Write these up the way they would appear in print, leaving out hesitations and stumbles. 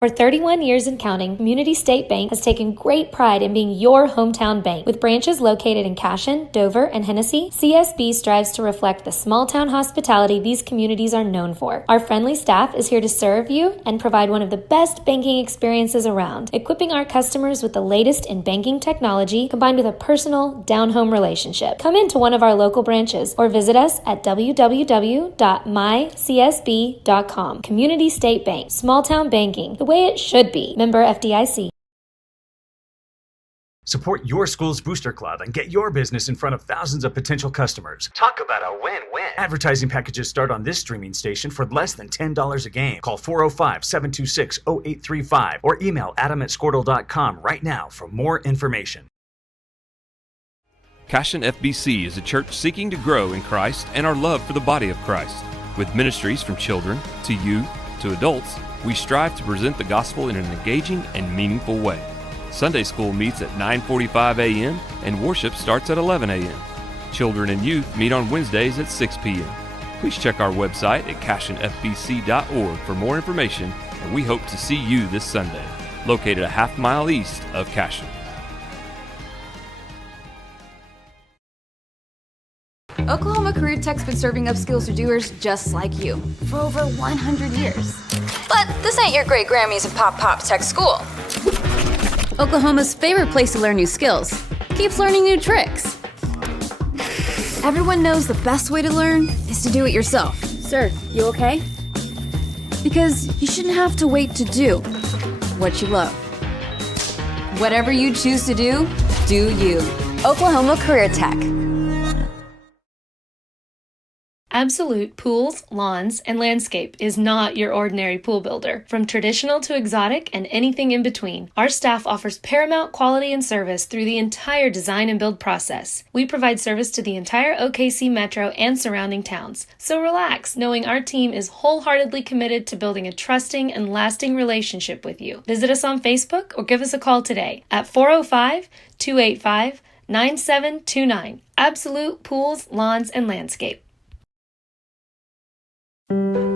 For 31 years and counting, Community State Bank has taken great pride in being your hometown bank. With branches located in Cashion, Dover, and Hennessy, CSB strives to reflect the small-town hospitality these communities are known for. Our friendly staff is here to serve you and provide one of the best banking experiences around, equipping our customers with the latest in banking technology combined with a personal, down-home relationship. Come into one of our local branches or visit us at www.mycsb.com. Community State Bank, small-town banking, the way it should be. Member FDIC. Support your school's booster club and get your business in front of thousands of potential customers. Talk about a win-win. Advertising packages start on this streaming station for less than $10 a game. Call 405-726-0835 or email adam@squirtle.com right now for more information. Cashion FBC is a church seeking to grow in Christ and our love for the body of Christ. With ministries from children to youth to adults, we strive to present the gospel in an engaging and meaningful way. Sunday school meets at 9:45 a.m. and worship starts at 11 a.m. Children and youth meet on Wednesdays at 6 p.m. Please check our website at cashionfbc.org for more information, and we hope to see you this Sunday, located a half-mile east of Cashion. Oklahoma Career Tech's been serving upskills to doers just like you for over 100 years. But this ain't your great Grammys and Pop Tech school. Oklahoma's favorite place to learn new skills keeps learning new tricks. Everyone knows the best way to learn is to do it yourself. Sir, you okay? Because you shouldn't have to wait to do what you love. Whatever you choose to do you. Oklahoma Career Tech. Absolute Pools, Lawns, and Landscape is not your ordinary pool builder. From traditional to exotic and anything in between, our staff offers paramount quality and service through the entire design and build process. We provide service to the entire OKC metro and surrounding towns. So relax, knowing our team is wholeheartedly committed to building a trusting and lasting relationship with you. Visit us on Facebook or give us a call today at 405-285-9729. Absolute Pools, Lawns, and Landscape.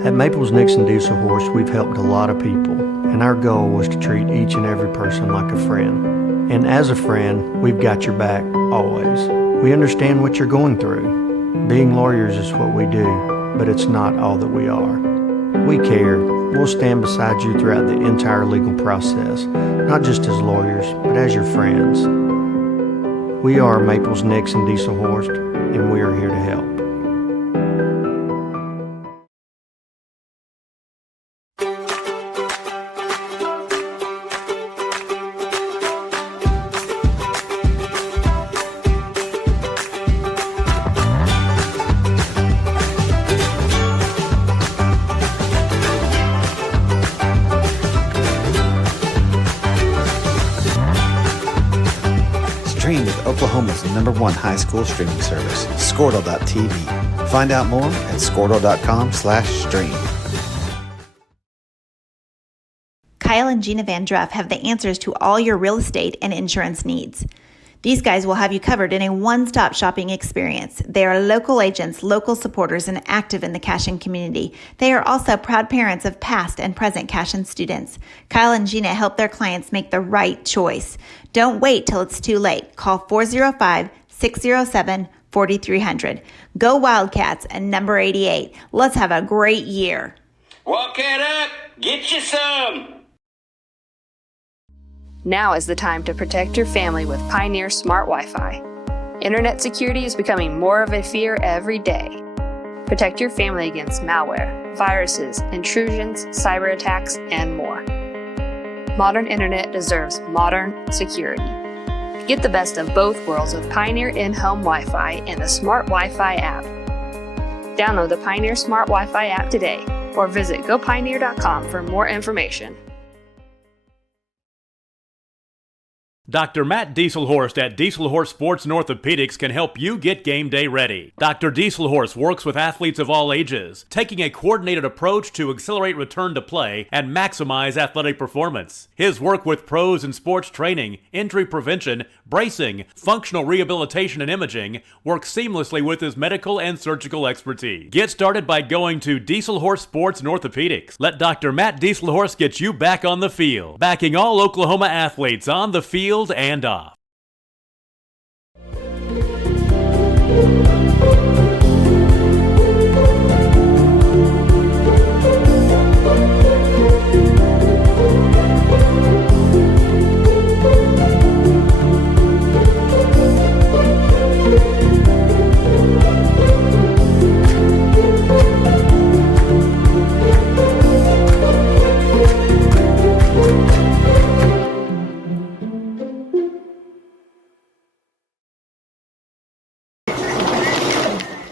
At Maples Nixon Diesel Horse, we've helped a lot of people, and our goal was to treat each and every person like a friend. And as a friend, we've got your back, always. We understand what you're going through. Being lawyers is what we do, but it's not all that we are. We care. We'll stand beside you throughout the entire legal process, not just as lawyers, but as your friends. We are Maples Nixon Diesel Horse, and we are here to help. Stream with Oklahoma's #1 high school streaming service, Squirtle.tv. Find out more at squirtle.com/stream. Kyle and Gina Van Druff have the answers to all your real estate and insurance needs. These guys will have you covered in a one-stop shopping experience. They are local agents, local supporters, and active in the Cashion community. They are also proud parents of past and present Cashion students. Kyle and Gina help their clients make the right choice. Don't wait till it's too late. Call 405-607-4300. Go Wildcats and number 88. Let's have a great year. Walk it up. Get you some. Now is the time to protect your family with Pioneer Smart Wi-Fi. Internet security is becoming more of a fear every day. Protect your family against malware, viruses, intrusions, cyber attacks, and more. Modern internet deserves modern security. Get the best of both worlds with Pioneer in-home Wi-Fi and the Smart Wi-Fi app. Download the Pioneer Smart Wi-Fi app today or visit gopioneer.com for more information. Dr. Matt Dieselhorst at Dieselhorst Sports and Orthopedics can help you get game day ready. Dr. Dieselhorst works with athletes of all ages, taking a coordinated approach to accelerate return to play and maximize athletic performance. His work with pros in sports training, injury prevention, bracing, functional rehabilitation, and imaging works seamlessly with his medical and surgical expertise. Get started by going to Dieselhorst Sports and Orthopedics. Let Dr. Matt Dieselhorst get you back on the field, backing all Oklahoma athletes on the field and off.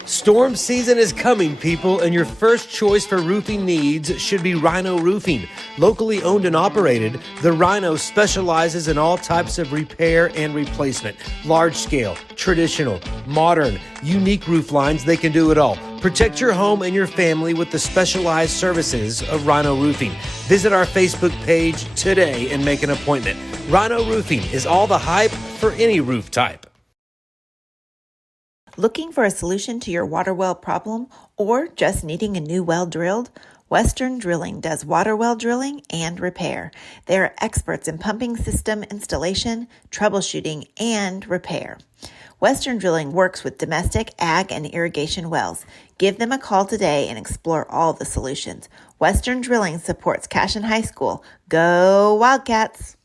Storm season is coming, people, and your first choice for roofing needs should be Rhino Roofing. Locally owned and operated, the Rhino specializes in all types of repair and replacement. Large scale, traditional, modern, unique roof lines, they can do it all. Protect your home and your family with the specialized services of Rhino Roofing. Visit our Facebook page today and make an appointment. Rhino Roofing is all the hype for any roof type. Looking for a solution to your water well problem or just needing a new well drilled? Western Drilling does water well drilling and repair. They are experts in pumping system installation, troubleshooting, and repair. Western Drilling works with domestic, ag, and irrigation wells. Give them a call today and explore all the solutions. Western Drilling supports Cashion High School. Go Wildcats!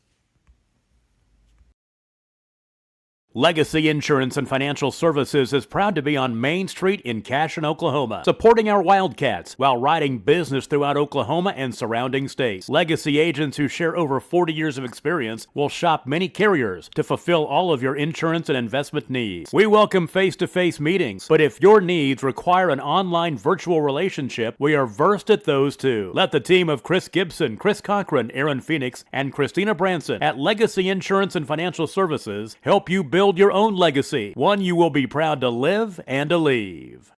Legacy Insurance and Financial Services is proud to be on Main Street in Cashion, Oklahoma, supporting our Wildcats while riding business throughout Oklahoma and surrounding states. Legacy agents who share over 40 years of experience will shop many carriers to fulfill all of your insurance and investment needs. We welcome face-to-face meetings, but if your needs require an online virtual relationship, we are versed at those too. Let the team of Chris Gibson, Chris Cochran, Aaron Phoenix, and Christina Branson at Legacy Insurance and Financial Services help you build your own legacy, one you will be proud to live and to leave.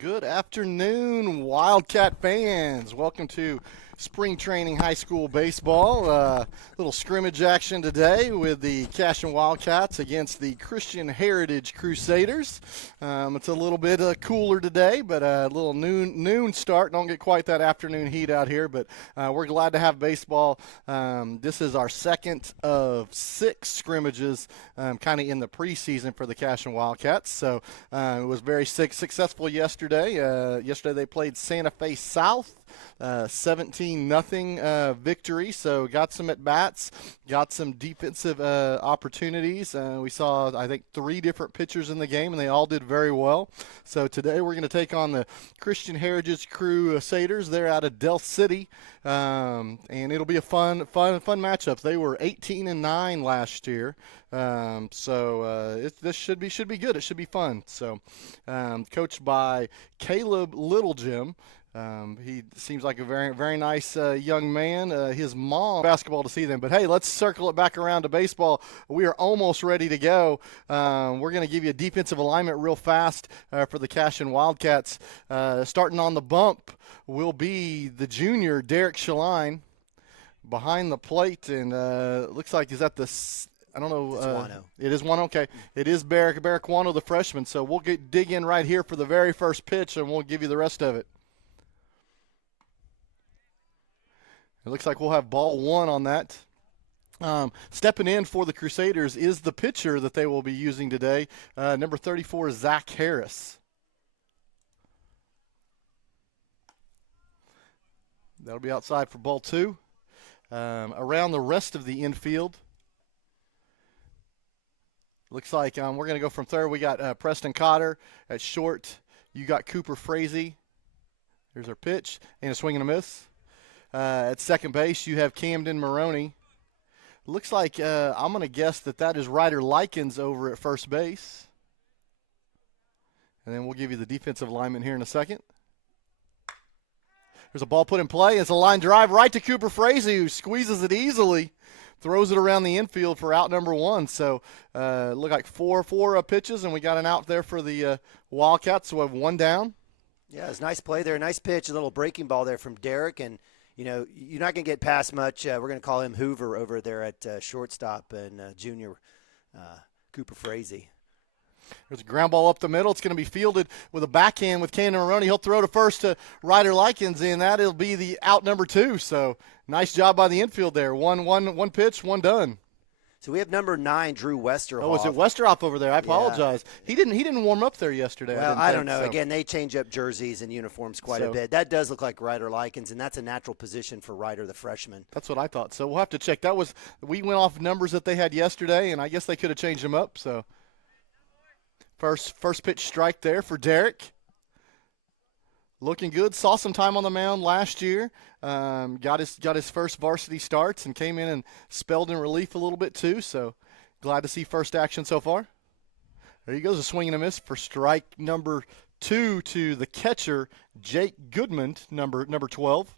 Good afternoon, Wildcat fans. Welcome to Spring Training High School Baseball. Little scrimmage action today with the Cashion Wildcats against the Christian Heritage Crusaders. It's a little bit cooler today, but a little noon start. Don't get quite that afternoon heat out here, but we're glad to have baseball. This is our second of 6 scrimmages kind of in the preseason for the Cashion Wildcats. So it was very successful yesterday. Yesterday they played Santa Fe South. 17-0 victory. So got some at-bats, got some defensive opportunities. We saw, I think, 3 different pitchers in the game, and they all did very well. So today we're going to take on the Christian Heritage Crusaders. They're out of Del City, and it'll be a fun matchup. They were 18-9 last year. This should be good. It should be fun. So, coached by Caleb Littlejim. He seems like a very, very nice young man. His mom, basketball to see them. But, hey, let's circle it back around to baseball. We are almost ready to go. We're going to give you a defensive alignment real fast for the Cashion Wildcats. Starting on the bump will be the junior, Derek Shaline, behind the plate. And looks like he's at the I don't know. It's Wano. It is Wano. Okay. It is Barrick Wano, the freshman. So we'll dig in right here for the very first pitch, and we'll give you the rest of it. It looks like we'll have ball 1 on that. Stepping in for the Crusaders is the pitcher that they will be using today, number 34, Zach Harris. That'll be outside for ball 2. Around the rest of the infield, looks like we're going to go from third. We got Preston Cotter at short. You got Cooper Frazee. There's our pitch and a swing and a miss. At second base, you have Camden Maroney. Looks like I'm going to guess that is Ryder Likens over at first base. And then we'll give you the defensive lineman here in a second. There's a ball put in play. It's a line drive right to Cooper Frazee, who squeezes it easily. Throws it around the infield for out number 1. So look like four pitches, and we got an out there for the Wildcats. So we have 1 down. Yeah, it's a nice play there. Nice pitch, a little breaking ball there from Derek. And, you're not going to get past much. We're going to call him Hoover over there at shortstop and junior Cooper Frazee. There's a ground ball up the middle. It's going to be fielded with a backhand with Camden Maroney. He'll throw to first to Ryder Likens, and that'll be the out number 2. So nice job by the infield there. One pitch, 1 done. So we have number 9, Drew Westerhoff. Oh, is it Westerhoff over there? I apologize. Yeah. He didn't warm up there yesterday. Well, I don't know. So. Again, they change up jerseys and uniforms quite a bit. That does look like Ryder Likens, and that's a natural position for Ryder, the freshman. That's what I thought. So we'll have to check. We went off numbers that they had yesterday, and I guess they could have changed them up. So first pitch strike there for Derek. Looking good. Saw some time on the mound last year. Got his first varsity starts and came in and spelled in relief a little bit too. So glad to see first action so far. There he goes, a swing and a miss for strike number 2 to the catcher, Jake Goodman, number 12.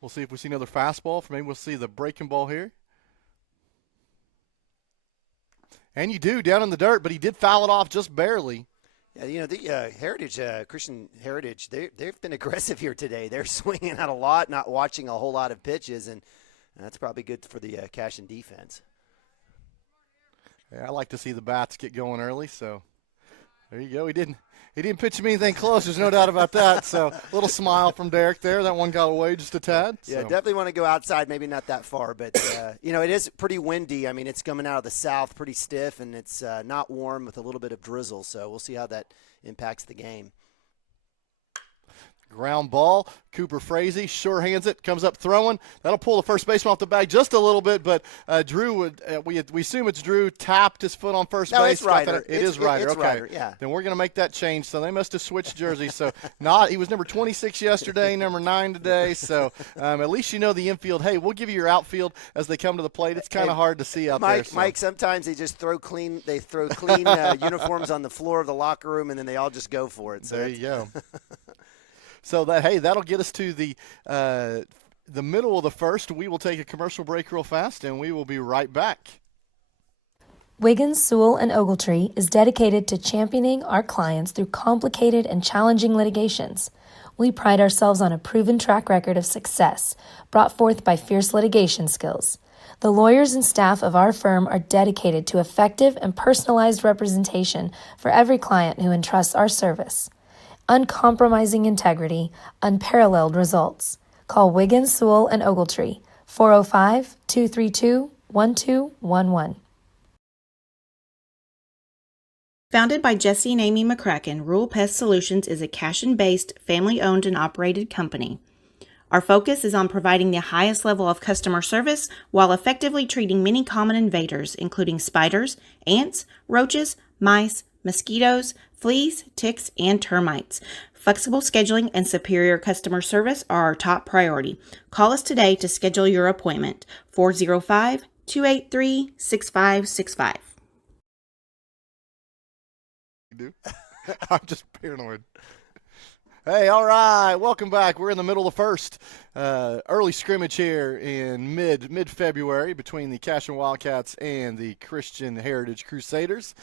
We'll see if we see another fastball. Maybe we'll see the breaking ball here. And you do, down in the dirt, but he did foul it off just barely. Yeah, the Heritage, Christian Heritage, they've been aggressive here today. They're swinging out a lot, not watching a whole lot of pitches, and that's probably good for the Cashion defense. Yeah, I like to see the bats get going early, so there you go. He didn't pitch him anything close. There's no doubt about that. So a little smile from Derek there. That one got away just a tad. Yeah, definitely want to go outside, maybe not that far. But, it is pretty windy. I mean, it's coming out of the south pretty stiff, and it's not warm with a little bit of drizzle. So we'll see how that impacts the game. Ground ball. Cooper Frazee sure hands it, comes up throwing. That'll pull the first baseman off the bag just a little bit, but Drew would we assume it's Drew tapped his foot on first base. It's Ryder. It is Ryder. It's okay. Ryder, yeah. Then we're going to make that change. So they must have switched jerseys. So he was number 26 yesterday, number 9 today. So at least you know the infield. Hey, we'll give you your outfield as they come to the plate. It's kind of hard to see out there. So. Mike, sometimes they just throw clean. They throw clean uniforms on the floor of the locker room, and then they all just go for it. So there you go. So that'll get us to the middle of the first. We will take a commercial break real fast, and we will be right back. Wiggins, Sewell, and Ogletree is dedicated to championing our clients through complicated and challenging litigations. We pride ourselves on a proven track record of success brought forth by fierce litigation skills. The lawyers and staff of our firm are dedicated to effective and personalized representation for every client who entrusts our service. Uncompromising integrity, unparalleled results. Call Wiggins, Sewell, and Ogletree, 405-232-1211. Founded by Jesse and Amy McCracken, Rural Pest Solutions is a Cashion-based, family-owned and operated company. Our focus is on providing the highest level of customer service while effectively treating many common invaders, including spiders, ants, roaches, mice, mosquitoes, fleas, ticks, and termites. Flexible scheduling and superior customer service are our top priority. Call us today to schedule your appointment. 405-283-6565. I'm just paranoid. Hey, all right, welcome back. We're in the middle of the first early scrimmage here in mid-February between the Cashion Wildcats and the Christian Heritage Crusaders.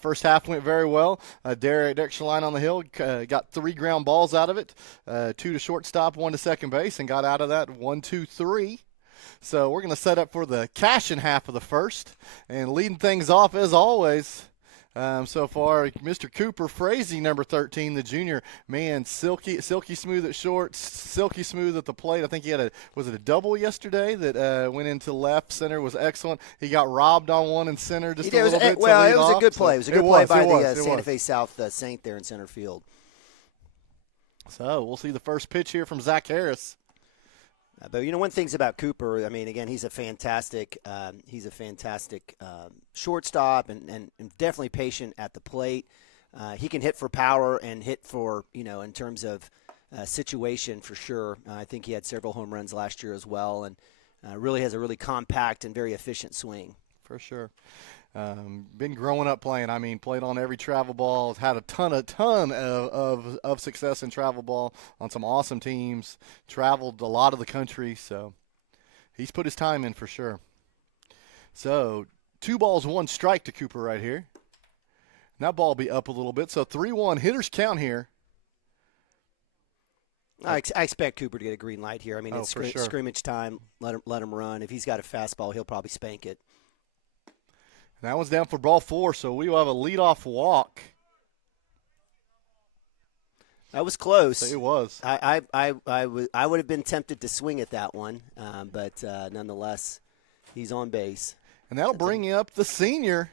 First half went very well. Derek Shaline on the hill got 3 ground balls out of it, 2 to shortstop, 1 to second base, and got out of that 1-2-3. So we're going to set up for the Cashion half of the first, and leading things off as always. So far, Mr. Cooper Frazee, number 13, the junior, man, silky smooth at short, silky smooth at the plate. I think he had was it a double yesterday that went into left center, was excellent. He got robbed on one in center just a little bit. Well, it was off. a good play. It was a good play by the Santa was. Fe South Saint there in center field. So we'll see the first pitch here from Zach Harris. But one thing's about Cooper. I mean, again, he's a fantastic shortstop and definitely patient at the plate. He can hit for power and hit for in terms of situation for sure. I think he had several home runs last year as well, and really has a really compact and very efficient swing. For sure. Been growing up playing. I mean, played on every travel ball. Had a ton of success in travel ball on some awesome teams. Traveled a lot of the country, so he's put his time in for sure. So 2 balls, 1 strike to Cooper right here. And that ball will be up a little bit. So 3-1 hitters count here. I expect Cooper to get a green light here. I mean, it's for sure. Scrimmage time. Let him run. If he's got a fastball, he'll probably spank it. That one's down for ball 4, so we will have a leadoff walk. That was close. It was. I would have been tempted to swing at that one, but nonetheless, he's on base. And that'll bring you up the senior,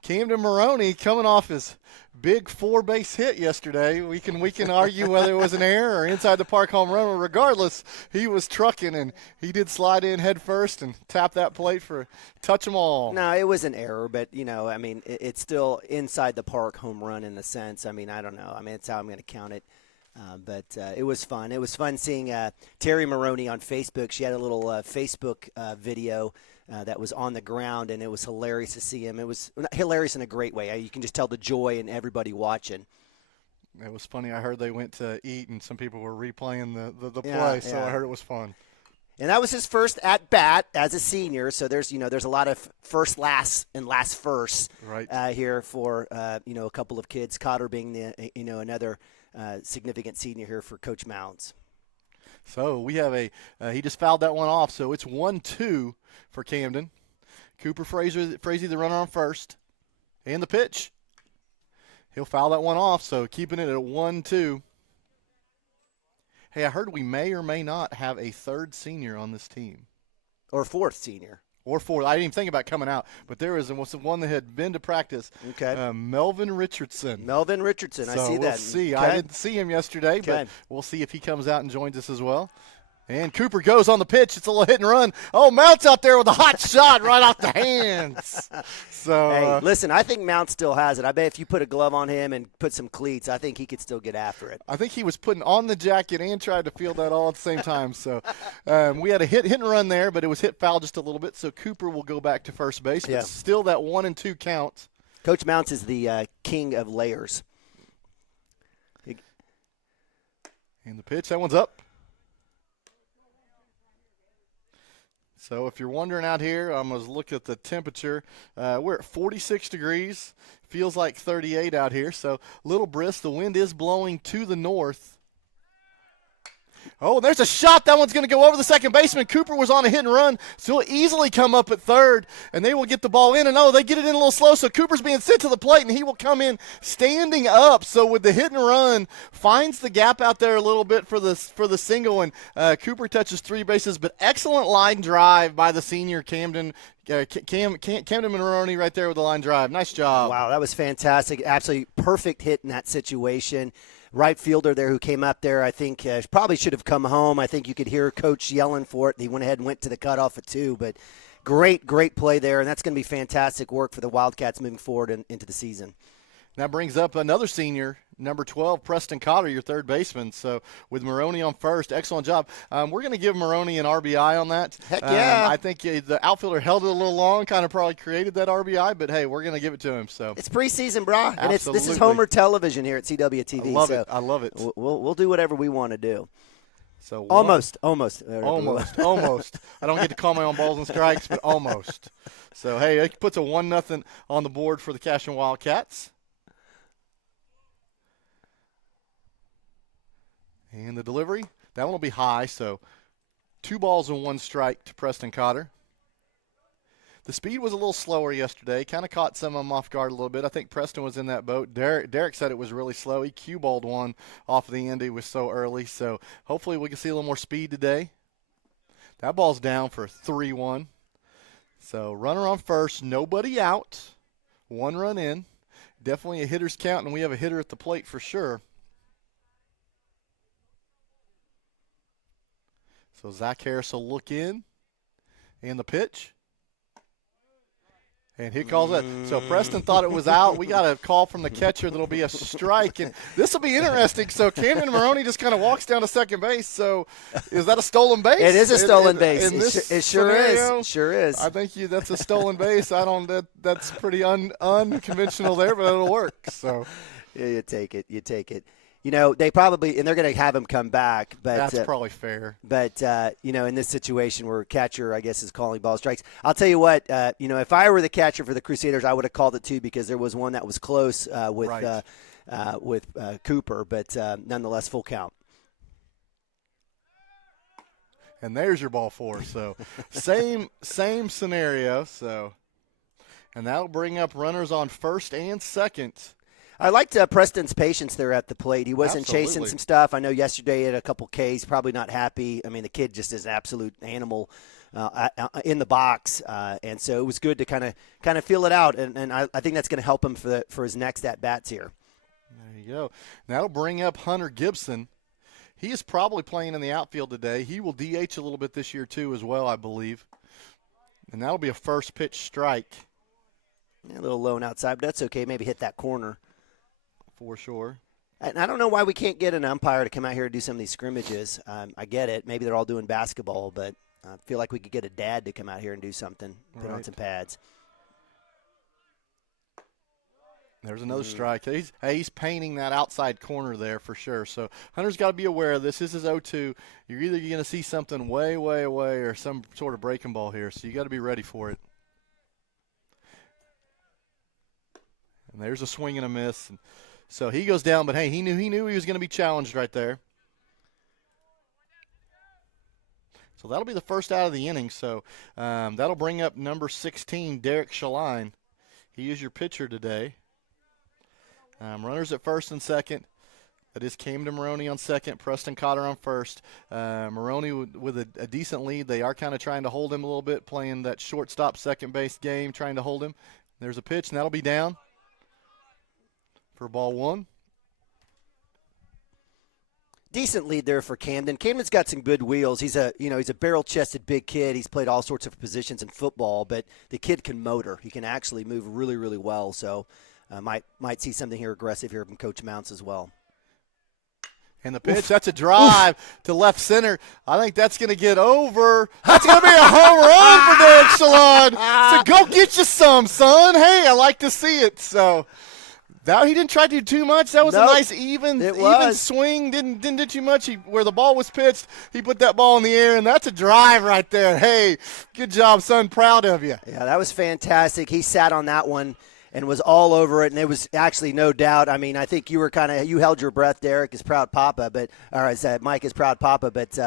Camden Maroney, coming off his big 4-base hit yesterday. We can argue whether it was an error or inside the park home run. But regardless, he was trucking, and he did slide in head first and tap that plate for touch them all. No, it was an error, but, I mean, it's still inside the park home run in a sense. I mean, I don't know. I mean, it's how I'm going to count it. But it was fun. It was fun seeing Terry Maroney on Facebook. She had a little Facebook video that was on the ground, and it was hilarious to see him. It was hilarious in a great way. You can just tell the joy in everybody watching. It was funny. I heard they went to eat, and some people were replaying the play, so I heard it was fun. And that was his first at bat as a senior. So there's a lot of first, last, and last first here for a couple of kids. Cotter being the another significant senior here for Coach Mounds. So we have he just fouled that one off. So it's 1-2 for Camden. Cooper Frazee the runner on first, and the pitch. He'll foul that one off. So keeping it at 1-2. Hey, I heard we may or may not have a 3rd senior on this team. Or 4th senior. Or 4th. I didn't even think about coming out, but there was one that had been to practice. Okay. Melvin Richardson. I see that. We'll see. Okay. I didn't see him yesterday, but we'll see if he comes out and joins us as well. And Cooper goes on the pitch. It's a little hit and run. Oh, Mounts out there with a hot shot right off the hands. So, hey, listen, I think Mount still has it. I bet if you put a glove on him and put some cleats, I think he could still get after it. I think he was putting on the jacket and tried to field that all at the same time. So we had a hit and run there, but it was hit foul just a little bit. So Cooper will go back to first base. But still that 1-2 count. Coach Mounts is the king of layers. And the pitch, that one's up. So if you're wondering out here, I'm going to look at the temperature. We're at 46 degrees. Feels like 38 out here. So a little brisk. The wind is blowing to the north. Oh, there's a shot. That one's going to go over the second baseman. Cooper was on a hit and run, so he'll easily come up at third, and they will get the ball in. And, they get it in a little slow, so Cooper's being sent to the plate, and he will come in standing up. So with the hit and run, finds the gap out there a little bit for the single, and Cooper touches 3 bases. But excellent line drive by the senior Camden Maroney right there with the line drive. Nice job. Wow, that was fantastic. Absolutely perfect hit in that situation. Right fielder there who came up there, I think probably should have come home. I think you could hear Coach yelling for it. He went ahead and went to the cutoff at 2, but great play there, and that's going to be fantastic work for the Wildcats moving forward into the season. That brings up another senior, number 12, Preston Cotter, your third baseman. So with Maroney on first, excellent job. We're going to give Maroney an RBI on that. Heck yeah. I think the outfielder held it a little long, kind of probably created that RBI, but, hey, we're going to give it to him. So it's preseason, brah. And this is Absolutely. Homer television here at CWTV. I love it. We'll do whatever we want to do. So almost. I don't get to call my own balls and strikes, but almost. So, hey, it puts a 1-0 on the board for the Cashion Wildcats. And the delivery, that one will be high, so 2 balls and 1 strike to Preston Cotter. The speed was a little slower yesterday, kind of caught some of them off guard a little bit. I think Preston was in that boat. Derek said it was really slow. He cue-balled one off the end. He was so early, so hopefully we can see a little more speed today. That ball's down for 3-1. So runner on first, nobody out, 1 run in. Definitely a hitter's count, and we have a hitter at the plate for sure. So Zach Harris will look in the pitch. And he calls it. So Preston thought it was out. We got a call from the catcher that'll be a strike. And this will be interesting. So Camden Maroney just kind of walks down to second base. So is that a stolen base? It is a stolen base. It sure is. Sure is. I think that's a stolen base. That's pretty unconventional there, but it'll work. So yeah, you take it. They probably, and they're going to have him come back. But that's probably fair. But, in this situation where catcher, I guess, is calling ball strikes, I'll tell you what, if I were the catcher for the Crusaders, I would have called it too, because there was one that was close with Cooper, but nonetheless, full count. And there's your ball 4. So same scenario. So, and that'll bring up runners on first and second. I liked Preston's patience there at the plate. He wasn't chasing some stuff. I know yesterday he had a couple Ks, probably not happy. I mean, the kid just is an absolute animal in the box, and so it was good to kind of feel it out, and I think that's going to help him for his next at-bats here. There you go. That'll bring up Hunter Gibson. He is probably playing in the outfield today. He will DH a little bit this year too as well, I believe. And that'll be a first pitch strike. Yeah, a little low and outside, but that's okay. Maybe hit that corner. For sure. And I don't know why we can't get an umpire to come out here and do some of these scrimmages. I get it. Maybe they're all doing basketball, but I feel like we could get a dad to come out here and do something, put on some pads. There's another strike. He's painting that outside corner there for sure. So Hunter's got to be aware of this. This is 0-2. You're either going to see something way, way away or some sort of breaking ball here. So you got to be ready for it. And there's a swing and a miss. So he goes down, but hey, he knew he was going to be challenged right there. So that'll be the first out of the inning. So that'll bring up number 16, Derek Shaline. He is your pitcher today. Runners at first and second. That is Camden Maroney on second, Preston Cotter on first. Maroney with a decent lead. They are kind of trying to hold him a little bit, playing that shortstop second base game, trying to hold him. There's a pitch, and that'll be down for ball 1. Decent lead there for Camden. Camden's got some good wheels. He's a barrel-chested big kid. He's played all sorts of positions in football, but the kid can motor. He can actually move really, really well. So might see something here aggressive here from Coach Mounts as well. And the pitch, that's a drive to left center. I think that's going to get over. That's going to be a home run for Derek Shalon. So go get you some, son. Hey, I like to see it. So he didn't try to do too much. That was a nice even swing. Didn't do too much. Where the ball was pitched, he put that ball in the air, and that's a drive right there. Hey, good job, son. Proud of you. Yeah, that was fantastic. He sat on that one. and was all over it, and it was actually no doubt. I mean, I think you held your breath, Derek, as proud papa, as Mike is proud papa, but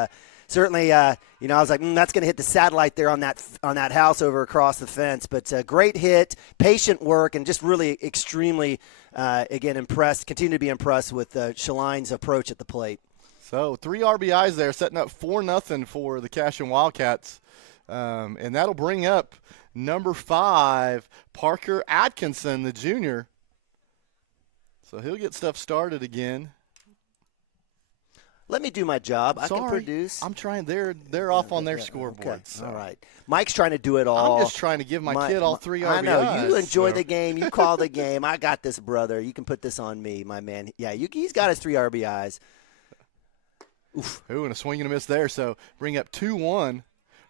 certainly, I was like, that's going to hit the satellite there on that house over across the fence. But great hit, patient work, and just really extremely, again, impressed. Continue to be impressed with Shaline's approach at the plate. So 3 RBIs there, setting up 4-0 for the Cashion Wildcats. And that'll bring up number 5, Parker Atkinson, the junior. So he'll get stuff started again. Let me do my job. Sorry, I can produce. I'm trying. They're off on their scoreboard. Okay. So. All right. Mike's trying to do it all. I'm just trying to give my kid all 3 RBIs. I know. You enjoy the game. You call the game. I got this, brother. You can put this on me, my man. Yeah, he's got his 3 RBIs. Oof. Ooh, and a swing and a miss there. So bring up 2-1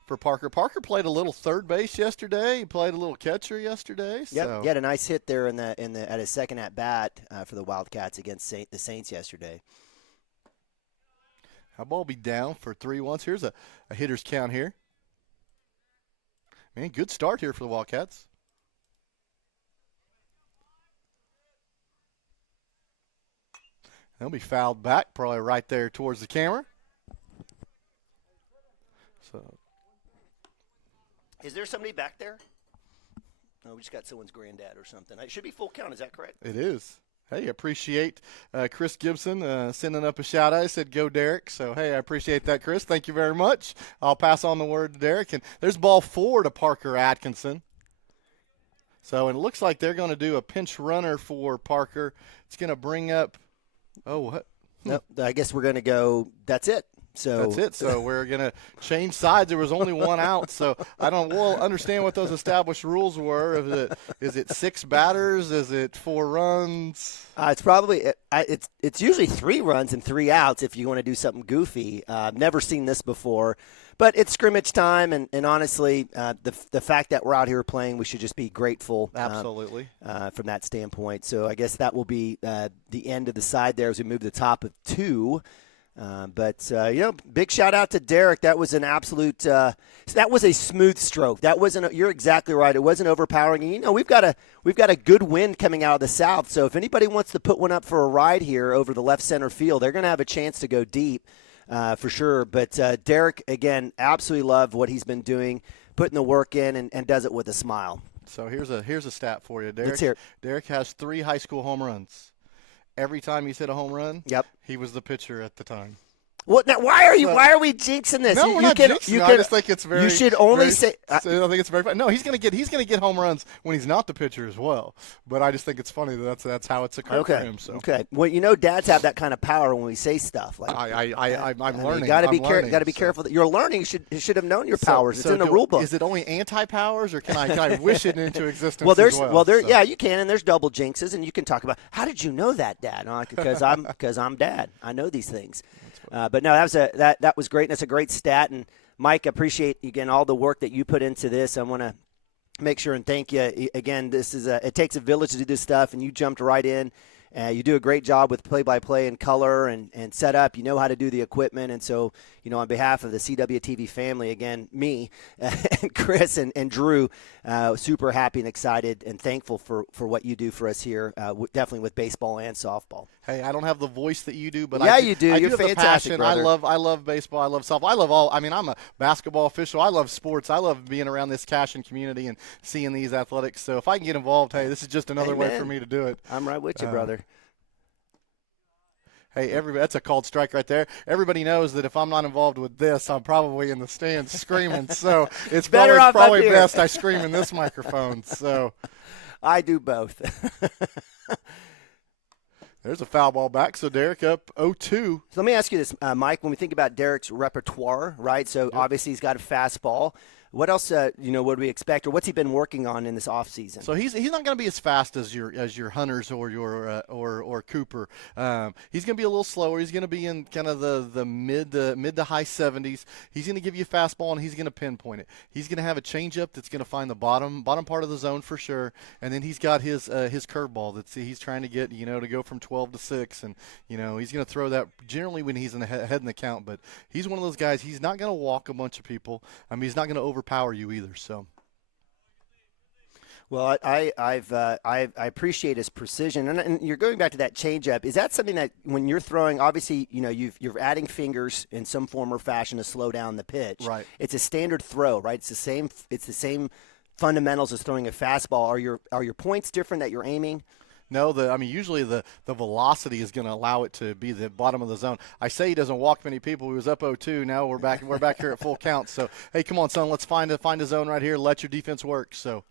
for Parker. Parker played a little third base yesterday. He played a little catcher yesterday. Yep. So. He had a nice hit there at his second at bat for the Wildcats against the Saints yesterday. How ball be down for 3-1. Here's a hitter's count here. Man, good start here for the Wildcats. They'll be fouled back, probably right there towards the camera. So, is there somebody back there? No, we just got someone's granddad or something. It should be full count. Is that correct? It is. Hey, appreciate Chris Gibson sending up a shout out. He said, go Derek. So, hey, I appreciate that, Chris. Thank you very much. I'll pass on the word to Derek. And there's ball 4 to Parker Atkinson. So, and it looks like they're going to do a pinch runner for Parker. It's going to bring up, what? Nope, I guess we're going to go, that's it. So that's it. So we're going to change sides. There was only 1 out. So we'll understand what those established rules were. Is it 6 batters? Is it 4 runs? It's probably it's usually 3 runs and 3 outs if you want to do something goofy. I've never seen this before. But it's scrimmage time, and honestly, the fact that we're out here playing, we should just be grateful. Absolutely. From that standpoint. So I guess that will be the end of the side there as we move to the top of 2. But big shout out to Derek. That was an absolute. That was a smooth stroke. That wasn't. You're exactly right. It wasn't overpowering. And we've got a good wind coming out of the south. So if anybody wants to put one up for a ride here over the left center field, they're going to have a chance to go deep for sure. But Derek, again, absolutely love what he's been doing, putting the work in, and does it with a smile. So here's a stat for you, Derek. Let's hear it. Derek has 3 high school home runs. Every time he's hit a home run, he was the pitcher at the time. What now? Why are we jinxing this? No, we're not jinxing it. I just think it's very. You should only very, say. I think it's very. No, he's gonna get home runs when he's not the pitcher as well. But I just think it's funny that that's how it's occurred for him. So. Okay. Well, dads have that kind of power when we say stuff. Like I'm learning. You got to be careful. You're learning. You should have known your powers. It's in the rule book. Is it only anti-powers, or can I wish it into existence? Yeah, you can, and there's double jinxes, and you can talk about how did you know that, Dad? Because I'm Dad. I know these things. But no, that was great, and it's a great stat. And Mike, appreciate again all the work that you put into this. I want to make sure and thank you again. This is it takes a village to do this stuff, and you jumped right in. You do a great job with play-by-play and color and setup. You know how to do the equipment. And so, on behalf of the CWTV family, again, me and Chris and Drew, super happy and excited and thankful for what you do for us here, definitely with baseball and softball. Hey, I don't have the voice that you do, but you do. You're fantastic, brother. I love baseball. I love softball. I love all. I mean, I'm a basketball official. I love sports. I love being around this Cashion community and seeing these athletics. So if I can get involved, hey, this is just another way for me to do it. I'm right with you, brother. Hey, that's a called strike right there. Everybody knows that if I'm not involved with this, I'm probably in the stands screaming. So it's probably best I scream in this microphone. So I do both. There's a foul ball back, so Derek up 0-2. So let me ask you this, Mike. When we think about Derek's repertoire, right? So obviously he's got a fastball. What else, what do we expect, or what's he been working on in this offseason? So he's not going to be as fast as your Hunters or your or Cooper. He's going to be a little slower. He's going to be in kind of the mid to high 70s. He's going to give you a fastball, and he's going to pinpoint it. He's going to have a changeup that's going to find the bottom part of the zone for sure, and then he's got his curveball that he's trying to get to go from 12 to 6, and he's going to throw that generally when he's in the head in the count. But he's one of those guys. He's not going to walk a bunch of people. I mean, he's not going to overpower you either. So Well, I appreciate his precision, and you're going back to that changeup. Is that something that when you're throwing, obviously, you're adding fingers in some form or fashion to slow down the pitch. Right. It's a standard throw, right? It's the same fundamentals as throwing a fastball. Are your points different that you're aiming? No, usually the velocity is going to allow it to be the bottom of the zone. I say he doesn't walk many people. He was up 0-2. Now we're back here at full count. So hey, come on, son, let's find a zone right here. Let your defense work. So.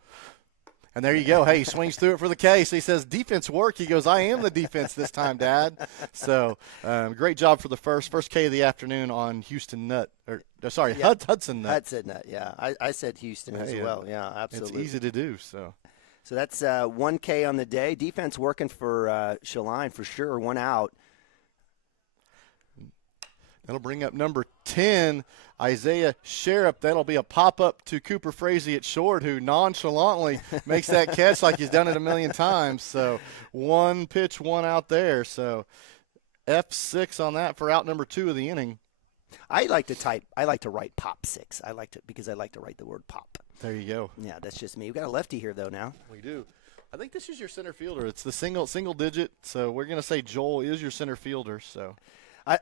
And there you go. Hey, he swings through it for the K. So he says, defense work. He goes, I am the defense this time, Dad. So great job for the first K of the afternoon on Hudson Nutt. Hudson Nutt. Hudson Nutt, yeah. I said Houston as well. Yeah, absolutely. It's easy to do. So that's 1K on the day. Defense working for Shaline for sure. 1 out. That'll bring up number 10, Isaiah Sheriff. That'll be a pop-up to Cooper Frazee at short, who nonchalantly makes that catch like he's done it a million times. So 1 pitch, 1 out there. So F6 on that for out number 2 of the inning. I like to write pop 6. Because I like to write the word pop. There you go. Yeah, that's just me. We've got a lefty here, though, now. We do. I think this is your center fielder. It's the single digit. So we're going to say Joel is your center fielder. So.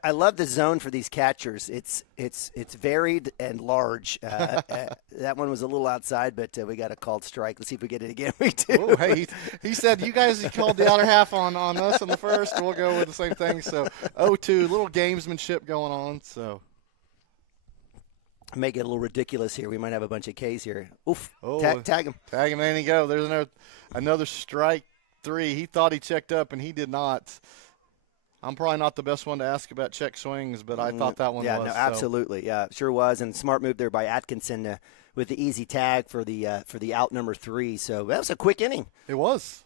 I love the zone for these catchers. It's varied and large. That one was a little outside, but we got a called strike. Let's see if we get it again. We do. Oh, hey, he said you guys called the outer half on us in the first. We'll go with the same thing. So 0-2, little gamesmanship going on. So make it a little ridiculous here. We might have a bunch of Ks here. Oof! Oh, tag him. Tag him. There you go. There's another strike 3. He thought he checked up, and he did not. I'm probably not the best one to ask about check swings, but I thought that one was. Yeah, no, absolutely. Yeah, sure was. And smart move there by Atkinson with the easy tag for the out number 3. So that was a quick inning. It was.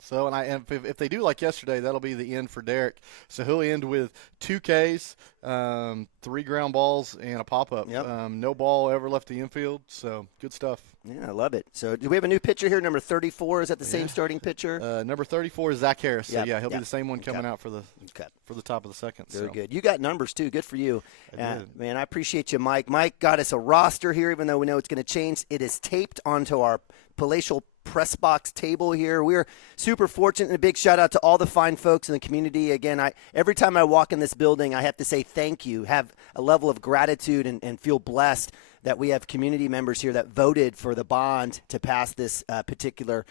So, and if they do like yesterday, that'll be the end for Derek. So he'll end with 2 Ks, 3 ground balls, and a pop-up. Yep. No ball ever left the infield, so good stuff. Yeah, I love it. So do we have a new pitcher here, number 34? Is that the same starting pitcher? Number 34 is Zach Harris. So, Yep. he'll be the same one coming out for the top of the second. Very good. You got numbers, too. Good for you. I did. Man, I appreciate you, Mike. Mike got us a roster here, even though we know it's going to change. It is taped onto our palatial press box table here. We're super fortunate, and a big shout out to all the fine folks in the community. Again, every time I walk in this building, I have to say thank you, have a level of gratitude and feel blessed that we have community members here that voted for the bond to pass this particular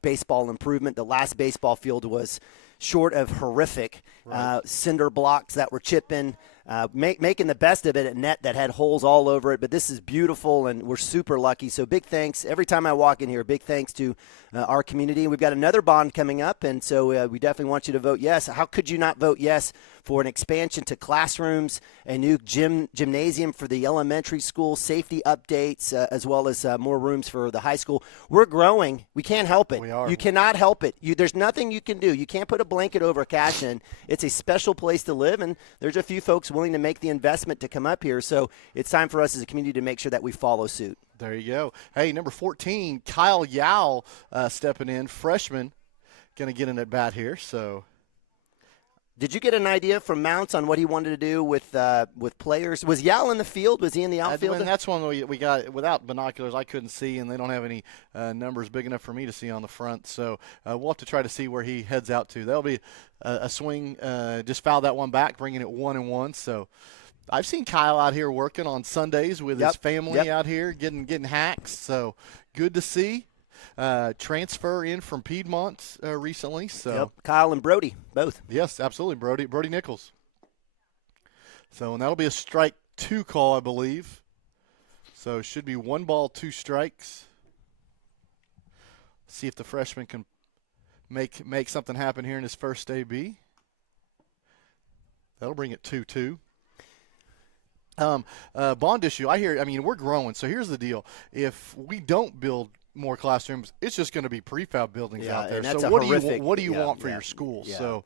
baseball improvement. The last baseball field was short of horrific. Right. Cinder blocks that were chipping, making the best of it at net that had holes all over it. But this is beautiful, and we're super lucky. So big thanks. Every time I walk in here, big thanks to our community. We've got another bond coming up, and so we definitely want you to vote yes. How could you not vote yes for an expansion to classrooms, a new gymnasium for the elementary school, safety updates, as well as more rooms for the high school? We're growing. We can't help it. We are. You cannot help it. There's nothing you can do. You can't put a blanket over Cashion. It's a special place to live, and there's a few folks willing to make the investment to come up here. So it's time for us as a community to make sure that we follow suit. There you go. Hey, number 14, Kyle Yao stepping in, freshman, going to get an at-bat here. So, did you get an idea from Mounts on what he wanted to do with players? Was Yao in the field? Was he in the outfield? And that's one we got without binoculars. I couldn't see, and they don't have any numbers big enough for me to see on the front. So we'll have to try to see where he heads out to. That'll be a swing. Just foul that one back, bringing it 1-1. So I've seen Kyle out here working on Sundays with his family out here, getting hacks. So good to see. Transfer in from Piedmont recently. So Kyle and Brody, both. Yes, absolutely. Brody Nichols. So, and that'll be a strike 2 call, I believe. So it should be 1 ball, 2 strikes. See if the freshman can make something happen here in his first AB. That'll bring it 2-2. Bond issue, we're growing. So here's the deal. If we don't build more classrooms, it's just going to be prefab buildings out there. So what do you want for your school? Yeah. So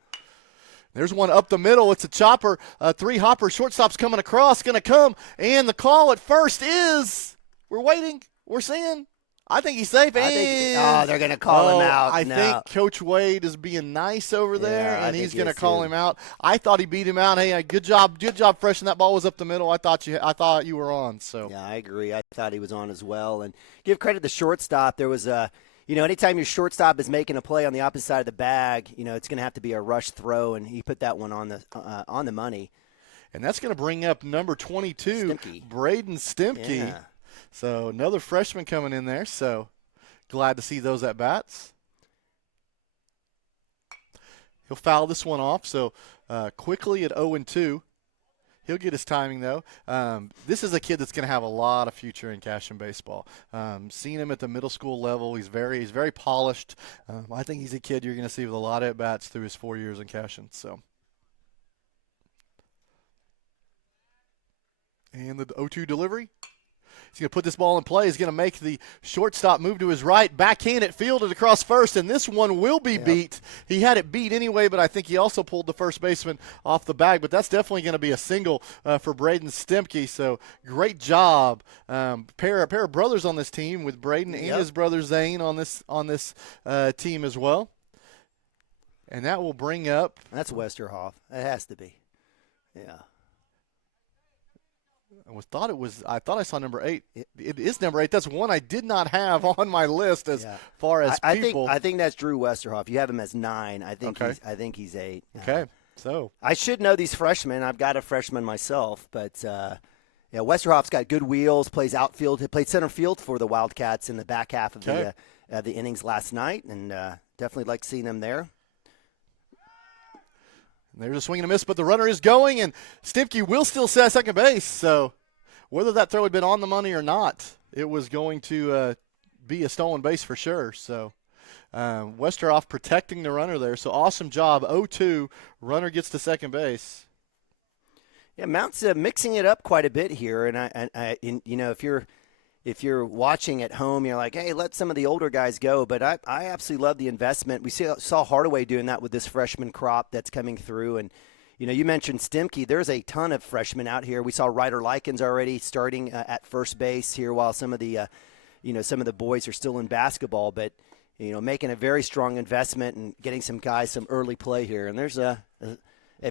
there's one up the middle. It's a chopper, 3 hopper. Shortstop's coming across, going to come. And the call at first is, we're waiting. We're seeing. I think he's safe. They're going to call him out. I think Coach Wade is being nice over there, and he's going to call him out. I thought he beat him out. Hey, good job, Freshman. That ball was up the middle. I thought you were on. So yeah, I agree. I thought he was on as well. And give credit to the shortstop. There was anytime your shortstop is making a play on the opposite side of the bag, it's going to have to be a rush throw, and he put that one on the money. And that's going to bring up number 22, Stimke. Braden Stimke. Yeah. So another freshman coming in there. So glad to see those at bats. He'll foul this one off. So quickly at 0-2. He'll get his timing, though. This is a kid that's going to have a lot of future in Cashion baseball. Seen him at the middle school level. He's very polished. I think he's a kid you're going to see with a lot of at-bats through his 4 years in Cashion. So. And the 0-2 delivery. He's going to put this ball in play. He's going to make the shortstop move to his right. Backhand it fielded across first, and this one will be beat. He had it beat anyway, but I think he also pulled the first baseman off the bag. But that's definitely going to be a single for Braden Stimke. So great job. Pair of brothers on this team with Braden and his brother Zane on this team as well. And that will bring up. That's Westerhoff. It has to be. Yeah. I thought I saw number 8. It is number 8. That's one I did not have on my list as far as people. I think that's Drew Westerhoff. You have him as 9. I think he's 8. Okay. So I should know these freshmen. I've got a freshman myself, but Westerhoff's got good wheels. Plays outfield. He played center field for the Wildcats in the back half of the innings last night, and definitely like seeing him there. There's a swing and a miss, but the runner is going, and Stimke will still set second base. So whether that throw had been on the money or not, it was going to be a stolen base for sure. So Westerhoff protecting the runner there. So awesome job. 0-2, runner gets to second base. Yeah, Mount's mixing it up quite a bit here, and if you're watching at home, you're like, hey, let some of the older guys go. But I absolutely love the investment. We saw Hardaway doing that with this freshman crop that's coming through. And, you mentioned Stimke. There's a ton of freshmen out here. We saw Ryder Likens already starting at first base here while some of the boys are still in basketball. But, making a very strong investment and getting some guys some early play here. And there's a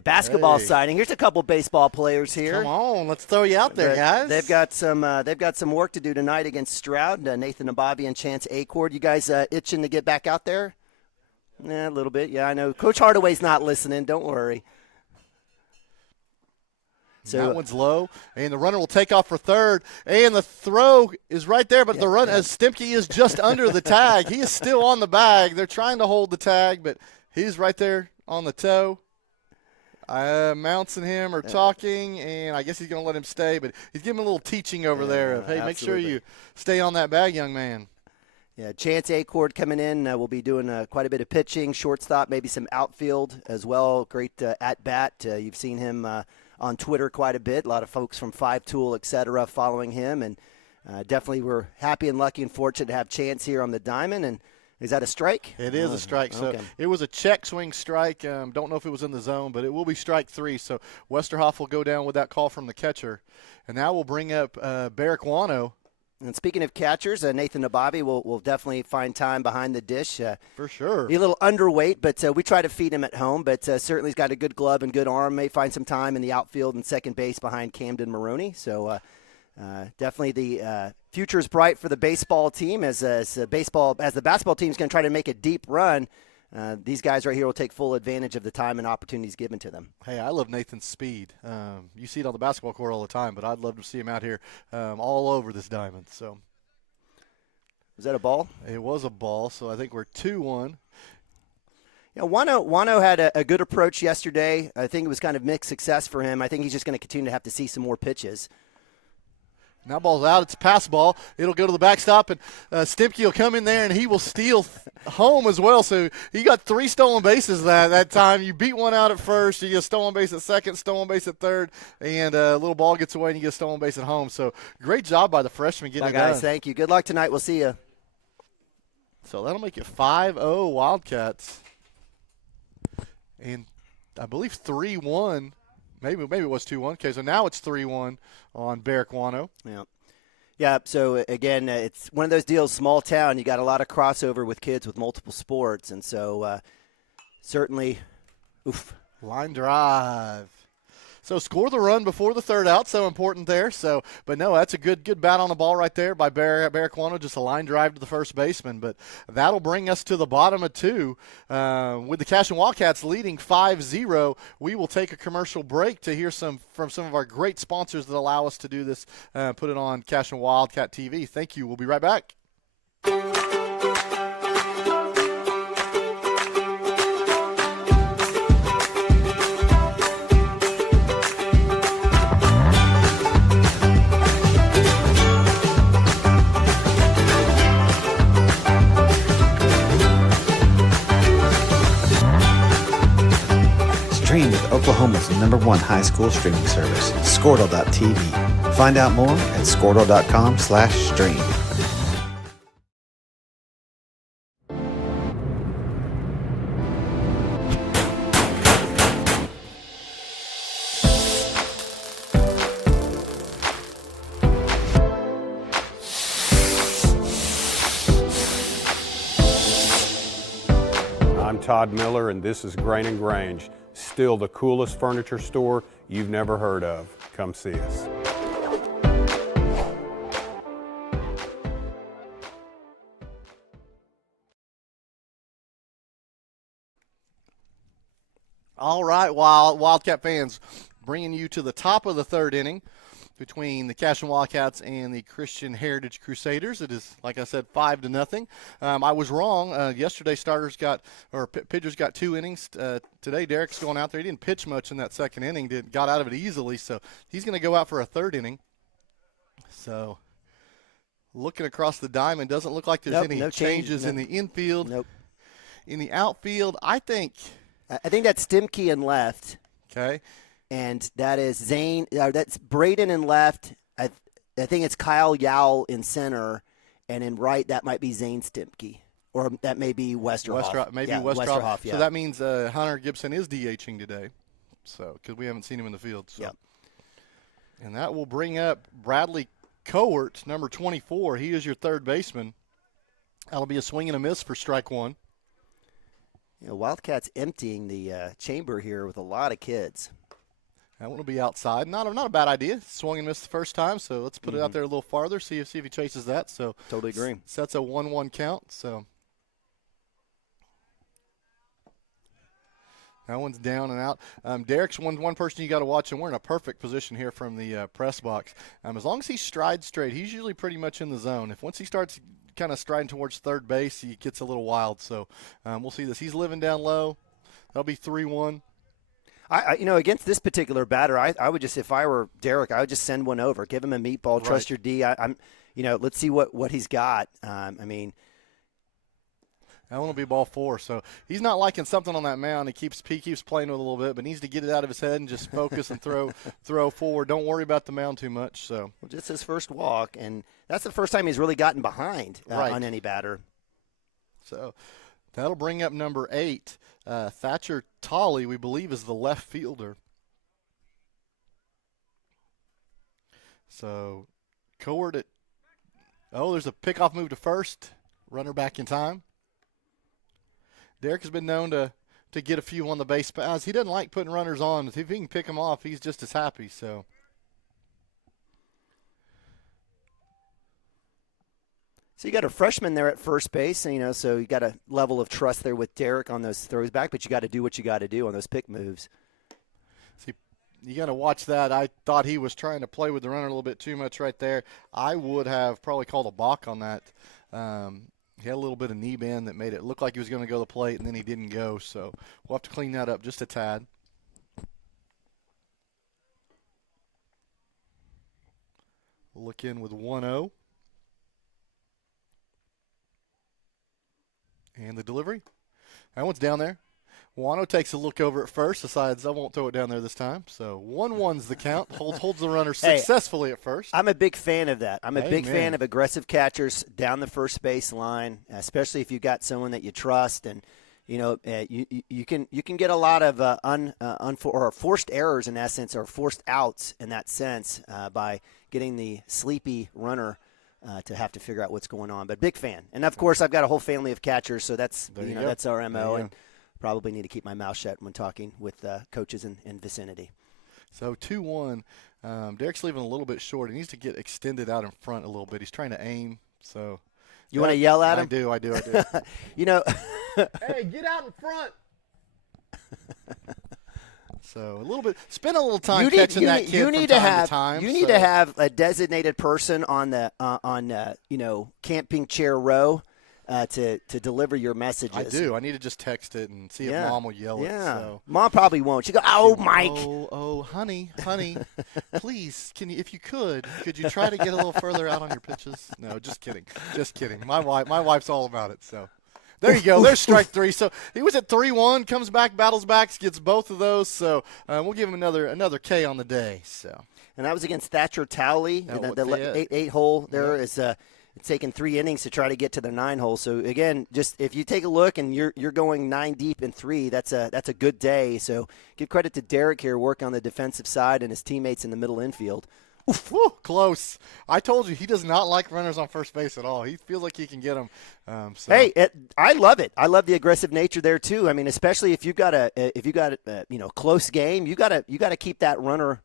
basketball signing. Here's a couple baseball players here. Come on, let's throw you out there, guys. They've got some work to do tonight against Stroud. Nathan Ababi and Chance Acord. You guys itching to get back out there? Yeah, a little bit. Yeah, I know. Coach Hardaway's not listening. Don't worry. So that one's low, and the runner will take off for third, and the throw is right there, but as Stimke is just under the tag. He is still on the bag. They're trying to hold the tag, but he's right there on the toe. Mounts and him are talking, and I guess he's going to let him stay, but he's giving him a little teaching over there of, hey, absolutely. Make sure you stay on that bag, young man. Yeah, Chance Acord coming in will be doing quite a bit of pitching, shortstop, maybe some outfield as well. Great at-bat. You've seen him on Twitter quite a bit. A lot of folks from Five Tool, et cetera, following him, and definitely we're happy and lucky and fortunate to have Chance here on the diamond. And is that a strike? It is a strike. So it was a check swing strike. Don't know if it was in the zone, but it will be strike 3. So Westerhoff will go down with that call from the catcher. And now we'll bring up Barrick Wano. And speaking of catchers, Nathan Ababi will definitely find time behind the dish. For sure. He's a little underweight, but we try to feed him at home. But certainly he's got a good glove and good arm. May find some time in the outfield and second base behind Camden Maroney. So definitely the future is bright for the baseball team as the basketball team is going to try to make a deep run. These guys right here will take full advantage of the time and opportunities given to them. Hey, I love Nathan's speed. You see it on the basketball court all the time, but I'd love to see him out here all over this diamond. So, was that a ball? It was a ball, so I think we're 2-1. Yeah, Wano had a good approach yesterday. I think it was kind of mixed success for him. I think he's just going to continue to have to see some more pitches. Now ball's out. It's a pass ball. It'll go to the backstop, and Stimke will come in there, and he will steal home as well. So he got 3 stolen bases that time. You beat one out at first. You get a stolen base at second, stolen base at third, and a little ball gets away, and you get a stolen base at home. So great job by the freshman getting it guys, done. Thank you. Good luck tonight. We'll see you. So that'll make it 5-0 Wildcats. And I believe 3-1. Maybe it was 2-1. Okay, so now it's 3-1 on Barrick Wano. Yeah, so again, it's one of those deals, small town, you got a lot of crossover with kids with multiple sports, and so certainly, line drive. So score the run before the third out, so important there. So, but no, that's a good bat on the ball right there by Barraquano, just a line drive to the first baseman. But that'll bring us to the bottom of 2. With the Cashion Wildcats leading 5-0, we will take a commercial break to hear from some of our great sponsors that allow us to do this, put it on Cashion Wildcat TV. Thank you. We'll be right back. Stream with Oklahoma's #1 high school streaming service, Squirtle.tv. Find out more at Squirtle.com/stream. I'm Todd Miller, and this is Grain & Grange. Still the coolest furniture store you've never heard of. Come see us. All right, Wildcat fans, bringing you to the top of the third inning between the Cashion Wildcats and the Christian Heritage Crusaders. It is, like I said, 5-0. I was wrong. Yesterday, pitchers got 2 innings. Today, Derek's going out there. He didn't pitch much in that second inning. Got out of it easily, so he's going to go out for a third inning. So, looking across the diamond, doesn't look like there's any changes in the infield. Nope. In the outfield, I think that's Stimke in left. Okay. And that is Zane. That's Braden in left. I think it's Kyle Yowell in center, and in right that might be Zane Stimke, or that may be Westerhoff. Westerhoff. Yeah. So that means Hunter Gibson is DHing today, so because we haven't seen him in the field. So. Yep. And that will bring up Bradley Cowart, number 24. He is your third baseman. That'll be a swing and a miss for strike 1. Wildcats emptying the chamber here with a lot of kids. That one will be outside. Not a bad idea. Swung and missed the first time, so let's put it out there a little farther, see if he chases that. So totally agree. Sets a 1-1 count. So that one's down and out. Derek's one person you got to watch, and we're in a perfect position here from the press box. As long as he strides straight, he's usually pretty much in the zone. Once he starts kind of striding towards third base, he gets a little wild. So we'll see this. He's living down low. That'll be 3-1. Against this particular batter, I would just, if I were Derek, I would just send one over, give him a meatball, right. Trust your D. Let's see what he's got. That one will be ball 4. So he's not liking something on that mound. He keeps playing with it a little bit, but needs to get it out of his head and just focus and throw forward. Don't worry about the mound too much. So just his first walk, and that's the first time he's really gotten behind on any batter. So that'll bring up number 8. Thatcher Tolley, we believe, is the left fielder. So Cowart there's a pickoff move to first. Runner back in time. Derek has been known to get a few on the base paths. He doesn't like putting runners on. If he can pick them off, he's just as happy. So you got a freshman there at first base, so you got a level of trust there with Derek on those throws back, but you got to do what you got to do on those pick moves. See, you got to watch that. I thought he was trying to play with the runner a little bit too much right there. I would have probably called a balk on that. He had a little bit of knee bend that made it look like he was going to go to the plate, and then he didn't go. So we'll have to clean that up just a tad. Look in with 1-0. And the delivery. That one's down there. Wano takes a look over at first, decides I won't throw it down there this time. So 1-1's the count. Holds the runner successfully at first. I'm a big fan of that. I'm a big fan of aggressive catchers down the first base line, especially if you've got someone that you trust. And, you can get a lot of forced errors in essence, or forced outs in that sense by getting the sleepy runner to have to figure out what's going on. But big fan. And, of course, I've got a whole family of catchers, so that's that's our MO. And probably need to keep my mouth shut when talking with coaches in vicinity. So 2-1. Derek's leaving a little bit short. He needs to get extended out in front a little bit. He's trying to aim. So you want to yell at him? I do. You know. Hey, get out in front. So a little bit, spend a little time catching that kid from time to time. You need to have a designated person on the camping chair row to deliver your messages. I do. I need to just text it and see if Mom will yell it. So. Mom probably won't. She go, "Oh, Mike." Oh, honey, please, if you could you try to get a little further out on your pitches? No, just kidding. My wife's all about it. So. There you go. There's strike 3. So he was at 3-1, comes back, battles back, gets both of those. So we'll give him another K on the day. So, and that was against Thatcher Towley. The 8-hole there is it's taken 3 innings to try to get to the 9-hole. So again, just if you take a look and you're going 9 deep in 3, that's a good day. So give credit to Derek here, working on the defensive side and his teammates in the middle infield. Oof, woo, close. I told you he does not like runners on first base at all. He feels like he can get them. Hey, I love it. I love the aggressive nature there too. I mean, especially if you've got a close game, you got to keep that runner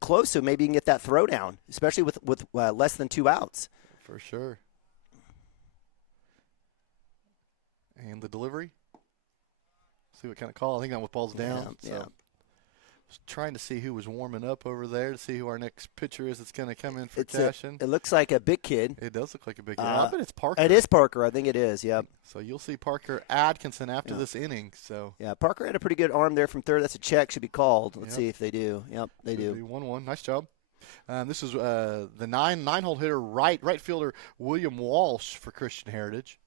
close so maybe you can get that throw down, especially with less than 2 outs. For sure. And the delivery. See what kind of call. I think that was balls down. Yeah. Trying to see who was warming up over there to see who our next pitcher is that's going to come in for Cashion. It looks like a big kid. It does look like a big kid. I bet it's Parker. It is Parker. I think it is, yep. So you'll see Parker Atkinson after this inning. So yeah, Parker had a pretty good arm there from third. That's a check. Should be called. Let's see if they do. Yep, they do. 1-1. Nice job. This is the 9-hole hitter, right fielder William Walsh for Christian Heritage.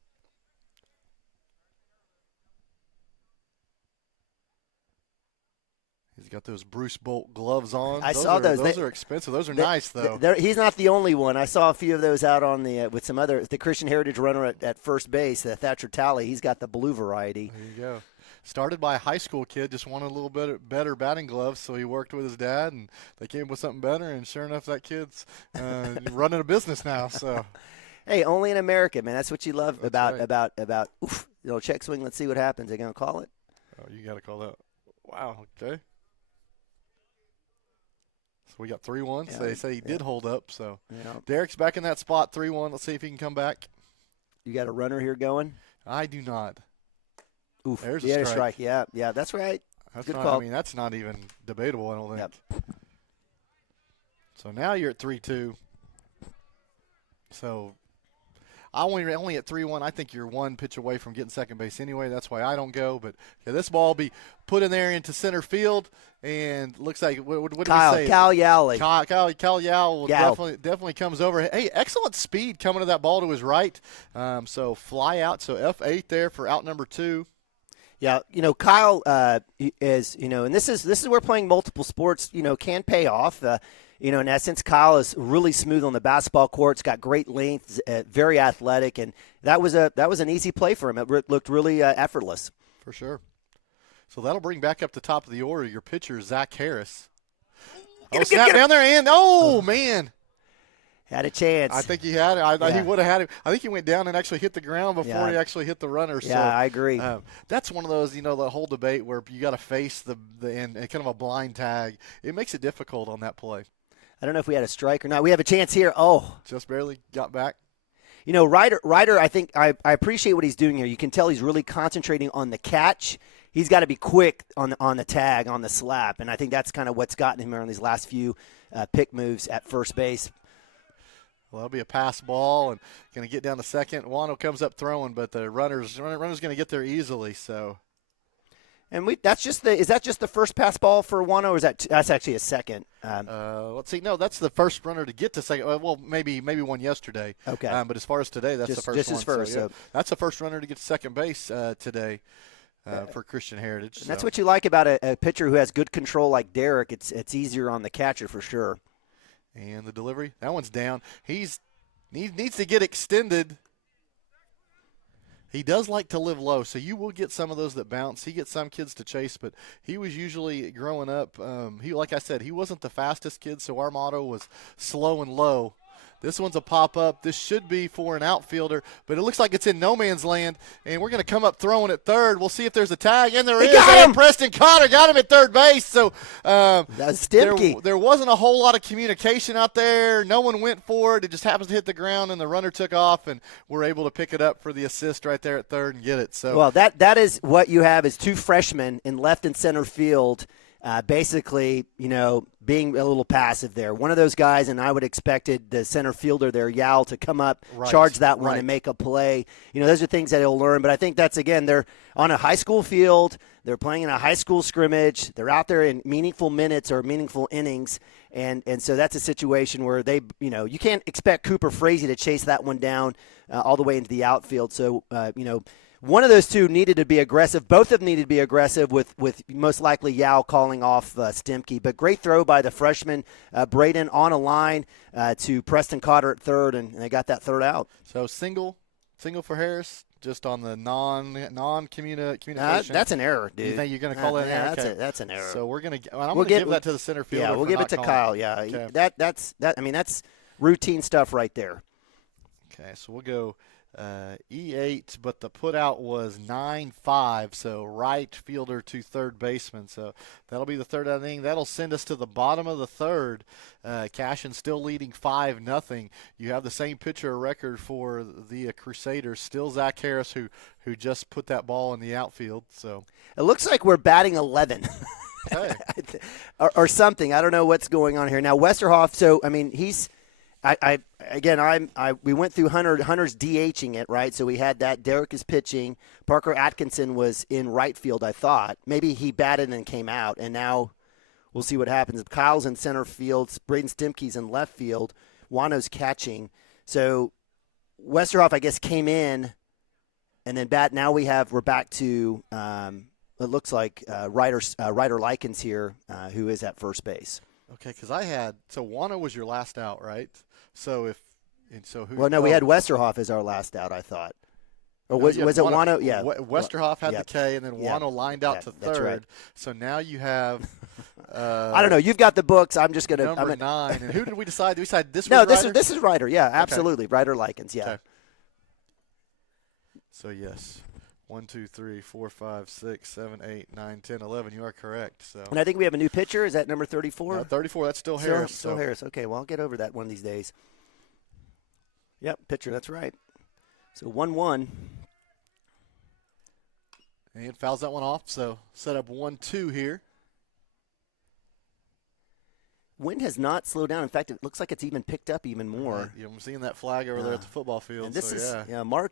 He's got those Bruce Bolt gloves on. I saw those. Those are expensive. Those are nice, though. He's not the only one. I saw a few of those out on with some other the Christian Heritage runner at first base, Thatcher Talley. He's got the blue variety. There you go. Started by a high school kid, just wanted a little bit better batting gloves, so he worked with his dad, and they came up with something better. And sure enough, that kid's running a business now. So, hey, only in America, man. That's what you love about check swing. Let's see what happens. They're gonna call it. Oh, you got to call that. Wow. Okay. So we got 3-1. So they say he did hold up. So Derek's back in that spot, 3-1. Let's see if he can come back. You got a runner here going? I do not. Oof. There's a strike. Yeah, that's right. That's good not, call. I mean, that's not even debatable, I don't think. Yep. So now you're at 3-2. So I only at 3-1. I think you're one pitch away from getting second base anyway. That's why I don't go. But this ball will be put in there into center field, and looks like what do we say? Cal Yowley. Cal Yow will definitely comes over. Hey, excellent speed coming to that ball to his right. So fly out. So F8 there for out number 2. Yeah, Kyle is, and this is where playing multiple sports, can pay off. In essence, Kyle is really smooth on the basketball court. He's got great length, very athletic, and that was an easy play for him. It looked really effortless. For sure. So that'll bring back up the top of the order your pitcher, Zach Harris. Snap down there, and man. Had a chance. I think he had it. He would have had it. I think he went down and actually hit the ground before he actually hit the runner. Yeah, so, I agree. That's one of those, the whole debate where you got to face the and kind of a blind tag. It makes it difficult on that play. I don't know if we had a strike or not. We have a chance here. Oh. Just barely got back. Ryder, I think I appreciate what he's doing here. You can tell he's really concentrating on the catch. He's got to be quick on the tag, on the slap, and I think that's kind of what's gotten him on these last few pick moves at first base. Well, that'll be a pass ball and going to get down to second. Wano comes up throwing, but the runner's going to get there easily. So, and is that just the first pass ball for Wano, or that's actually a second? Let's see. No, that's the first runner to get to second. Well, maybe one yesterday. Okay. But as far as today, that's the first just one. his first. So, that's the first runner to get to second base today for Christian Heritage. And that's what you like about a pitcher who has good control like Derek. It's easier on the catcher for sure. And the delivery, that one's down. He needs to get extended. He does like to live low, so you will get some of those that bounce. He gets some kids to chase, but he was usually growing up. Like I said, he wasn't the fastest kid, so our motto was slow and low. This one's a pop-up. This should be for an outfielder, but it looks like it's in no man's land, and we're going to come up throwing at third. We'll see if there's a tag, and there is. Got him! Preston Cotter got him at third base. So that's Stimke. There wasn't a whole lot of communication out there. No one went for it. It just happens to hit the ground, and the runner took off, and we're able to pick it up for the assist right there at third and get it. So well, that is what you have is two freshmen in left and center field. Basically, being a little passive there. One of those guys, and I would expected the center fielder there, Yao, to come up, charge that one, and make a play. Those are things that he'll learn. But I think that's, again, they're on a high school field. They're playing in a high school scrimmage. They're out there in meaningful minutes or meaningful innings. And so that's a situation where you can't expect Cooper Frazee to chase that one down all the way into the outfield. So, one of those two needed to be aggressive. Both of them needed to be aggressive with most likely Yao calling off Stimke. But great throw by the freshman, Braden, on a line to Preston Cotter at third, and they got that third out. So single for Harris, just on the non-communication. That's an error, dude. You think you're going to call that an error? Okay. That's an error. So we're going to. I'm going to give that to the center fielder. Yeah, we'll give it to Kyle. Yeah, okay. That's routine stuff right there. Okay, so we'll go. E8, but the put out was 9-5, so right fielder to third baseman. So that'll be the third inning. That'll send us to the bottom of the third. Cashion still leading 5-0. You have the same pitcher record for the Crusaders, still Zach Harris, who just put that ball in the outfield. So it looks like we're batting 11. Okay. or something. I don't know what's going on here. Now, Westerhoff, so, he's – we went through Hunter's DHing it, right? So we had that. Derek is pitching. Parker Atkinson was in right field, I thought. Maybe he batted and came out, and now we'll see what happens. Kyle's in center field. Braden Stimke's in left field. Wano's catching. So Westerhoff, I guess, came in, and then now we're back to it looks like Ryder Likens here, who is at first base. Okay, because Wano was your last out, right? So who? Well, no, we had Westerhoff as our last out, I thought. Or was it Wano? Yeah. Westerhoff had the K, and then Wano lined out to third. That's right. So now you have. I don't know. You've got the books. I'm just gonna number 9. And who did we decide? Did we decide this? No, was Ryder? this is Ryder. Yeah, absolutely. Okay. Ryder Likens. Yeah. Okay. So yes. 1, 2, 3, 4, 5, 6, 7, 8, 9, 10, 11. You are correct. So. And I think we have a new pitcher. Is that number 34? 34. That's still Harris. Still Harris. Okay, well, I'll get over that one of these days. Yep, pitcher. That's right. So 1-1. And fouls that one off. So set up 1-2 here. Wind has not slowed down. In fact, it looks like it's even picked up even more. Yeah, I'm seeing that flag over there at the football field. And this is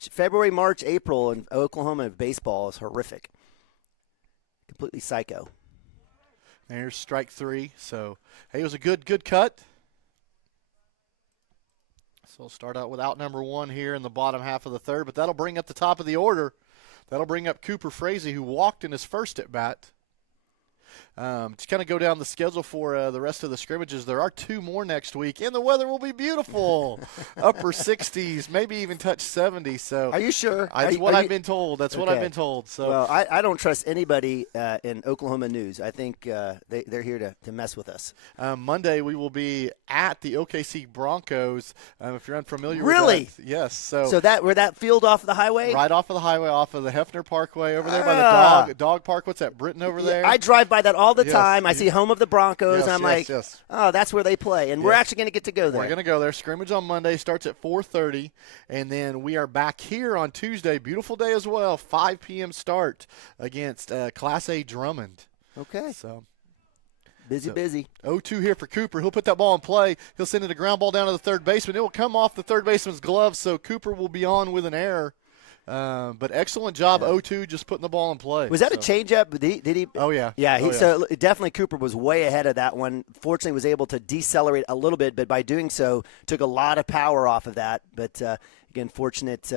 February, March, April in Oklahoma baseball is horrific. Completely psycho. There's strike 3. So, hey, it was a good cut. So we'll start out with out number 1 here in the bottom half of the third, but that'll bring up the top of the order. That'll bring up Cooper Frazee, who walked in his first at bat. To kind of go down the schedule for the rest of the scrimmages, there are 2 more next week, and the weather will be beautiful. Upper 60s, maybe even touch 70. So, are you sure? That's what I've been told. That's what I've been told. So, well, I don't trust anybody in Oklahoma news. I think they're here to mess with us. Monday we will be at the OKC Broncos. If you're unfamiliar really? with that, yes. So where that field off the highway? Right off of the highway, off of the Hefner Parkway, over there by the dog park. What's that? Britain over there. I drive by that all the time. I see home of the Broncos. I'm like, oh, that's where they play. And we're actually going to get to go there. We're going to go there. Scrimmage on Monday starts at 4:30, and then we are back here on Tuesday. Beautiful day as well. 5 p.m. start against Class A Drummond. Okay. So busy. 0-2 here for Cooper. He'll put that ball in play. He'll send it a ground ball down to the third baseman. It will come off the third baseman's glove, so Cooper will be on with an error. But excellent job, 0-2, just putting the ball in play. Was that a changeup? Did he? Oh, yeah. Yeah, so definitely Cooper was way ahead of that one. Fortunately, was able to decelerate a little bit, but by doing so, took a lot of power off of that. But, again, fortunate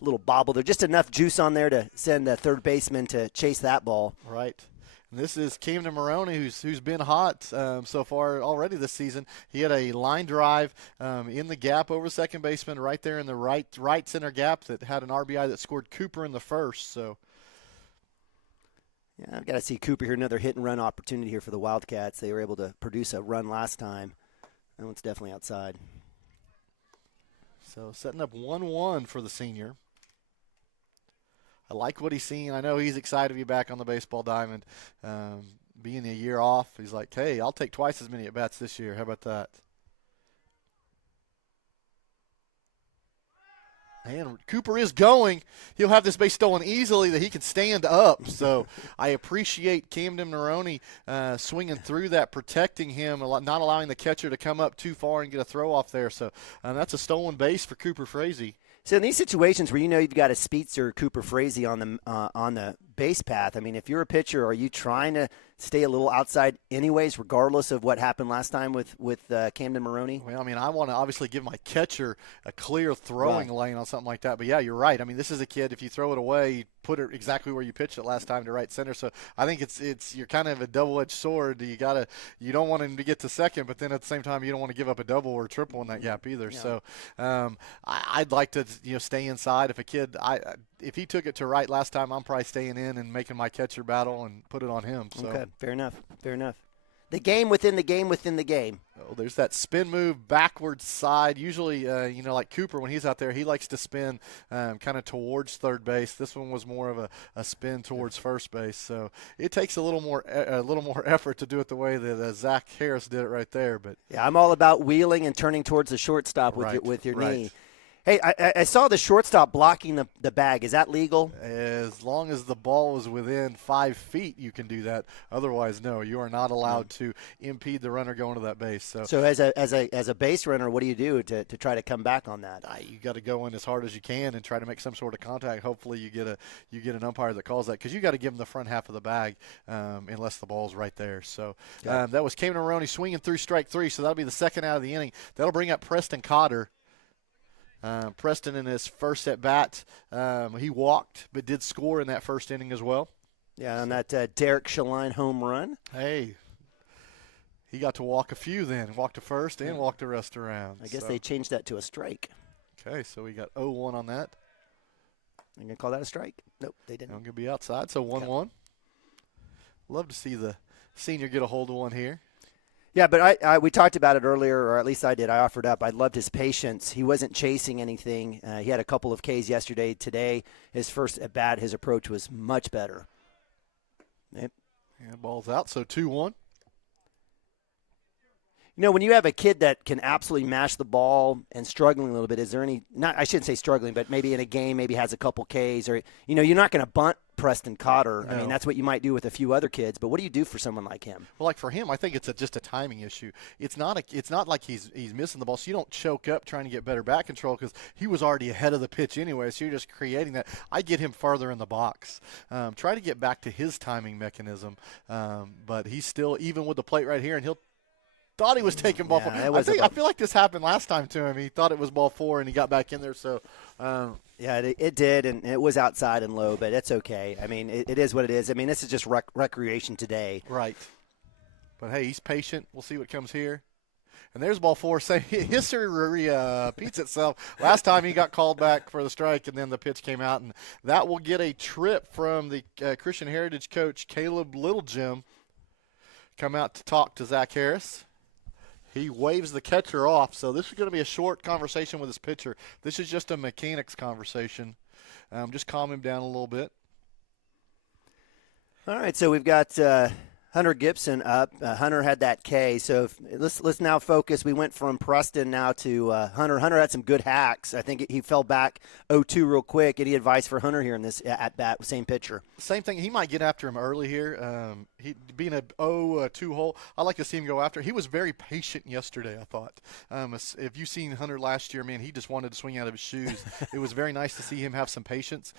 little bobble there. Just enough juice on there to send the third baseman to chase that ball. Right. This is Camden Maroney, who's been hot so far already this season. He had a line drive in the gap over second baseman, right there in the right center gap that had an RBI that scored Cooper in the first. So, yeah, I've got to see Cooper here. Another hit and run opportunity here for the Wildcats. They were able to produce a run last time. That one's definitely outside. So setting up 1-1 for the senior. I like what he's seeing. I know he's excited to be back on the baseball diamond. Being a year off, he's like, hey, I'll take twice as many at-bats this year. How about that? And Cooper is going. He'll have this base stolen easily that he can stand up. So I appreciate Camden Maroney swinging through that, protecting him, not allowing the catcher to come up too far and get a throw off there. So that's a stolen base for Cooper Frazee. So in these situations where you know you've got a speedster Cooper Frazee on the base path, I mean, if you're a pitcher, are you trying to stay a little outside anyways, regardless of what happened last time with Camden Maroney? Well, I mean, I want to obviously give my catcher a clear throwing lane on something like that. But, yeah, you're right. I mean, this is a kid, if you throw it away, you put it exactly where you pitched it last time to right center. So I think it's you're kind of a double-edged sword. You don't want him to get to second, but then at the same time you don't want to give up a double or a triple in that gap either. Yeah. So I'd like to stay inside. If a kid if he took it to right last time, I'm probably staying in and making my catcher battle and put it on him. So. Okay, fair enough. The game within the game within the game. Oh, there's that spin move backwards side. Usually, like Cooper, when he's out there, he likes to spin kind of towards third base. This one was more of a spin towards first base. So it takes a little more effort to do it the way that Zach Harris did it right there. But yeah, I'm all about wheeling and turning towards the shortstop with your knee. Hey, I saw the shortstop blocking the bag. Is that legal? As long as the ball is within 5 feet, you can do that. Otherwise, no, you are not allowed to impede the runner going to that base. So as a base runner, what do you do to try to come back on that? You got to go in as hard as you can and try to make some sort of contact. Hopefully, you get an umpire that calls that, because you got to give them the front half of the bag unless the ball's right there. So that was Camden Maroney swinging through strike 3. So that'll be the second out of the inning. That'll bring up Preston Cotter. Preston in his first at bat, he walked but did score in that first inning as well. Yeah, on that Derek Shaline home run. Hey, he got to walk a few then. Walked to first and walked the rest around. I guess they changed that to a strike. Okay, so we got 0-1 on that. You going to call that a strike? Nope, they didn't. I'm going to be outside, so 1-1. Love to see the senior get a hold of one here. Yeah, but we talked about it earlier, or at least I did. I offered up. I loved his patience. He wasn't chasing anything. He had a couple of Ks yesterday. Today, his first at bat, his approach was much better. Yep. Yeah, ball's out, so 2-1. You know, when you have a kid that can absolutely mash the ball and struggling a little bit, is there any – I shouldn't say struggling, but maybe in a game maybe has a couple Ks, or, you're not going to bunt Preston Cotter. No. I mean, that's what you might do with a few other kids, but what do you do for someone like him? Well, like for him, I think it's just a timing issue. It's not like he's missing the ball, so you don't choke up trying to get better back control, because he was already ahead of the pitch anyway, so you're just creating that. I get him farther in the box. Try to get back to his timing mechanism, but he's still, even with the plate right here, and thought he was taking ball 4. I feel like this happened last time to him. He thought it was ball 4, and he got back in there. So, yeah, it did, and it was outside and low, but it's okay. I mean, it is what it is. I mean, this is just recreation today. Right. But, hey, he's patient. We'll see what comes here. And there's ball 4. Say history repeats itself. Last time he got called back for the strike, and then the pitch came out, and that will get a trip from the Christian Heritage coach, Caleb Littlejim. Come out to talk to Zach Harris. He waves the catcher off, so this is going to be a short conversation with his pitcher. This is just a mechanics conversation. Just calm him down a little bit. All right, so we've got Hunter Gibson up. Hunter had that K, so let's now focus. We went from Preston now to Hunter. Hunter had some good hacks. I think he fell back 0-2 real quick. Any advice for Hunter here in this at-bat, same pitcher? Same thing. He might get after him early here. He being a 0-2 hole, I like to see him go after. He was very patient yesterday, I thought. If you've seen Hunter last year, man, he just wanted to swing out of his shoes. It was very nice to see him have some patience.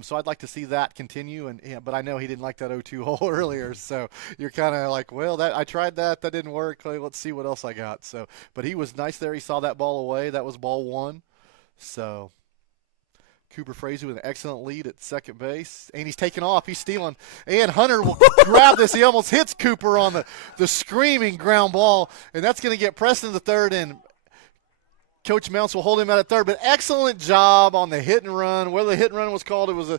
So I'd like to see that continue. But I know he didn't like that 0-2 hole earlier, so you're kind of like, well, I tried that didn't work. Let's see what else I got. So, but he was nice there. He saw that ball away. That was ball 1. So Cooper Frazee with an excellent lead at second base, and he's taking off. He's stealing, and Hunter will grab this. He almost hits Cooper on the screaming ground ball, and that's going to get Preston to third. And Coach Mounts will hold him out at third, but excellent job on the hit and run. Whether the hit and run was called, it was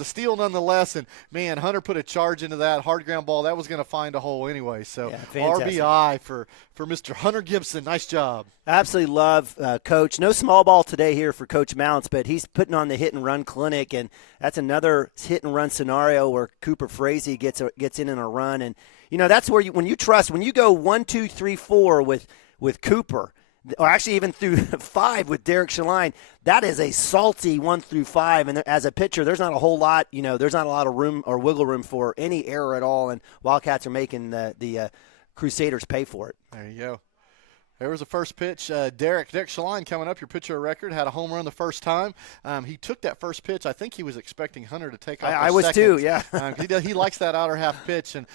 a steal nonetheless. And, man, Hunter put a charge into that hard ground ball. That was going to find a hole anyway. So RBI for Mr. Hunter Gibson. Nice job. I absolutely love Coach. No small ball today here for Coach Mounts, but he's putting on the hit and run clinic, and that's another hit and run scenario where Cooper Frazee gets in a run. And, that's where when you go 1, 2, 3, 4 with Cooper, or actually even through 5 with Derek Shaline, that is a salty 1 through 5. And as a pitcher, there's not a whole lot, there's not a lot of room or wiggle room for any error at all. And Wildcats are making the Crusaders pay for it. There you go. There was the first pitch. Derek Shaline coming up, your pitcher of record, had a home run the first time. He took that first pitch. I think he was expecting Hunter to take off. I was second. too, yeah. He likes that outer half pitch, and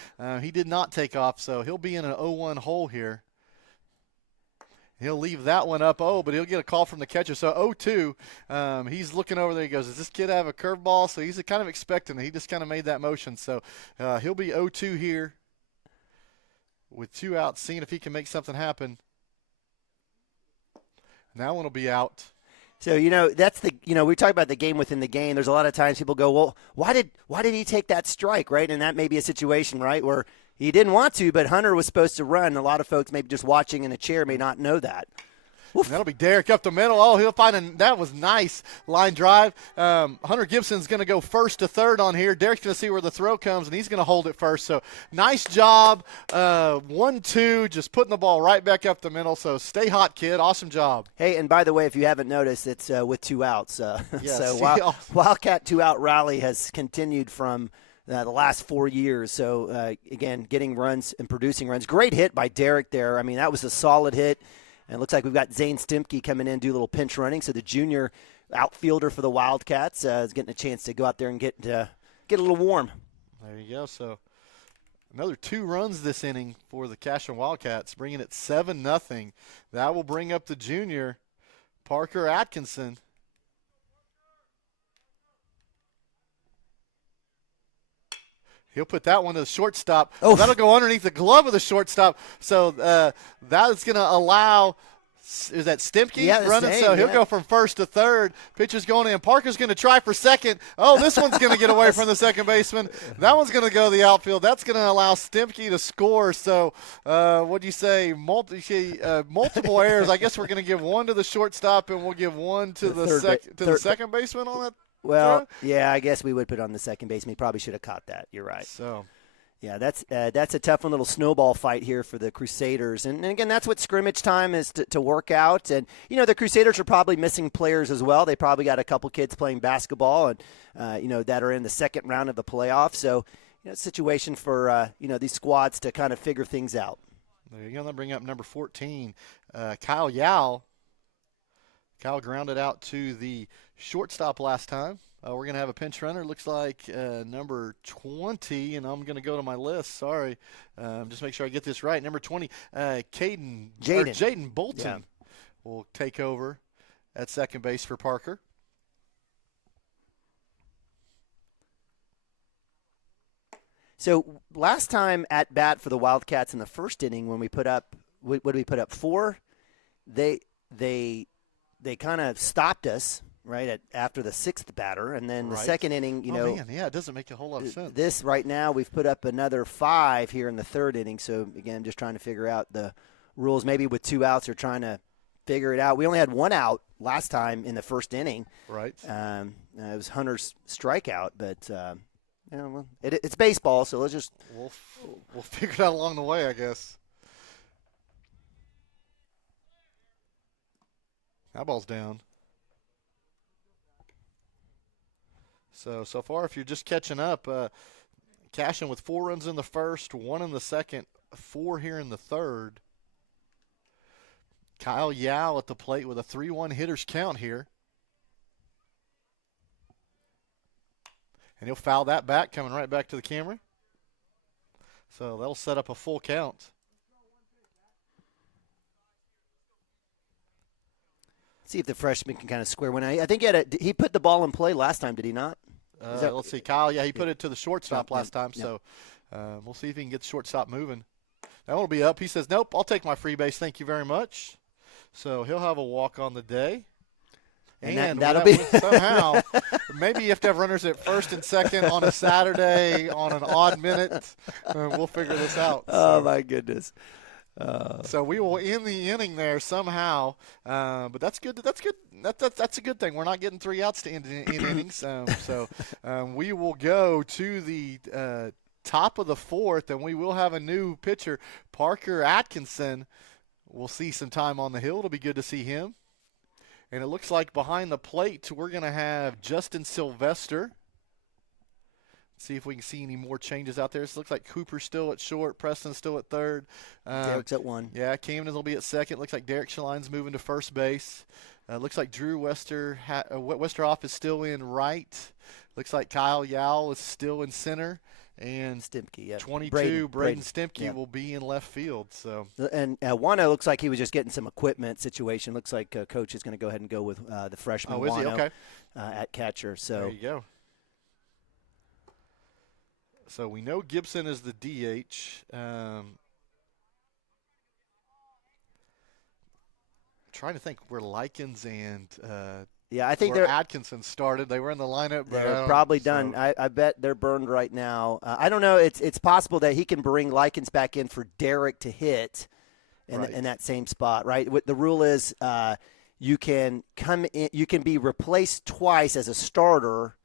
he did not take off, so he'll be in an 0-1 hole here. He'll leave that one up, but he'll get a call from the catcher. So 0-2, he's looking over there. He goes, does this kid have a curveball? So he's kind of expecting it. He just kind of made that motion. So he'll be 0-2 here with 2 outs, seeing if he can make something happen. That one will be out. So, that's we talk about the game within the game. There's a lot of times people go, well, why did he take that strike, right? And that may be a situation, right, where he didn't want to, but Hunter was supposed to run. A lot of folks maybe just watching in a chair may not know that. That'll be Derek up the middle. He'll find that was nice line drive. Hunter Gibson's going to go first to third on here. Derek's going to see where the throw comes, and he's going to hold it first. So nice job. 1-2, just putting the ball right back up the middle. So stay hot, kid. Awesome job. Hey, and by the way, if you haven't noticed, it's with 2 outs. Yes. So Wildcat 2-out rally has continued from the last 4 years. So, again, getting runs and producing runs. Great hit by Derek there. I mean, that was a solid hit. And it looks like we've got Zane Stimke coming in, do a little pinch running. So the junior outfielder for the Wildcats is getting a chance to go out there and get a little warm. There you go. So another 2 runs this inning for the Cashion Wildcats, bringing it 7-0. That will bring up the junior, Parker Atkinson. He'll put that one to the shortstop. Oh, that'll go underneath the glove of the shortstop. So that is going to allow – is that Stimke running? So he'll go from first to third. Pitcher's going in. Parker's going to try for second. Oh, this one's going to get away from the second baseman. That one's going to go to the outfield. That's going to allow Stimke to score. So what do you say? Multiple errors. I guess we're going to give one to the shortstop, and we'll give one to the second baseman on that. Well, yeah, I guess we would put on the second baseman. He probably should have caught that. You're right. So, yeah, that's a tough little snowball fight here for the Crusaders. And again, that's what scrimmage time is to work out. And, the Crusaders are probably missing players as well. They probably got a couple kids playing basketball and, that are in the second round of the playoffs. So, it's a situation for, these squads to kind of figure things out. There you go. They'll bring up number 14, Kyle Yao. Kyle grounded out to the shortstop last time. We're going to have a pinch runner. Looks like number 20, and I'm going to go to my list. Sorry. Just make sure I get this right. Number 20, Jaden Bolton will take over at second base for Parker. So last time at bat for the Wildcats in the first inning when we put up, what did we put up, 4? They kind of stopped us, right, after the 6th batter. And then the second inning, it doesn't make a whole lot of sense. This right now, we've put up another 5 here in the 3rd inning. So, again, just trying to figure out the rules. Maybe with 2 outs, they're trying to figure it out. We only had 1 out last time in the 1st inning. Right. It was Hunter's strikeout, but it's baseball, so let's just we'll figure it out along the way, I guess. That ball's down. So far, if you're just catching up, Cashion with 4 runs in the first, 1 in the second, 4 here in the third. Kyle Yao at the plate with a 3-1 hitters count here. And he'll foul that back, coming right back to the camera. So that'll set up a full count. See if the freshman can kind of square one. I think he put the ball in play last time, did he not? Let's see, Kyle. Yeah, he put it to the shortstop last time. So we'll see if he can get the shortstop moving. That one will be up. He says, nope, I'll take my free base. Thank you very much. So he'll have a walk on the day. And that'll be somehow, maybe you have to have runners at first and second on a Saturday on an odd minute. We'll figure this out. Oh, my goodness. So we will end the inning there somehow, but that's good. That's good. That's a good thing. We're not getting 3 outs to end in innings. We will go to the top of the 4th, and we will have a new pitcher, Parker Atkinson. We'll see some time on the hill. It'll be good to see him. And it looks like behind the plate we're going to have Justin Sylvester. See if we can see any more changes out there. It looks like Cooper's still at short, Preston's still at third. Derek's at 1. Yeah, Camden will be at second. Looks like Derek Schaline's moving to first base. Looks like Drew Westerhoff is still in right. Looks like Kyle Yowell is still in center. And Stemke, yeah. 22, Braden Stemke yeah. will be in left field. So, and Wano looks like he was just getting some equipment situation. Looks like Coach is going to go ahead and go with the freshman is he? Wano Okay. At catcher. So there you go. So we know Gibson is the DH. Trying to think where Likens and I think where they're Atkinson started. They were in the lineup. But they're probably done. I bet they're burned right now. I don't know. It's possible that he can bring Likens back in for Derek to hit in that same spot, right? What the rule is, you can come in, you can be replaced twice as a starter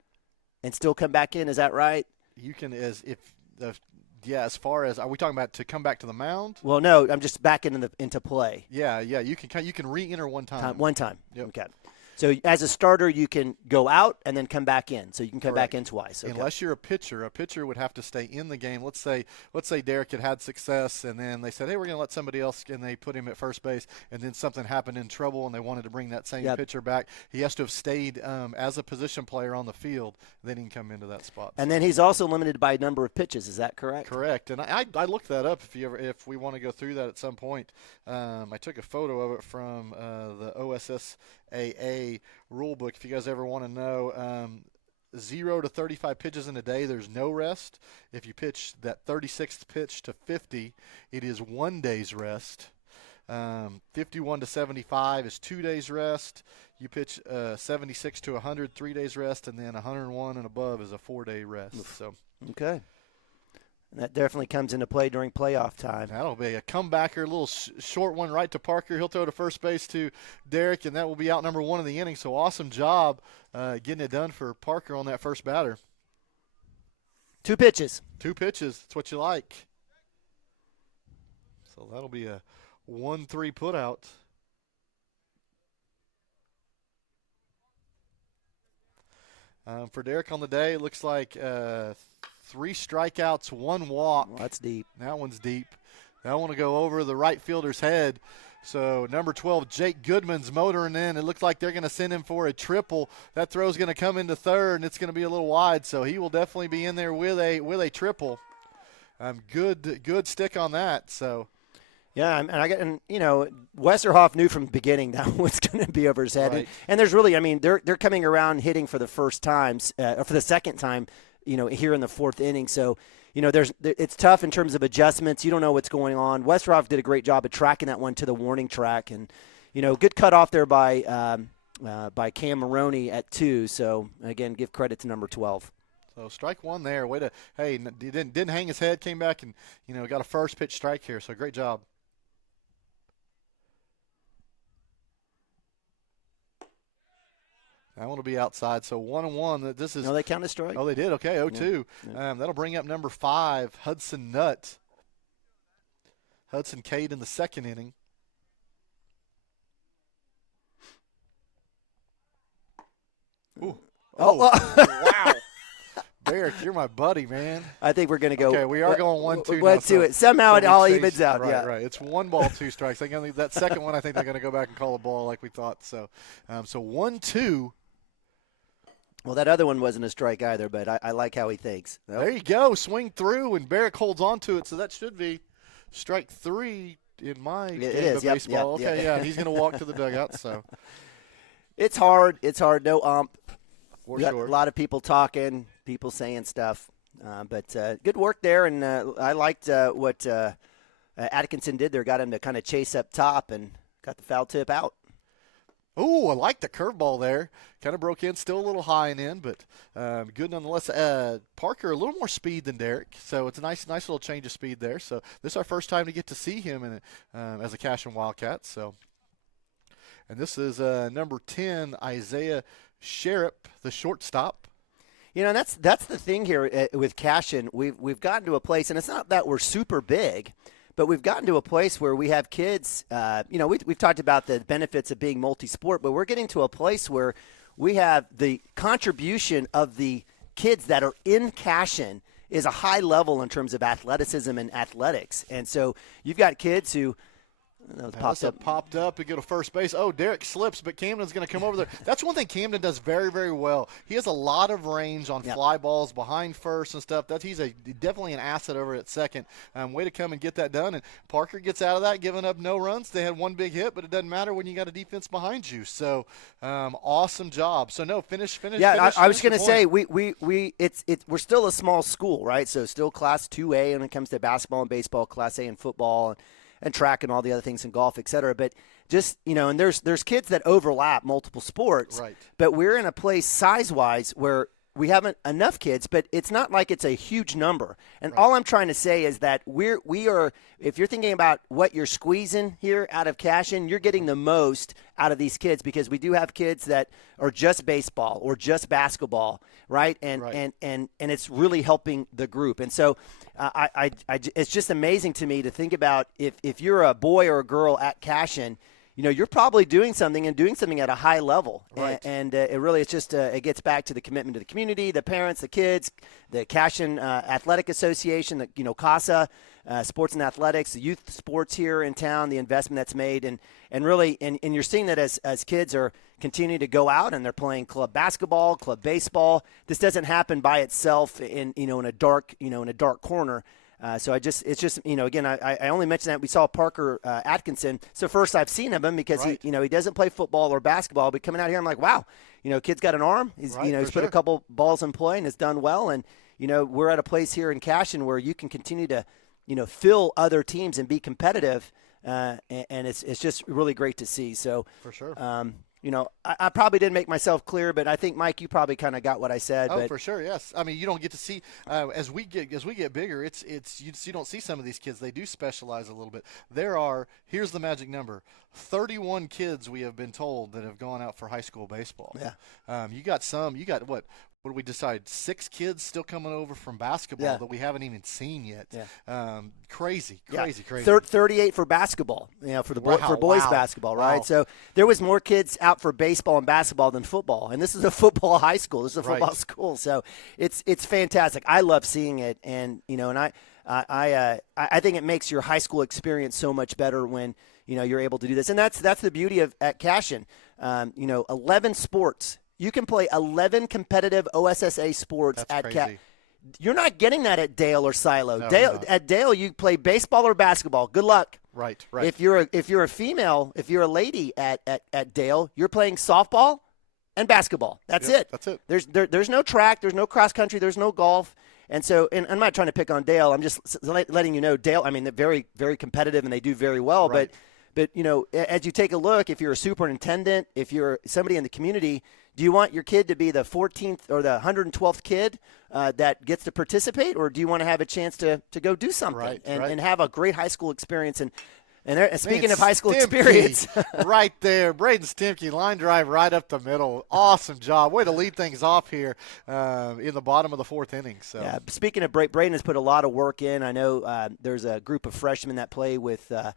and still come back in. Is that right? You can as far as, are we talking about to come back to the mound? Well, no, I'm just back into play. Yeah, you can re-enter one time. One time. Yep. Okay. So as a starter, you can go out and then come back in. So you can come back in twice. Okay. Unless you're a pitcher would have to stay in the game. Let's say Derek had success, and then they said, hey, we're going to let somebody else, and they put him at first base, and then something happened in trouble, and they wanted to bring that same pitcher back. He has to have stayed as a position player on the field. Then he can come into that spot. And then he's also limited by a number of pitches. Is that correct? Correct. And I looked that up if we want to go through that at some point. I took a photo of it from the OSSAA rule book. If you guys ever want to know, 0 to 35 pitches in a day, there's no rest. If you pitch that 36th pitch to 50, it is 1 day's rest. 51 to 75 is 2 days rest. You pitch 76 to 100, 3 days rest, and then 101 and above is a 4-day rest. So okay. And that definitely comes into play during playoff time. That'll be a comebacker, a little short one right to Parker. He'll throw to first base to Derek, and that will be out number 1 of the inning. So awesome job getting it done for Parker on that first batter. 2 pitches. 2 pitches. That's what you like. So that'll be a 1-3 putout. For Derek on the day, it looks like 3 strikeouts, 1 walk. Well, that's deep. That one's deep. That one will go over the right fielder's head. So number 12, Jake Goodman's motoring in. It looks like they're going to send him for a triple. That throw's going to come into third, and it's going to be a little wide. So he will definitely be in there with a triple. Good stick on that. So. Yeah, and Westerhoff knew from the beginning that was going to be over his head. Right. And there's really, they're coming around hitting for the first times, or for the second time, here in the 4th inning. So, it's tough in terms of adjustments. You don't know what's going on. Westerhoff did a great job of tracking that one to the warning track, and good cutoff there by Cam Maroney at 2. So again, give credit to number 12. So strike 1 there. He didn't hang his head, came back and got a first pitch strike here. So great job. That one will be outside. So 1-1. This is. No, they count a strike. Oh, they did. Okay, 0-2. Yeah. That'll bring up number 5, Hudson Nutt. Hudson Cade in the 2nd inning. Ooh. Oh, wow. Derek, you're my buddy, man. I think we're going to go. Okay, we are going 1-2 now. Let's do it. Somehow it all evens out. Right. It's 1 ball, 2 strikes. That second one, I think they're going to go back and call a ball like we thought. So 1-2. Well, that other one wasn't a strike either, but I like how he thinks. Nope. There you go. Swing through, and Barrick holds on to it, so that should be strike 3 in my game of baseball. Yep, okay, yeah, he's going to walk to the dugout. So it's hard. It's hard. No ump. For sure. A lot of people talking, people saying stuff. But good work there, and I liked what Atkinson did there. Got him to kind of chase up top and got the foul tip out. Oh, I like the curveball there. Kind of broke in, still a little high and in, but good nonetheless. Parker, a little more speed than Derek, so it's a nice little change of speed there. So this is our first time to get to see him as a Cashion Wildcat. So, and this is number 10, Isaiah Sherripp, the shortstop. You know, that's the thing here with Cashion. We've gotten to a place, and it's not that we're super big, but we've gotten to a place where we have kids. We've talked about the benefits of being multi-sport, but we're getting to a place where we have the contribution of the kids that are in Cashion is a high level in terms of athleticism and athletics. And so you've got kids who popped up and go to first base. Oh, Derek slips, but Camden's going to come over there. That's one thing Camden does very, very well. He has a lot of range on fly balls behind first and stuff. He's definitely an asset over at second. Way to come and get that done. And Parker gets out of that, giving up no runs. They had one big hit, but it doesn't matter when you got a defense behind you. So awesome job. So no, finish. Yeah, I was going to say we're still a small school, right? So still Class 2A when it comes to basketball and baseball, Class A and football, and track and all the other things in golf, et cetera. But just, and there's kids that overlap multiple sports. Right. But we're in a place size-wise where we haven't enough kids, but it's not like it's a huge number. And all I'm trying to say is that we are, if you're thinking about what you're squeezing here out of Cashion, you're getting the most out of these kids because we do have kids that are just baseball or just basketball, right? And it's really helping the group. And so it's just amazing to me to think about if you're a boy or a girl at Cashion, you're probably doing something at a high level. Right. And it really, it's just, it gets back to the commitment to the community, the parents, the kids, the Cashion Athletic Association, the, CASA, sports and athletics, the youth sports here in town, the investment that's made. And really, and you're seeing that as kids are continuing to go out and they're playing club basketball, club baseball. This doesn't happen by itself in a dark corner. So it's just, again, I only mentioned that we saw Parker Atkinson. So first I've seen of him because he doesn't play football or basketball, but coming out here, I'm like, wow, kid's got an arm. He's put a couple balls in play and has done well. And, we're at a place here in Cashion where you can continue to, fill other teams and be competitive. And it's just really great to see. So for sure. I probably didn't make myself clear, but I think, Mike, you probably kind of got what I said. Oh, for sure, yes. I mean, you don't get to see as we get bigger. You don't see some of these kids. They do specialize a little bit. Here's the magic number: 31 kids we have been told that have gone out for high school baseball. Yeah. You got what? What did we decide? 6 kids still coming over from basketball that we haven't even seen yet. Yeah. Crazy. 38 for basketball, for boys basketball, right? Wow. So there was more kids out for baseball and basketball than football, and this is a football high school. This is a football school, so it's fantastic. I love seeing it, and I think it makes your high school experience so much better when you're able to do this, and that's the beauty at Cashion. 11 sports. You can play 11 competitive OSSA sports at Cashion. You're not getting that at Dale or Silo. No, at Dale, you play baseball or basketball. Good luck. Right. If you're a female, if you're a lady at Dale, you're playing softball and basketball. That's it. That's it. There's no track. There's no cross country. There's no golf. And so, and I'm not trying to pick on Dale. I'm just letting you know, Dale. I mean, they're very, very competitive and they do very well. Right. But as you take a look, if you're a superintendent, if you're somebody in the community, do you want your kid to be the 14th or the 112th kid that gets to participate, or do you want to have a chance to go do something and have a great high school experience? And speaking of high school experience, right there, Braden Stimke, line drive right up the middle. Awesome job. Way to lead things off here in the bottom of the 4th inning. So. Yeah, speaking of Braden has put a lot of work in. I know there's a group of freshmen that play with the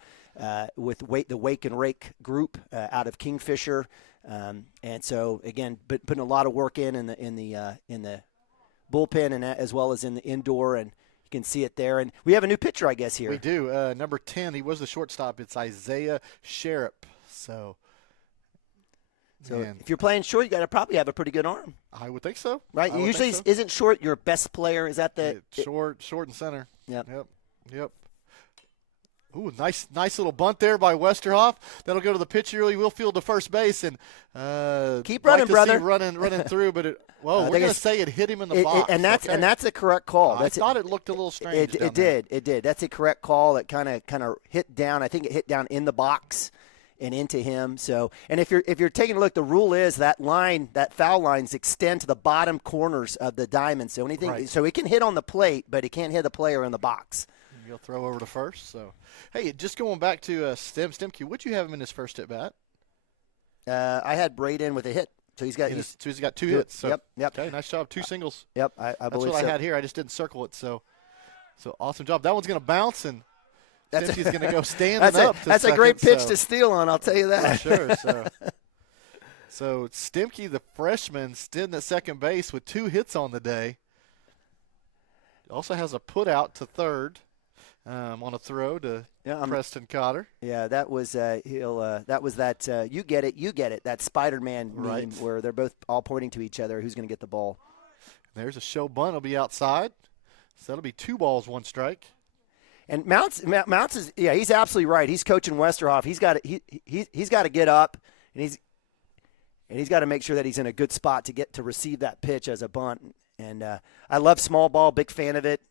Wake and Rake group out of Kingfisher. And so again, putting a lot of work in the bullpen and as well as in the indoor, and you can see it there. And we have a new pitcher, I guess, here. We do. Number 10, he was the shortstop. It's Isaiah Sherripp. So if you're playing short, you got to probably have a pretty good arm. I would think so. Right? Usually, isn't short your best player? Is that short and center? Yep. Ooh, nice little bunt there by Westerhoff. That'll go to the pitcher. He will field to first base and keep running, brother. Running through, but we're going to say it hit him in the box, and that's a correct call. I thought it looked a little strange. It did. That's a correct call. It kind of hit down. I think it hit down in the box, and into him. So, and if you're taking a look, the rule is that foul lines extend to the bottom corners of the diamond. So so it can hit on the plate, but it can't hit the player in the box. You'll throw over to first. So, hey, just going back to Stemke, what'd you have him in his first at bat? I had Braden with a hit. So he's got two hits. So. Yep. Okay, nice job. 2 singles. Yep, I believe that's what so. I had here. I just didn't circle it. So awesome job. That one's going to bounce, and Stemke's going to go standing up. That's a great pitch to steal on. I'll tell you that. For sure. So Stemke, the freshman, standing at second base with 2 hits on the day. Also has a put out to third. On a throw to Preston Cotter. Yeah, that was you get it, that Spider-Man meme where they're both all pointing to each other. Who's going to get the ball? There's a show bunt. It'll be outside. So that'll be 2 balls, 1 strike. And Mounts is he's absolutely right. He's coaching Westerhoff. He's got to get up and he's got to make sure that he's in a good spot to receive that pitch as a bunt. And I love small ball, big fan of it.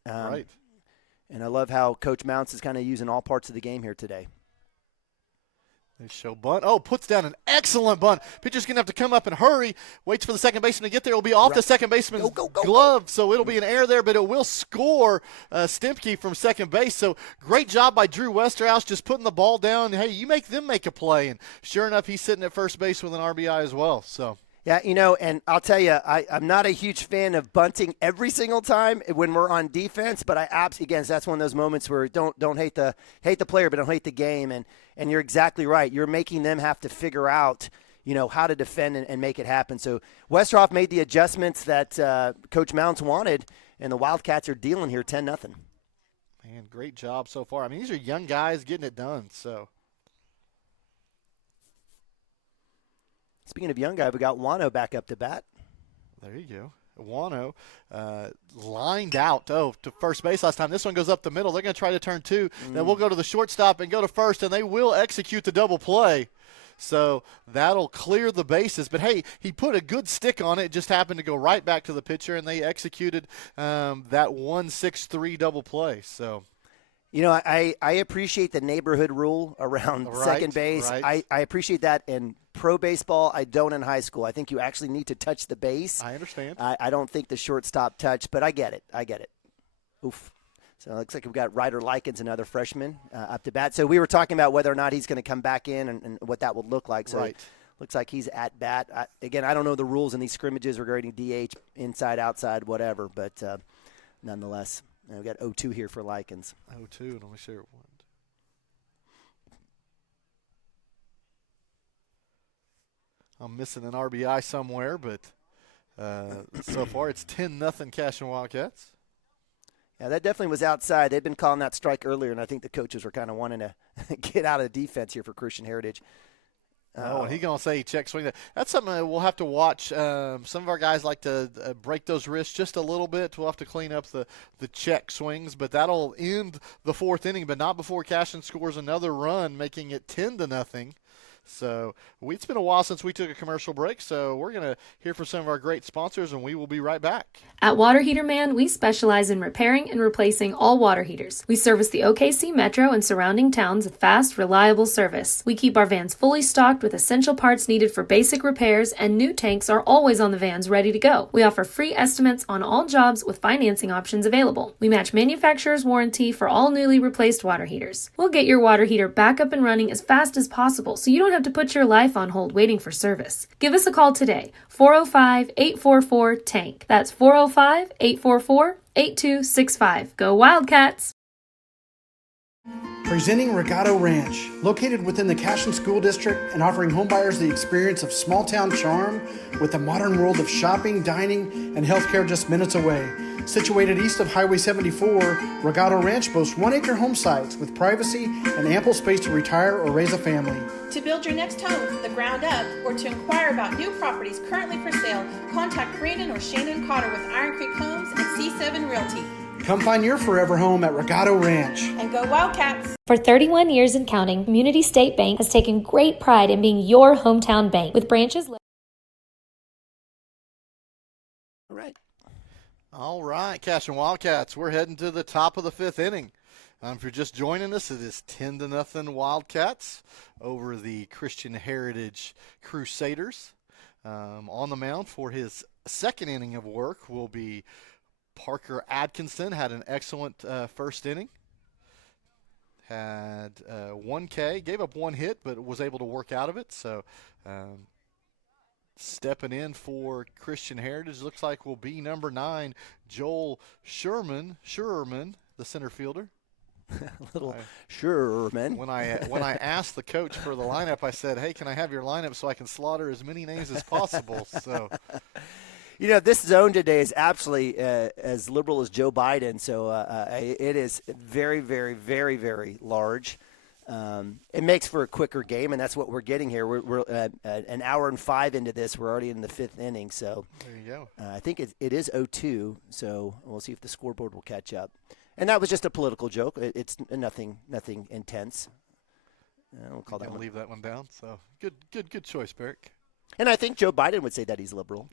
And I love how Coach Mounts is kind of using all parts of the game here today. They show bunt. Oh, puts down an excellent bunt. Pitcher's going to have to come up and hurry. Waits for the second baseman to get there. It'll be off the second baseman's glove, so it'll be an error there, but it will score Stemke from second base. So great job by Drew Westerhouse just putting the ball down. Hey, you make them make a play. And sure enough, he's sitting at first base with an RBI as well. So. Yeah, and I'll tell you, I'm not a huge fan of bunting every single time when we're on defense, but that's one of those moments where don't hate the player, but don't hate the game, and you're exactly right. You're making them have to figure out, how to defend and make it happen. So Westerhoff made the adjustments that Coach Mounts wanted, and the Wildcats are dealing here 10-0. Man, great job so far. I mean, these are young guys getting it done, so. Speaking of young guy, we got Wano back up to bat. There you go. Wano lined out to first base last time. This one goes up the middle. They're going to try to turn 2. Then we'll go to the shortstop and go to first, and they will execute the double play. So that'll clear the bases. But, hey, he put a good stick on it. It just happened to go right back to the pitcher, and they executed that 1-6-3 double play. So. I appreciate the neighborhood rule around second base. Right. I appreciate that in pro baseball. I don't in high school. I think you actually need to touch the base. I understand. I don't think the shortstop touch, but I get it. Oof. So it looks like we've got Ryder Likens, another freshman, up to bat. So we were talking about whether or not he's going to come back in and what that would look like. So it looks like he's at bat. Again, I don't know the rules in these scrimmages regarding DH, inside, outside, whatever, but nonetheless. We've got 0-2 here for Likens. 0-2, let me share it. I'm missing an RBI somewhere, but so far it's 10-0 Cashion Wildcats. Yeah, that definitely was outside. They'd been calling that strike earlier, and I think the coaches were kind of wanting to get out of defense here for Christian Heritage. And he's going to say he check swing. That's something that we'll have to watch. Some of our guys like to break those wrists just a little bit. We'll have to clean up the check swings, but that'll end the 4th inning, but not before Cashion scores another run, making it 10-0. So it's been a while since we took a commercial break, so we're going to hear from some of our great sponsors, and we will be right back. At Water Heater Man, we specialize in repairing and replacing all water heaters. We service the OKC Metro and surrounding towns with fast, reliable service. We keep our vans fully stocked with essential parts needed for basic repairs, and new tanks are always on the vans ready to go. We offer free estimates on all jobs with financing options available. We match manufacturer's warranty for all newly replaced water heaters. We'll get your water heater back up and running as fast as possible, so you don't have to put your life on hold waiting for service. Give us a call today, 405-844-TANK. That's 405-844-8265. Go Wildcats! Presenting Regato Ranch, located within the Cashion School District and offering homebuyers the experience of small-town charm with the modern world of shopping, dining, and healthcare just minutes away. Situated east of Highway 74, Regato Ranch boasts 1-acre home sites with privacy and ample space to retire or raise a family. To build your next home from the ground up or to inquire about new properties currently for sale, contact Brandon or Shannon Cotter with Iron Creek Homes and C7 Realty. Come find your forever home at Regato Ranch. And go Wildcats! For 31 years and counting, Community State Bank has taken great pride in being your hometown bank with branches. All right, Cashion Wildcats, we're heading to the top of the 5th inning. If you're just joining us, it is 10-0 Wildcats over the Christian Heritage Crusaders. On the mound for his second inning of work will be Parker Atkinson. Had an excellent first inning. Had 1 K, gave up 1 hit, but was able to work out of it. So stepping in for Christian Heritage looks like will be number 9, Joel Sherman, the center fielder. Sherman. When I asked the coach for the lineup, I said, "Hey, can I have your lineup so I can slaughter as many names as possible?" So. This zone today is absolutely as liberal as Joe Biden, so it is very, very, very, very large. It makes for a quicker game, and that's what we're getting here. We're an hour and 5 into this. We're already in the 5th inning, so there you go. I think it is 0-2, so we'll see if the scoreboard will catch up. And that was just a political joke. It's nothing intense. We'll call that one. Leave that one down. So good choice, Barrick. And I think Joe Biden would say that he's liberal.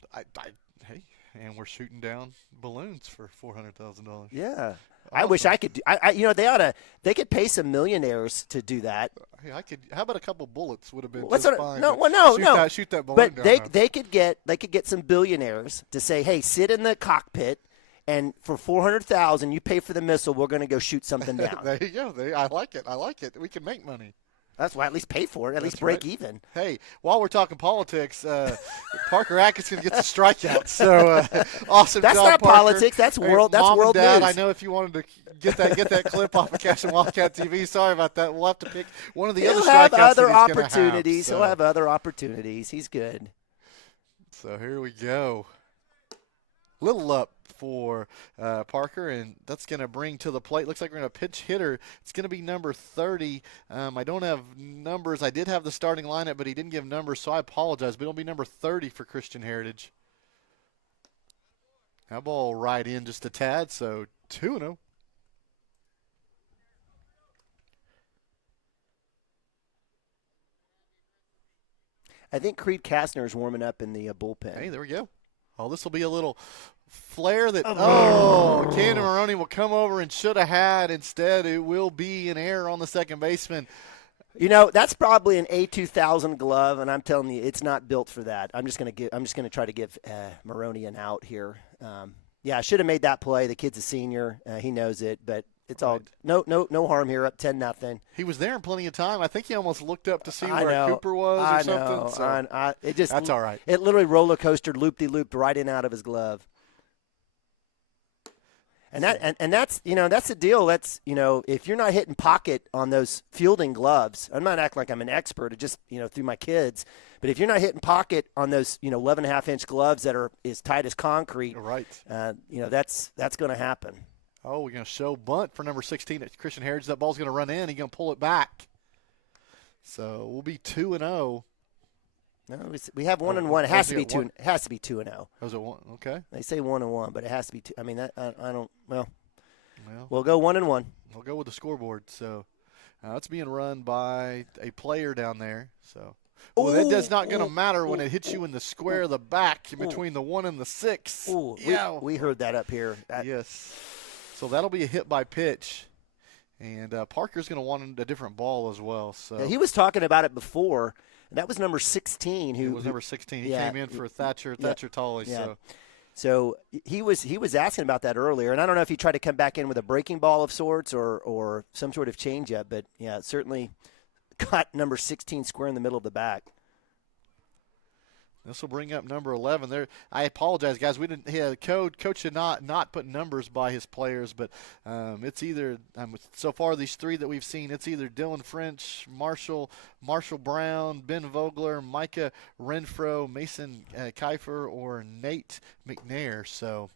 Hey, and we're shooting down balloons for $400,000. Yeah, awesome. I wish I could. They could pay some millionaires to do that. Hey, I could. How about a couple bullets would have been fine. No. Shoot that balloon but down. they could get some billionaires to say, hey, sit in the cockpit. And for $400,000, you pay for the missile. We're going to go shoot something down. There you go. I like it. We can make money. That's why at least pay for it. At least break even. Hey, while we're talking politics, Parker Atkinson gets a strikeout. So awesome that's job, not Parker. politics. That's world. That's Mom world and Dad, news. I know if you wanted to get that clip off of Cashion Wildcat TV. Sorry about that. We'll have to pick one of the other strikeouts. He'll have other opportunities. He's good. So here we go. Little up for Parker, and that's going to bring to the plate. Looks like we're going to pitch hitter. It's going to be number 30. I don't have numbers. I did have the starting lineup, but he didn't give numbers, so I apologize. But it'll be number 30 for Christian Heritage. That ball right in just a tad, so 2-0. I think Creed Kastner is warming up in the bullpen. Hey, there we go. Oh, this will be a little flare that, Cannon Maroney will come over and should have had. Instead, it will be an error on the second baseman. That's probably an A2000 glove, and I'm telling you, it's not built for that. I'm just going to try to give Maroney an out here. I should have made that play. The kid's a senior. He knows it, but it's all no harm here. Up 10-0. He was there in plenty of time. I think he almost looked up to see where Cooper was something. So that's all right. It literally roller coastered, looped right in out of his glove. And that's the deal. That's if you're not hitting pocket on those fielding gloves, I'm not acting like I'm an expert. It just through my kids. But if you're not hitting pocket on those 11.5-inch gloves that are as tight as concrete, right? That's going to happen. Oh, we're going to show bunt for number 16 at Christian Heritage. That ball's going to run in. He's going to pull it back. So we'll be 2-0. No, we have 1-1. It has to be 2. It has to be 2-0. Was it 1? Okay. They say 1-1, but it has to be 2. I mean, I don't. Well, we'll go 1-1. We'll go with the scoreboard. So it's being run by a player down there. So that does not going to matter when it hits you in the square of the back between the 1 and the 6. We heard that up here. Yes. So that'll be a hit by pitch. And Parker's going to want a different ball as well. So he was talking about it before. That was number 16. Who was number 16? He came in for Thatcher Tolley. Yeah. So he was asking about that earlier, and I don't know if he tried to come back in with a breaking ball of sorts or some sort of changeup, but certainly got number 16 square in the middle of the back. This will bring up number 11 there. I apologize, guys. We didn't. Coach did not put numbers by his players, but it's either so far these 3 that we've seen. It's either Dylan French, Marshall Brown, Ben Vogler, Micah Renfro, Mason Kiefer, or Nate McNair. So.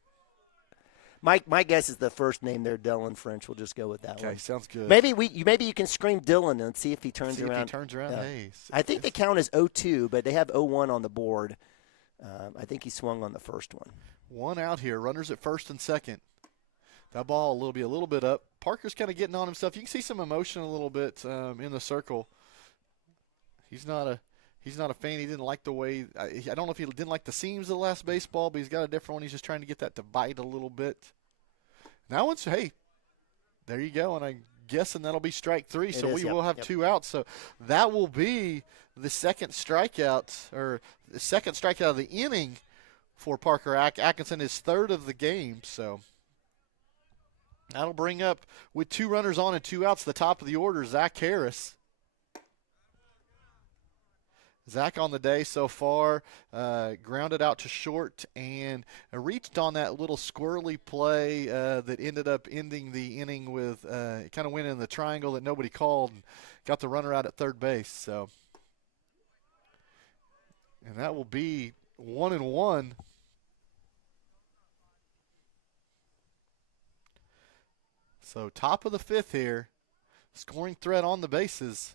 My guess is the first name there, Dylan French. We'll just go with that one. Okay, sounds good. Maybe you can scream Dylan and see if he turns around. Hey, I think the count is 0-2, but they have 0-1 on the board. I think he swung on the first one. 1 out here. Runners at first and second. That ball will be a little bit up. Parker's kind of getting on himself. You can see some emotion a little bit in the circle. He's not a fan. He didn't like the way – I don't know if he didn't like the seams of the last baseball, but he's got a different one. He's just trying to get that to bite a little bit. Now there you go, and a guessing that'll be strike three, so we yep, will have 2 outs. So that will be the second strikeout, or the second strikeout of the inning for Parker Atkinson, his third of the game. So that'll bring up, with 2 runners on and 2 outs, the top of the order, Zach Harris. Zach on the day so far, grounded out to short and reached on that little squirrely play that ended up ending the inning with, it kind of went in the triangle that nobody called and got the runner out at third base. So, and that will be 1-1. So top of the 5th here, scoring threat on the bases.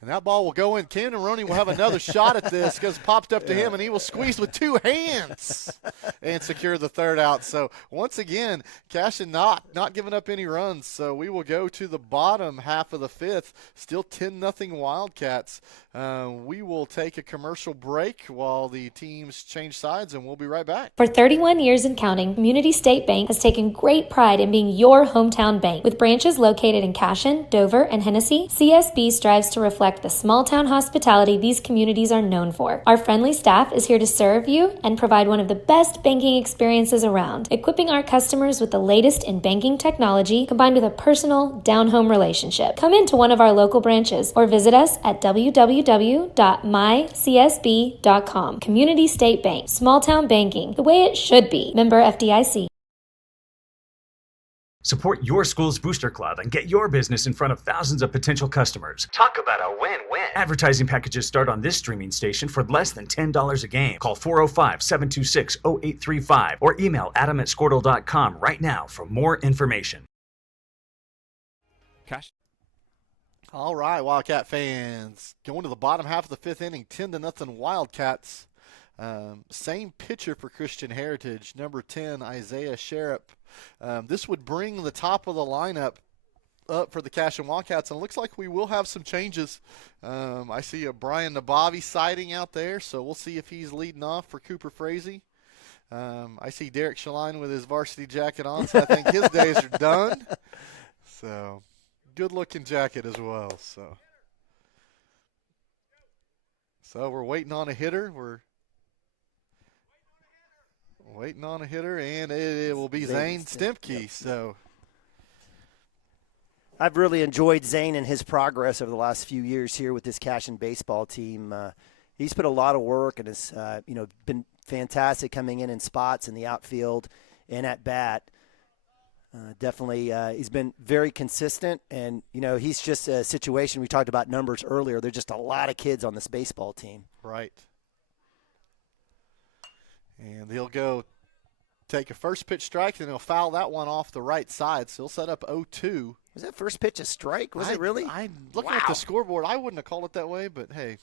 And that ball will go in. Camden Roney will have another shot at this because it popped up to him, and he will squeeze with 2 hands and secure the third out. So, once again, Cashion not giving up any runs. So, we will go to the bottom half of the 5th. Still 10-0 Wildcats. We will take a commercial break while the teams change sides, and we'll be right back. For 31 years and counting, Community State Bank has taken great pride in being your hometown bank. With branches located in Cashion, Dover, and Hennessy, CSB strives to reflect the small-town hospitality these communities are known for. Our friendly staff is here to serve you and provide one of the best banking experiences around, equipping our customers with the latest in banking technology combined with a personal, down-home relationship. Come into one of our local branches or visit us at www.mycsb.com. Community State Bank, small-town banking, the way it should be. Member FDIC. Support your school's booster club and get your business in front of thousands of potential customers. Talk about a win-win. Advertising packages start on this streaming station for less than $10 a game. Call 405-726-0835 or email adam@squirtle.com right now for more information. All right, Wildcat fans. Going to the bottom half of the 5th inning, 10-0 Wildcats. Same pitcher for Christian Heritage, number 10, Isaiah Sharp. This would bring the top of the lineup up for the Cashion Wildcats, and it looks like we will have some changes. I see a Brian Nabavi sighting out there, so we'll see if he's leading off for Cooper Frazee. I see Derek Shaline with his varsity jacket on, so I think his days are done. So, good-looking jacket as well. So we're waiting on a hitter. We're waiting on a hitter, and it will be Zane Stemke. Yep. So I've really enjoyed Zane and his progress over the last few years here with this Cashion baseball team. He's put a lot of work and has been fantastic coming in spots in the outfield and at bat. Definitely, he's been very consistent, and he's just a situation. We talked about numbers earlier. There's just a lot of kids on this baseball team. Right. And he'll go take a first pitch strike, and he'll foul that one off the right side. So he'll set up 0-2. Was that first pitch a strike? Was it really? I'm looking at the scoreboard. I wouldn't have called it that way, but hey,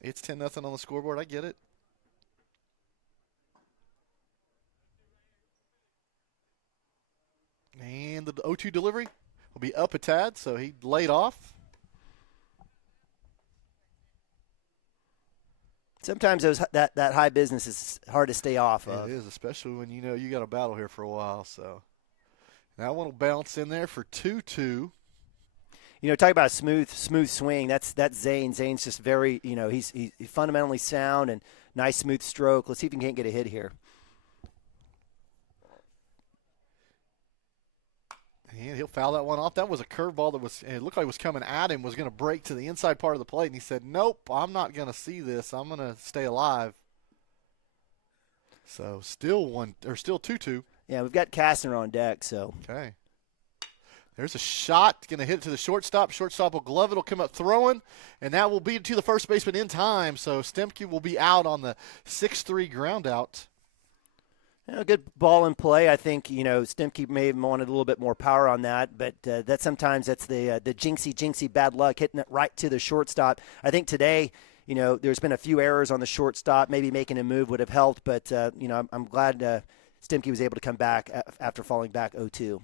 it's 10-0 on the scoreboard. I get it. And the 0-2 delivery will be up a tad, so he laid off. Sometimes that high business is hard to stay off of. It is, especially when you got a battle here for a while. So that one will bounce in there for 2-2. Talk about a smooth swing. That's Zane. Zane's just very, he's fundamentally sound and nice smooth stroke. Let's see if he can't get a hit here. And he'll foul that one off. That was a curveball it looked like it was coming at him, was going to break to the inside part of the plate, and he said, nope, I'm not going to see this. I'm going to stay alive. So still 2-2. Yeah, we've got Kastner on deck, so. Okay. There's a shot, going to hit it to the shortstop. Shortstop will glove it, will come up throwing, and that will be to the first baseman in time. So Stemke will be out on the 6-3 ground out. Good ball in play. I think, Stemke may have wanted a little bit more power on that, but that's the jinxy bad luck, hitting it right to the shortstop. I think today, there's been a few errors on the shortstop. Maybe making a move would have helped, but, I'm glad Stemke was able to come back after falling back 0-2.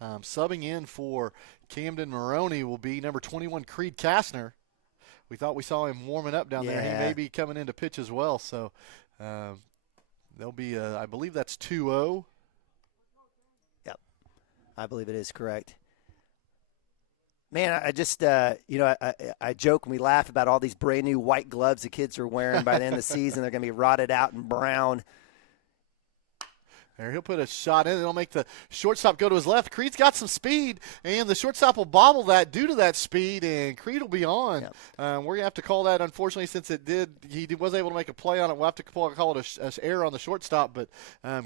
Subbing in for Camden Maroney will be number 21, Creed Kastner. We thought we saw him warming up down there. He may be coming in to pitch as well, so there'll be, I believe that's 2-0. Yep. I believe it is correct. Man, I just, I joke and we laugh about all these brand new white gloves the kids are wearing. By the end of the season, they're going to be rotted out and brown. There, he'll put a shot in. It'll make the shortstop go to his left. Creed's got some speed, and the shortstop will bobble that due to that speed, and Creed will be on. Yep. We're going to have to call that, unfortunately, since he was able to make a play on it. We'll have to call it an error on the shortstop, but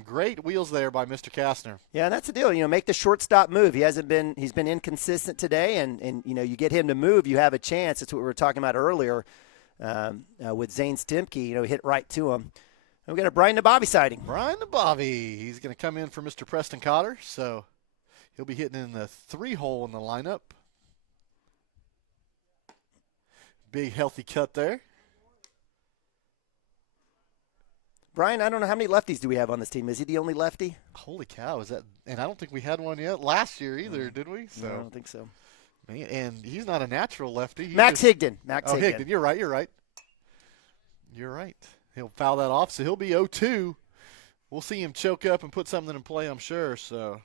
great wheels there by Mr. Kastner. Yeah, and that's the deal. Make the shortstop move. He's been inconsistent today, and you get him to move, you have a chance. That's what we were talking about earlier with Zane Stimke. Hit right to him. And we got a Brian Nabavi sighting. Brian Nabavi. He's going to come in for Mr. Preston Cotter, so he'll be hitting in the 3-hole in the lineup. Big, healthy cut there. Brian, I don't know how many lefties do we have on this team. Is he the only lefty? Holy cow! Is that? And I don't think we had one yet last year either, did we? No, I don't think so. Man, and he's not a natural lefty. Max Higdon. Higdon. You're right. You're right. He'll foul that off, so he'll be 0-2. We'll see him choke up and put something in play, I'm sure. So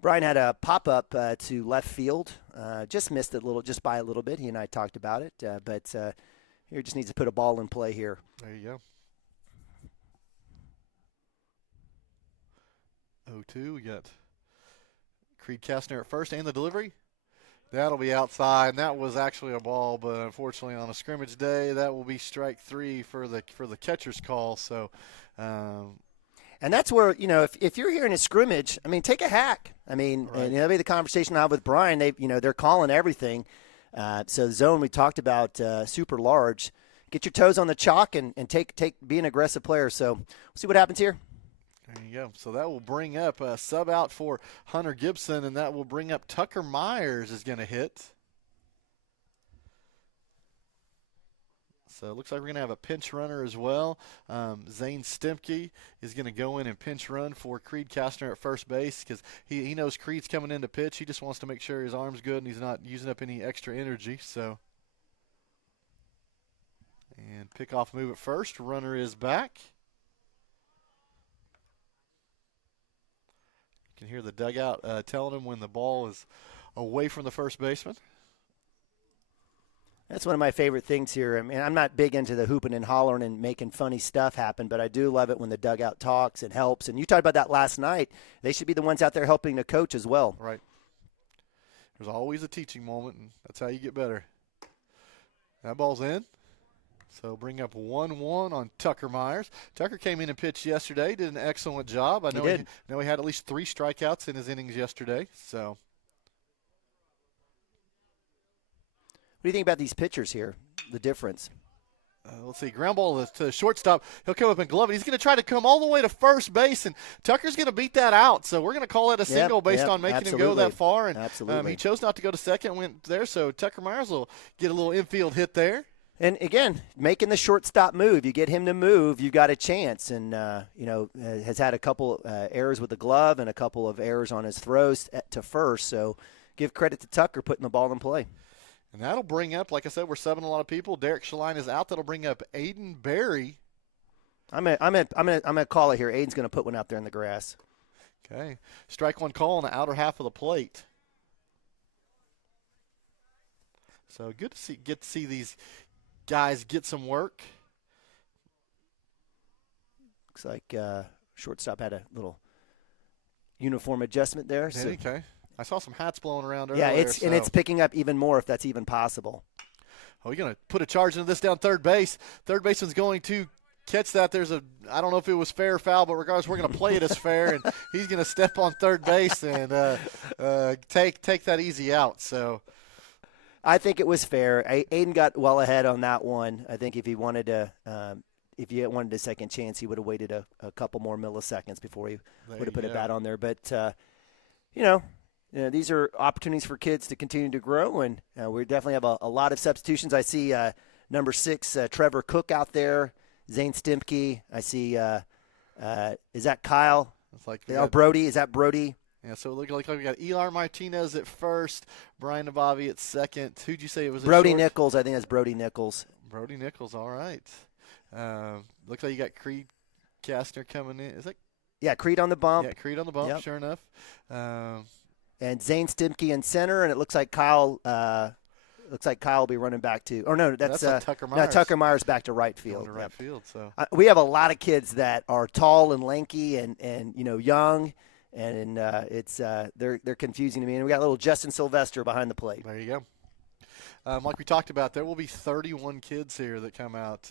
Brian had a pop-up to left field. Just missed it just by a little bit. He and I talked about it. But here just needs to put a ball in play here. There you go. 0-2. We got Creed Kastner at first and the delivery. That'll be outside, and that was actually a ball, but unfortunately on a scrimmage day, that will be strike 3 for the catcher's call. So, and that's where if you're here in a scrimmage, take a hack. Right. And that'll be the conversation I have with Brian. They're calling everything. So the zone we talked about, super large. Get your toes on the chalk and be an aggressive player. So we'll see what happens here. There you go. So that will bring up a sub out for Hunter Gibson, and that will bring up Tucker Myers is going to hit. So it looks like we're going to have a pinch runner as well. Zane Stimke is going to go in and pinch run for Creed Kastner at first base because he knows Creed's coming in to pitch. He just wants to make sure his arm's good and he's not using up any extra energy. So, and pickoff move at first. Runner is back. You can hear the dugout telling him when the ball is away from the first baseman. That's one of my favorite things here. I'm not big into the hooping and hollering and making funny stuff happen, but I do love it when the dugout talks and helps. And you talked about that last night. They should be the ones out there helping the coach as well. Right. There's always a teaching moment, and that's how you get better. That ball's in. So bring up 1-1 on Tucker Myers. Tucker came in and pitched yesterday, did an excellent job. I know he had at least 3 strikeouts in his innings yesterday. So, what do you think about these pitchers here, the difference? Let's see, ground ball to shortstop. He'll come up and glove it. He's going to try to come all the way to first base, and Tucker's going to beat that out. So we're going to call it a single based on making him go that far. And he chose not to go to second, went there. So Tucker Myers will get a little infield hit there. And, again, making the shortstop move. You get him to move, you've got a chance. And, has had a couple errors with the glove and a couple of errors on his throws to first. So give credit to Tucker putting the ball in play. And that'll bring up, like I said, we're subbing a lot of people. Derek Shaline is out. That'll bring up Aiden Berry. I'm gonna call it here. Aiden's going to put one out there in the grass. Okay. Strike one call on the outer half of the plate. So good to get to see these guys get some work. Looks like shortstop had a little uniform adjustment there. Okay. I saw some hats blowing around earlier. Yeah, it's picking up even more if that's even possible. Oh, you're going to put a charge into this down third base. Third baseman's going to catch that. I don't know if it was fair or foul, but regardless, we're going to play it as fair, and he's going to step on third base and take that easy out. So I think it was fair. Aiden got well ahead on that one. I think if he wanted to if you wanted a second chance, he would have waited a couple more milliseconds before he would have put a bat on there. But, these are opportunities for kids to continue to grow, and we definitely have a lot of substitutions. I see number 6, Trevor Cook out there, Zane Stimke. I see, is that Kyle? Brody. Is that Brody? Yeah, so it looks like we got Elar Martinez at first, Brian Nabavi at second. Who'd you say it was? Brody Nichols. I think that's Brody Nichols. Brody Nichols, all right. Looks like you got Creed Kastner coming in. Is that? Yeah, Creed on the bump. Yeah, Creed on the bump, Yep. sure enough. And Zane Stimke in center, and it looks like Kyle will be running back to. Or no, that's Tucker Myers. No, Tucker Myers back to right field. Going to right field. So we have a lot of kids that are tall and lanky and young, and they're confusing to me. And we got little Justin Sylvester behind the plate. There you go. Like we talked about, there will be 31 kids here that come out.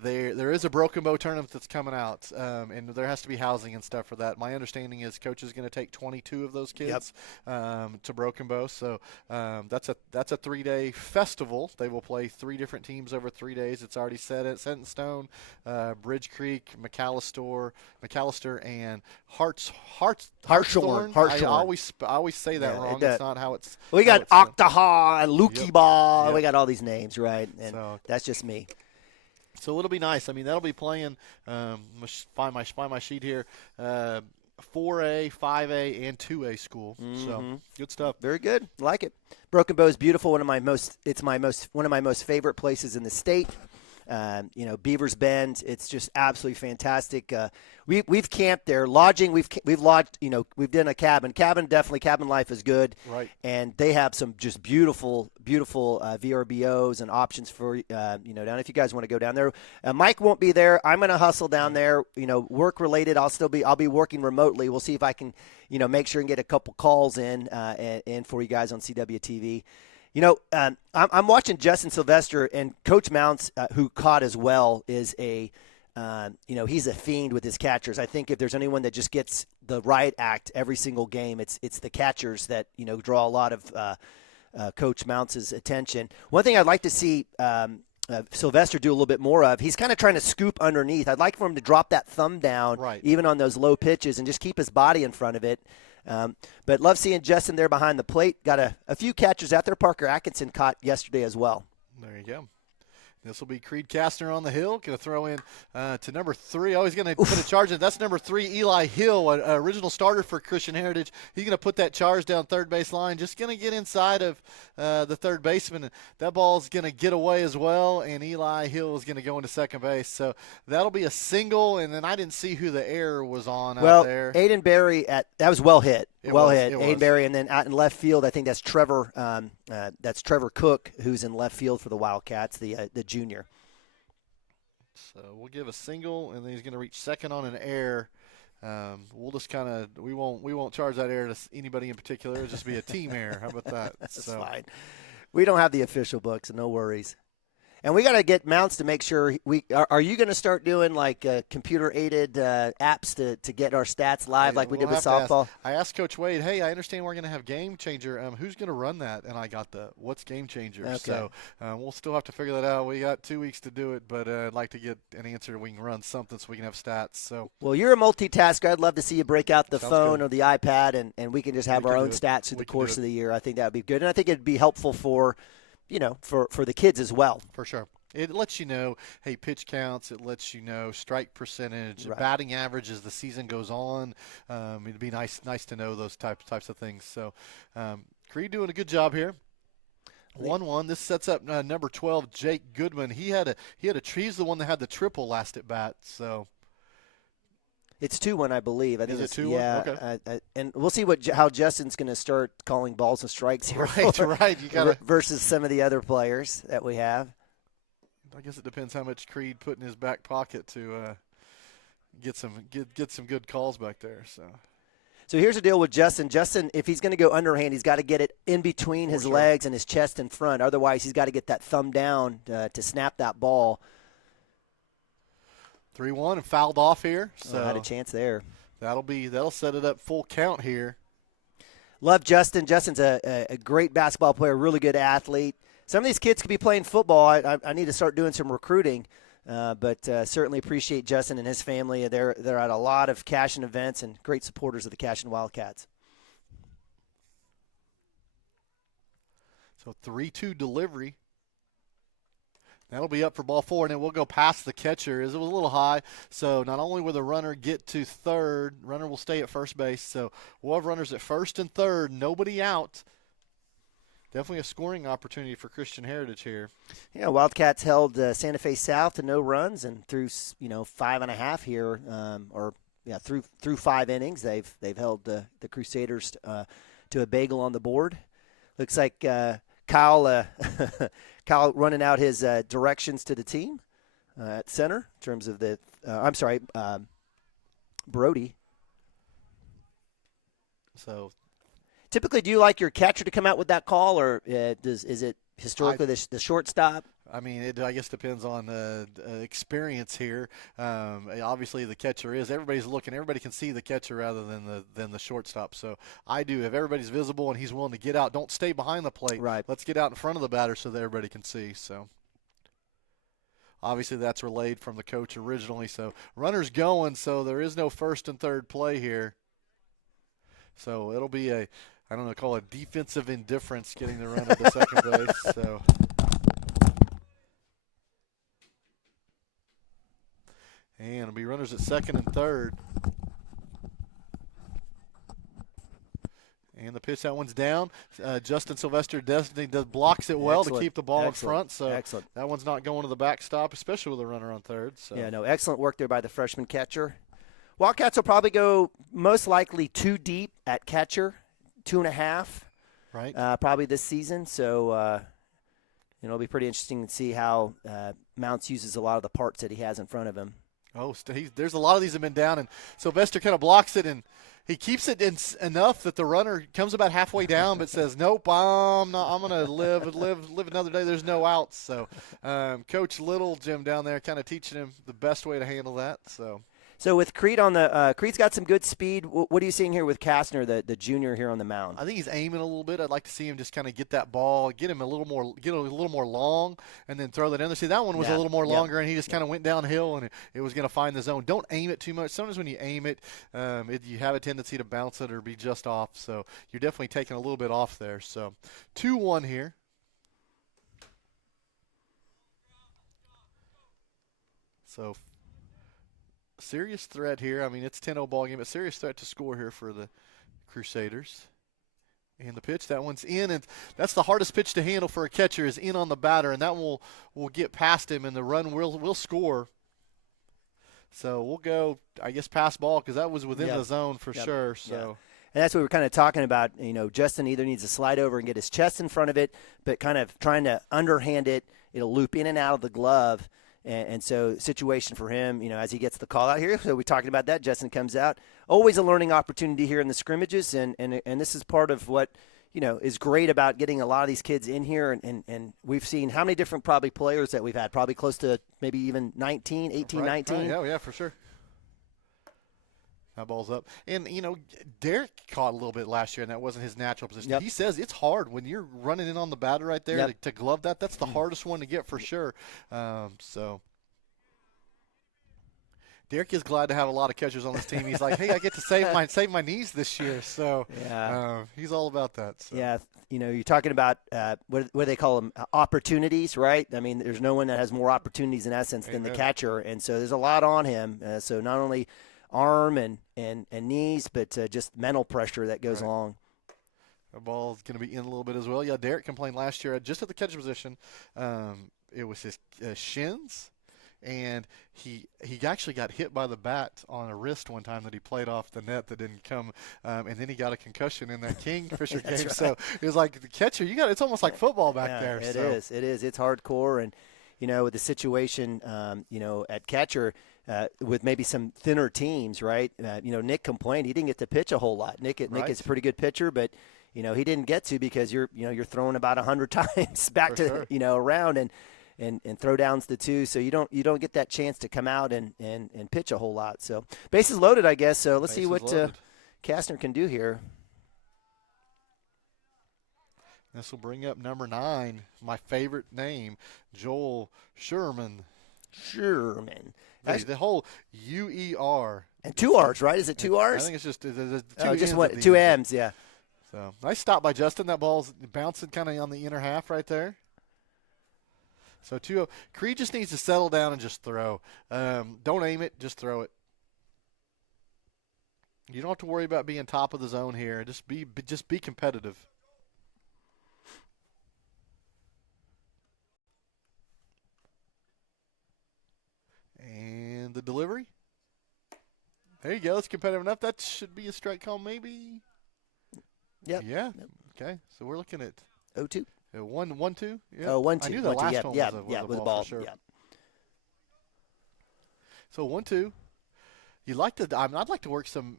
There is a Broken Bow tournament that's coming out, and there has to be housing and stuff for that. My understanding is Coach is going to take 22 of those kids to Broken Bow. So that's a 3-day festival. They will play 3 different teams over 3 days. It's already set in stone. Bridge Creek, McAllister, and Hartshorn. I always say that wrong. It's not how it's. We got Octaha and Lukey Ball. Yep. We got all these names, right? And that's just me. So it'll be nice. I mean, that'll be playing. Find my sheet here. 4A, 5A, and 2A school. Mm-hmm. So good stuff. Very good. Like it. Broken Bow is beautiful. One of my most favorite places in the state. Beavers Bend. It's just absolutely fantastic. We've camped there, lodging. We've lodged. We've done a cabin. Cabin life is good. Right. And they have some just beautiful VRBOs and options for down if you guys want to go down there. Mike won't be there. I'm going to hustle down there. Work related. I'll be working remotely. We'll see if I can make sure and get a couple calls in for you guys on CWTV. I'm watching Justin Sylvester, and Coach Mounts, who caught as well, is he's a fiend with his catchers. I think if there's anyone that just gets the right act every single game, it's the catchers that draw a lot of Coach Mounts' attention. One thing I'd like to see Sylvester do a little bit more of, he's kind of trying to scoop underneath. I'd like for him to drop that thumb down, even on those low pitches, and just keep his body in front of it. But love seeing Justin there behind the plate. Got a few catchers out there. Parker Atkinson caught yesterday as well. There you go. This will be Creed Kastner on the hill. Going to throw in to number 3. Oh, he's going to put a charge in. That's number 3, Eli Hill, an original starter for Christian Heritage. He's going to put that charge down third base line. Just going to get inside of the third baseman. That ball's going to get away as well, and Eli Hill is going to go into second base. So that'll be a single, and then I didn't see who the error was on out there. Aiden Berry, that was well hit. It well was. hit. Aiden Berry, and then out in left field, I think that's Trevor Cook, who's in left field for the Wildcats, the junior. So we'll give a single, and then he's going to reach second on an error. We'll just kind of we won't charge that error to anybody in particular. It'll just be a team error. How about that? That's fine. We don't have the official book, so no worries. And we got to get Mounts to make sure are you going to start doing like computer-aided apps to get our stats live like we did with softball? I asked Coach Wade, hey, I understand we're going to have Game Changer. Who's going to run that? And I got what's Game Changer? Okay. So we'll still have to figure that out. We got 2 weeks to do it, but I'd like to get an answer. We can run something so we can have stats. So well, you're a multitasker. I'd love to see you break out the Sounds phone good. or the iPad, and we can just have our own stats through the course of the year. I think that would be good, and I think it'd be helpful for the kids as well. For sure. It lets you know, hey, pitch counts. It lets you know strike percentage, Right. batting average as the season goes on. It'd be nice to know those types of things. So, Creed doing a good job here. 1-1. This sets up number 12, Jake Goodman. He's the one that had the triple last at bat. So. It's 2-1, I believe. I think Is it it's 2-1? Yeah, Okay. And we'll see how Justin's going to start calling balls and strikes here. Right. You gotta versus some of the other players that we have. I guess it depends how much Creed put in his back pocket to get some good calls back there. So here's the deal with Justin. Justin, if he's going to go underhand, he's got to get it in between his legs and his chest in front. Otherwise, he's got to get that thumb down to snap that ball. 3-1 and fouled off here. So had a chance there. That'll set it up full count here. Love Justin. Justin's a great basketball player, really good athlete. Some of these kids could be playing football. I need to start doing some recruiting, but certainly appreciate Justin and his family. They're at a lot of Cashion events and great supporters of the Cashion Wildcats. So 3-2 delivery. That'll be up for ball 4, and then we'll go past the catcher. It was a little high, so not only will the runner get to third, runner will stay at first base. So we'll have runners at first and third, nobody out. Definitely a scoring opportunity for Christian Heritage here. Yeah, Wildcats held Santa Fe South to no runs and through 5.5 here, or through 5 innings, they've held the Crusaders to a bagel on the board. Looks like Kyle Kyle running out his directions to the team at center in terms of the Brody. So typically, do you like your catcher to come out with that call, or is it historically the shortstop? I mean, it I guess depends on experience here. Obviously, the catcher is. Everybody's looking. Everybody can see the catcher rather than the shortstop. So I do. If everybody's visible and he's willing to get out, don't stay behind the plate. Right. Let's get out in front of the batter so that everybody can see. So obviously that's relayed from the coach originally. So runner's going, so there is no first and third play here. So it'll be call it defensive indifference getting the run at the second base. So. And it'll be runners at second and third. And the pitch, that one's down. Justin Sylvester blocks it well to keep the ball in front. So that one's not going to the backstop, especially with a runner on third. So. Yeah, no, excellent work there by the freshman catcher. Wildcats will probably go most likely 2 deep at catcher, 2.5. Right. Probably this season. So it'll be pretty interesting to see how Mounts uses a lot of the parts that he has in front of him. Oh, there's a lot of these have been down, and Sylvester kind of blocks it, and he keeps it enough that the runner comes about halfway down, but says, "Nope, I'm going to live another day. There's no outs." So, Coach Little, Jim down there, kind of teaching him the best way to handle that. So with Creed Creed's got some good speed. What are you seeing here with Kastner, the junior here on the mound? I think he's aiming a little bit. I'd like to see him just kind of get that ball, get a little more long, and then throw that in there. See, that one was a little more longer, and he just kind of went downhill, and it was going to find the zone. Don't aim it too much. Sometimes when you aim it, you have a tendency to bounce it or be just off. So you're definitely taking a little bit off there. So 2-1 here. So serious threat here. I mean, it's 10-0 ball game, but serious threat to score here for the Crusaders. And the pitch, that one's in, and that's the hardest pitch to handle for a catcher is in on the batter, and that will get past him, and the run will score. So we'll go, I guess, pass ball because that was within the zone for sure. So. Yeah. And that's what we're kind of talking about. Justin either needs to slide over and get his chest in front of it, but kind of trying to underhand it. It'll loop in and out of the glove. And so situation for him, as he gets the call out here. So we're talking about that. Justin comes out. Always a learning opportunity here in the scrimmages. And this is part of what, is great about getting a lot of these kids in here. And we've seen how many different probably players that we've had, probably close to maybe even 19. Right. Yeah, for sure. That ball's up. And, Derek caught a little bit last year, and that wasn't his natural position. Yep. He says it's hard when you're running in on the batter right there to glove that. That's the hardest one to get for sure. So Derek is glad to have a lot of catchers on this team. He's like, hey, I get to save my knees this year. So he's all about that. So. Yeah, you're talking about what do they call them? Opportunities, right? I mean, there's no one that has more opportunities in essence than the catcher. And so there's a lot on him. So not only – arm and knees, but just mental pressure that goes along. The ball's going to be in a little bit as well. Yeah, Derek complained last year just at the catcher position. It was his shins, and he actually got hit by the bat on a wrist one time that he played off the net that didn't come, and then he got a concussion in that Kingfisher game. Right. So it was like the catcher, it's almost like football back there. It is. It's hardcore, and with the situation, at catcher. With maybe some thinner teams, right? Nick complained he didn't get to pitch a whole lot. Nick is a pretty good pitcher, but he didn't get to because you're throwing about 100 times back to around and throw downs to 2, so you don't get that chance to come out and pitch a whole lot. So bases loaded, I guess. So let's see what Kastner can do here. This will bring up number 9, my favorite name, Joel Sherman. The whole UER. And 2 R's, right? Is it 2 R's? I think it's just 2 2 M's, yeah. So nice stop by Justin. That ball's bouncing kind of on the inner half right there. So 2-0. Creed just needs to settle down and just throw. Don't aim it, just throw it. You don't have to worry about being top of the zone here. Just be competitive. And the delivery. There you go. That's competitive enough. That should be a strike call, maybe. Yep. Yeah. Yep. Okay. So we're looking at 0-2. 1-2. Yep. Oh, 1-2. I knew the last one was with a the ball for sure. Yeah. So 1-2. I'd like to work some.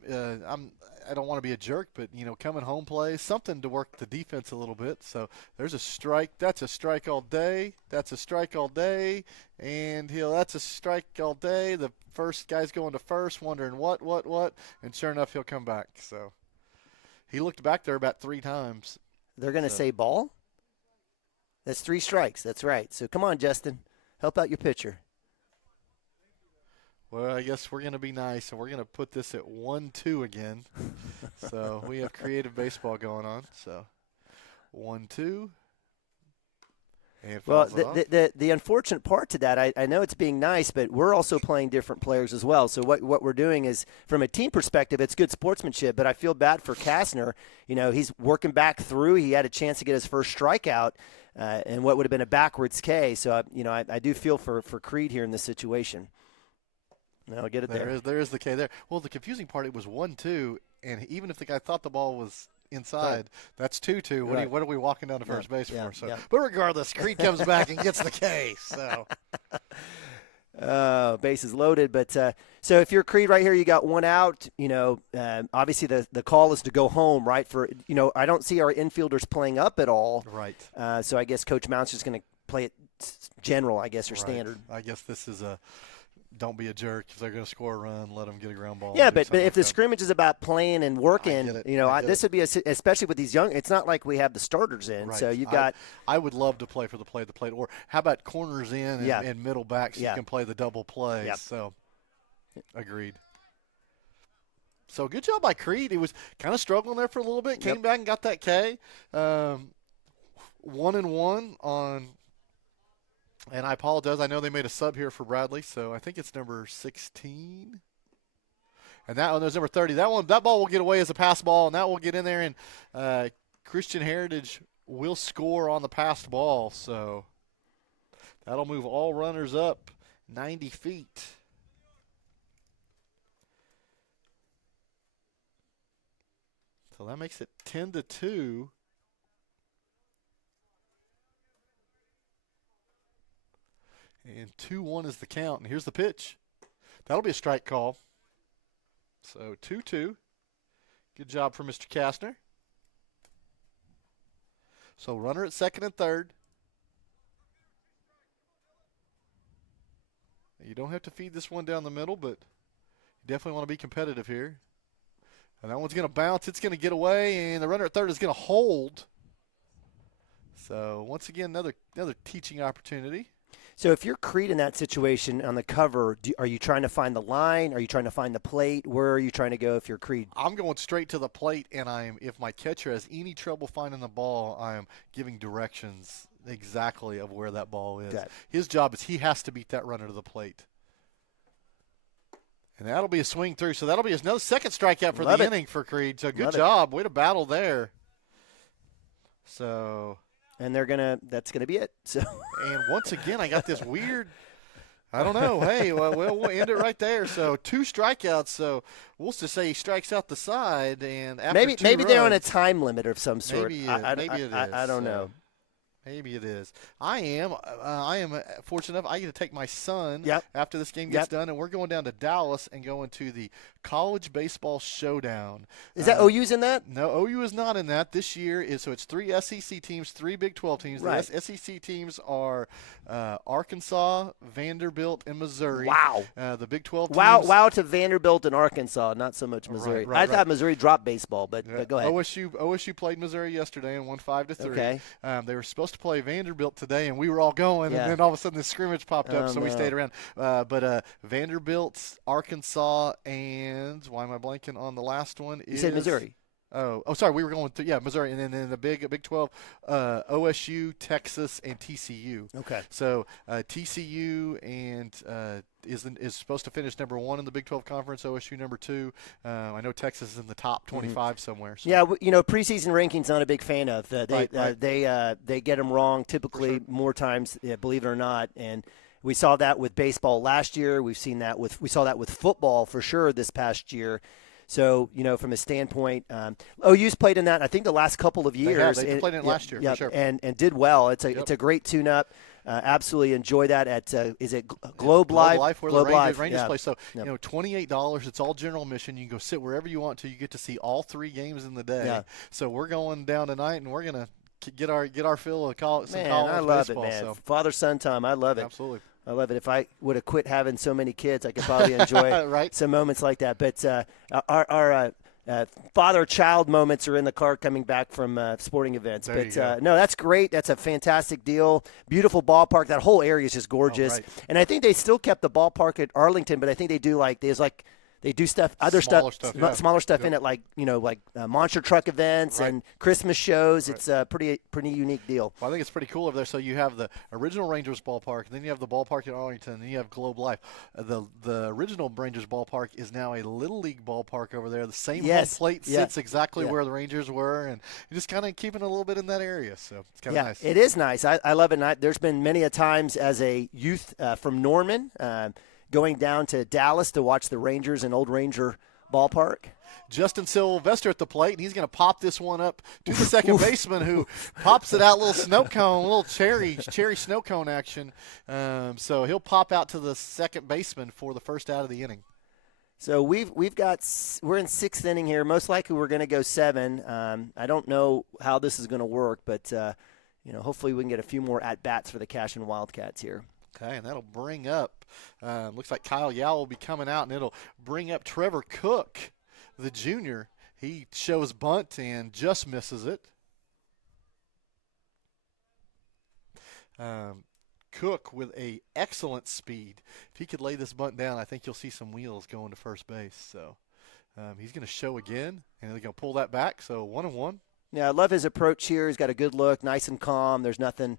I don't want to be a jerk, but coming home plays, something to work the defense a little bit. So there's a strike. That's a strike all day. That's a strike all day, and that's a strike all day. The first guy's going to first, wondering what, and sure enough, he'll come back. So he looked back there about 3 times. They're going to say ball. That's 3 strikes. That's right. So come on, Justin, help out your pitcher. Well, I guess we're going to be nice, and we're going to put this at 1-2 again. So we have creative baseball going on. So 1-2. Well, the unfortunate part to that, I know it's being nice, but we're also playing different players as well. So what we're doing is, from a team perspective, it's good sportsmanship, but I feel bad for Kastner. He's working back through. He had a chance to get his first strikeout and what would have been a backwards K. So, I do feel for Creed here in this situation. I'll get it there. There is the K there. Well, the confusing part, it was 1-2, and even if the guy thought the ball was inside, that's 2-2. What are we walking down to first base for? So, but regardless, Creed comes back and gets the K. So, bases loaded. But so if you're Creed right here, you got 1 out. Obviously the call is to go home, right? I don't see our infielders playing up at all. Right. So I guess Coach Mount's just going to play it general, I guess, or standard. I guess this is a. Don't be a jerk. If they're going to score a run, let them get a ground ball. Yeah, but if the scrimmage is about playing and working, this would be especially with these young. It's not like we have the starters in, so you've got. I would love to play for the play, or how about corners in and middle back, so you can play the double play. Yep. So, agreed. So good job by Creed. He was kind of struggling there for a little bit, came back and got that K. 1-1 on. And I apologize. I know they made a sub here for Bradley, so I think it's number 16. And that one, there's number 30. That ball will get away as a pass ball, and that will get in there. And Christian Heritage will score on the passed ball. So that'll move all runners up 90 feet. So that makes it 10-2. And 2-1 is the count. And here's the pitch. That'll be a strike call. So 2-2. Good job for Mr. Kastner. So runner at second and third. You don't have to feed this one down the middle, but you definitely want to be competitive here. And that one's going to bounce. It's going to get away, and the runner at third is going to hold. So once again, another teaching opportunity. So if you're Creed in that situation on the cover, are you trying to find the line? Are you trying to find the plate? Where are you trying to go if you're Creed? I'm going straight to the plate, and if my catcher has any trouble finding the ball, I am giving directions exactly of where that ball is. His job is he has to beat that runner to the plate. And that'll be a swing through. So that'll be another second strikeout for the inning for Creed. So good job. Way to battle there. So... And that's gonna be it. So, and once again, I got this weird. I don't know. Hey, we'll end it right there. So 2 strikeouts. So we'll just say he strikes out the side, and after maybe they're on a time limit of some sort. Maybe it is. I don't know. Maybe it is. I am fortunate enough. I get to take my son after this game gets done, and we're going down to Dallas and going to the College Baseball Showdown. Is that OU's in that? No, OU is not in that. This year it's 3 SEC teams, 3 Big 12 teams. Right. The SEC teams are Arkansas, Vanderbilt, and Missouri. Wow. The Big 12 teams. Wow to Vanderbilt and Arkansas, not so much Missouri. Right, I thought Missouri dropped baseball, but go ahead. OSU played Missouri yesterday and won 5-3. Okay. They were supposed to play Vanderbilt today, and we were all going, and then all of a sudden the scrimmage popped up, so we stayed around. But Vanderbilt, Arkansas, and why am I blanking on the last one? You said Missouri. Oh, sorry. We were going through, Missouri, and then in the Big 12, OSU, Texas, and TCU. Okay. So TCU and is supposed to finish number 1 in the Big 12 conference. OSU number 2. I know Texas is in the top 25 somewhere. So. Yeah, preseason rankings not a big fan of. They get them wrong typically more times, believe it or not, and. We saw that with baseball last year. We saw that with football for sure this past year. So, from a standpoint, OU's played in that, I think, the last couple of years. They played in it last year, for sure. And did well. It's a great tune-up. Absolutely enjoy that at, is it Globe Live? Globe Life, where Globe the Rangers yeah. play. So, $28. It's all general admission. You can go sit wherever you want to. You get to see all 3 games in the day. Yeah. So we're going down tonight, and we're going to get our fill of college Man, I love baseball. it, man. So. Father-son time. I love it. Absolutely. I love it. If I would have quit having so many kids, I could probably enjoy right? some moments like that. But our father-child moments are in the car coming back from sporting events. There No, that's great. That's a fantastic deal. Beautiful ballpark. That whole area is just gorgeous. Right. And I think they still kept the ballpark at Arlington, but I think they do they do stuff, other smaller smaller stuff in it, like monster truck events right. and Christmas shows. Right. It's a pretty unique deal. Well, I think it's pretty cool over there. So you have the original Rangers ballpark, and then you have the ballpark in Arlington, and then you have Globe Life. The original Rangers ballpark is now a Little League ballpark over there. The same home plate sits exactly where the Rangers were, and you're just kind of keeping it a little bit in that area. So it's kind of nice. It is nice. I love it. There's been many a times as a youth from Norman going down to Dallas to watch the Rangers in Old Ranger Ballpark. Justin Sylvester at the plate, and he's going to pop this one up to the second baseman, who pops it out, little snow cone, little cherry snow cone action. So he'll pop out to the second baseman for the first out of the inning. So we're in 6th inning here. Most likely we're going to go 7. I don't know how this is going to work, but hopefully we can get a few more at bats for the Cashion Wildcats here. Okay, and that'll bring up, looks like Kyle Yao will be coming out, and it'll bring up Trevor Cook, the junior. He shows bunt and just misses it. Cook with a excellent speed. If he could lay this bunt down, I think you'll see some wheels going to first base. So he's going to show again, and they're going to pull that back. So 1-1. Yeah, I love his approach here. He's got a good look, nice and calm. There's nothing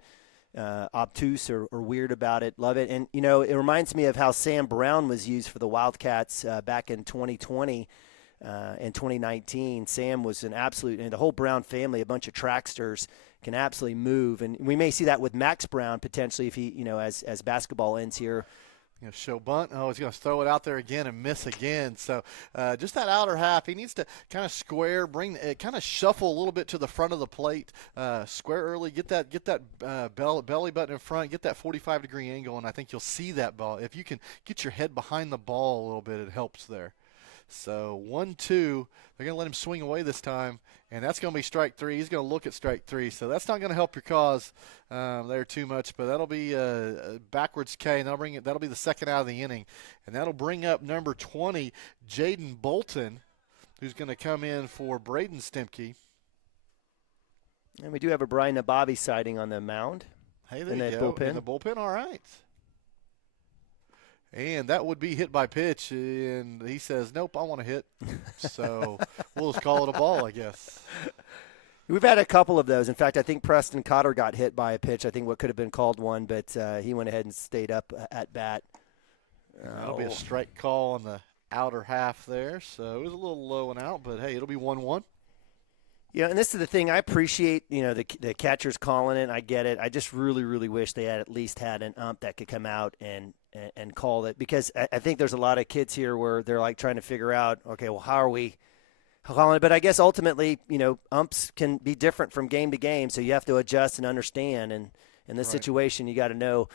obtuse or weird about it. Love it. And, it reminds me of how Sam Brown was used for the Wildcats back in 2020 and 2019. Sam was an absolute, and the whole Brown family, a bunch of tracksters, can absolutely move. And we may see that with Max Brown potentially if he, as basketball ends here. Show bunt. Oh, he's going to throw it out there again and miss again. So just that outer half, he needs to kind of square, kind of shuffle a little bit to the front of the plate, square early, get that belly button in front, get that 45-degree angle, and I think you'll see that ball. If you can get your head behind the ball a little bit, it helps there. So 1-2, they're going to let him swing away this time, and that's going to be strike 3. He's going to look at strike 3, so that's not going to help your cause there too much. But that'll be backwards K, and that'll be the second out of the inning, and that'll bring up number 20, Jaden Bolton, who's going to come in for Braden Stemke. And we do have a Brian Nabavi sighting on the mound. Hey, there you go. In the bullpen, all right. And that would be hit by pitch, and he says, nope, I want to hit. So we'll just call it a ball, I guess. We've had a couple of those. In fact, I think Preston Cotter got hit by a pitch, I think what could have been called one, but he went ahead and stayed up at bat. That'll be a strike call on the outer half there. So it was a little low and out, but, hey, it'll be 1-1. Yeah, and this is the thing. I appreciate, the catchers calling it. I get it. I just really, really wish they had at least had an ump that could come out and call it, because I think there's a lot of kids here where they're like trying to figure out, okay, well, how are we calling it? But I guess ultimately, umps can be different from game to game, so you have to adjust and understand. And in this situation, you got to know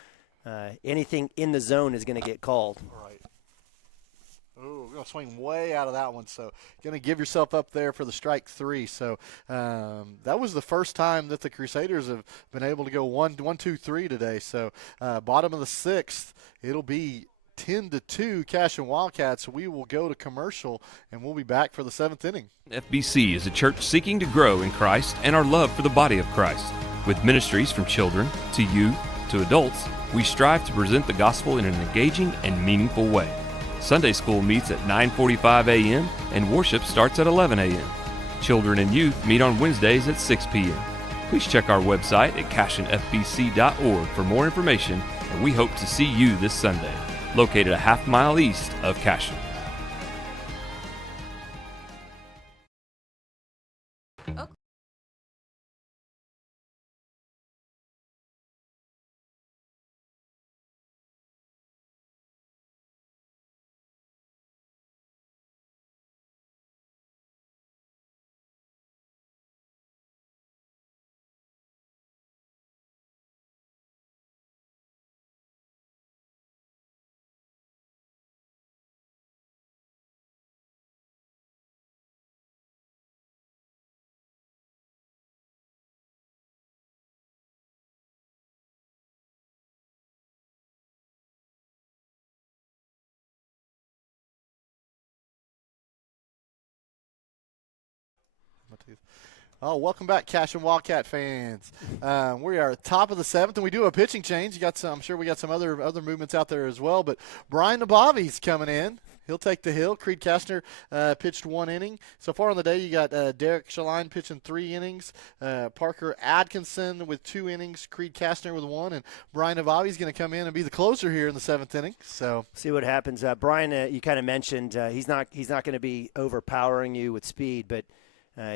anything in the zone is going to get called. Right. Oh, we're going to swing way out of that one. So going to give yourself up there for the strike 3. So that was the first time that the Crusaders have been able to go 1-2-3 today. So bottom of the 6th, it'll be 10-2 Cashion Wildcats. We will go to commercial, and we'll be back for the 7th inning. FBC is a church seeking to grow in Christ and our love for the body of Christ. With ministries from children to youth to adults, we strive to present the gospel in an engaging and meaningful way. Sunday school meets at 9:45 a.m. and worship starts at 11 a.m. Children and youth meet on Wednesdays at 6 p.m. Please check our website at cashionfbc.org for more information, and we hope to see you this Sunday, located a half-mile east of Cashion. my tooth. Oh, welcome back, Cashion Wildcat fans. We are at the top of the 7th, and we do a pitching change. You got some. I'm sure we got some other movements out there as well. But Brian Nabavi's coming in. He'll take the hill. Creed Kastner pitched 1 inning. So far on the day, you got Derek Shaline pitching 3 innings, Parker Atkinson with 2 innings, Creed Kastner with 1, and Brian Nabavi's going to come in and be the closer here in the 7th inning. So see what happens. Brian, you kind of mentioned he's not going to be overpowering you with speed, but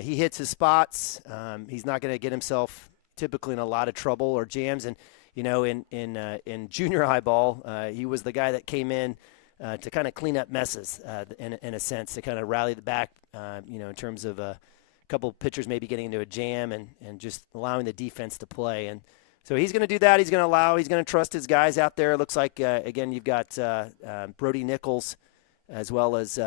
he hits his spots. He's not going to get himself typically in a lot of trouble or jams. And in junior high ball, he was the guy that came in to kind of clean up messes in a sense, to kind of rally the back, in terms of a couple pitchers maybe getting into a jam and just allowing the defense to play. And so he's going to do that. He's going to trust his guys out there. It looks like, again, you've got Brody Nichols as well as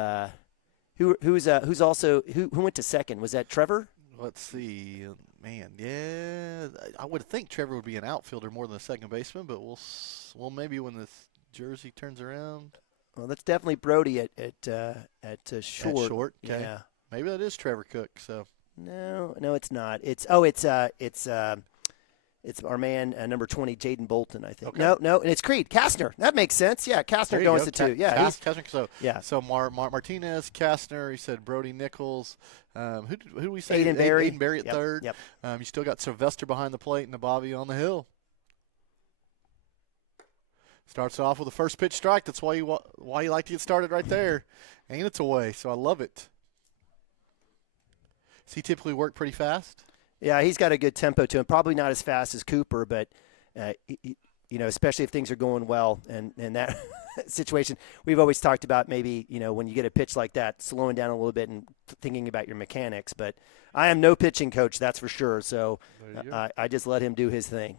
who went to second? Was that Trevor? Let's see. Man, yeah. I would think Trevor would be an outfielder more than a second baseman, but we'll maybe when this jersey turns around. Well, that's definitely Brody at short. At short, okay. Yeah. Maybe that is Trevor Cook. So no, it's not. It's our man number 20, Jaden Bolton, I think. Okay. No, and it's Creed Kastner. That makes sense. Yeah, Kastner goes to 2. Yeah, Kastner. So yeah. So Martinez, Kastner. He said Brody Nichols. Who did we say? Aiden Berry. Aiden Berry at third. Yep. You still got Sylvester behind the plate and Nabavi on the hill. Starts off with a first pitch strike. That's why you like to get started right there, and it's away. So I love it. Does he typically work pretty fast? Yeah, he's got a good tempo to him. Probably not as fast as Cooper, but especially if things are going well, and that situation we've always talked about. Maybe when you get a pitch like that, slowing down a little bit and thinking about your mechanics. But I am no pitching coach, that's for sure. So I just let him do his thing.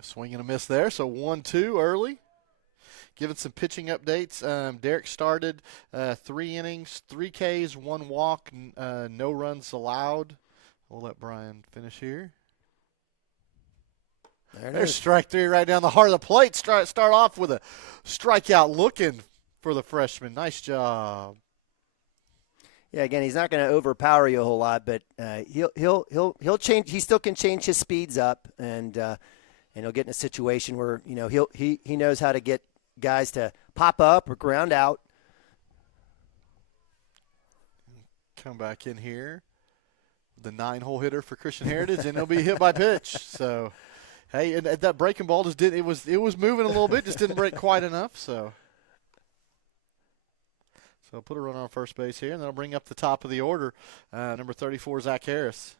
A swing and a miss there. So 1-2 early. Giving some pitching updates. Derek started 3 innings, 3 Ks, 1 walk, no runs allowed. We'll let Brian finish here. There's strike 3 right down the heart of the plate. Start off with a strikeout looking for the freshman. Nice job. Yeah, again, he's not going to overpower you a whole lot, but he'll change. He still can change his speeds up, and he'll get in a situation where he knows how to get guys to pop up or ground out. Come back in here, the 9-hole hitter for Christian Heritage, and he'll be hit by pitch. So, hey, and that breaking ball just didn't. It was moving a little bit, just didn't break quite enough. So put a runner on first base here, and that'll bring up the top of the order. Number 34, Zach Harris.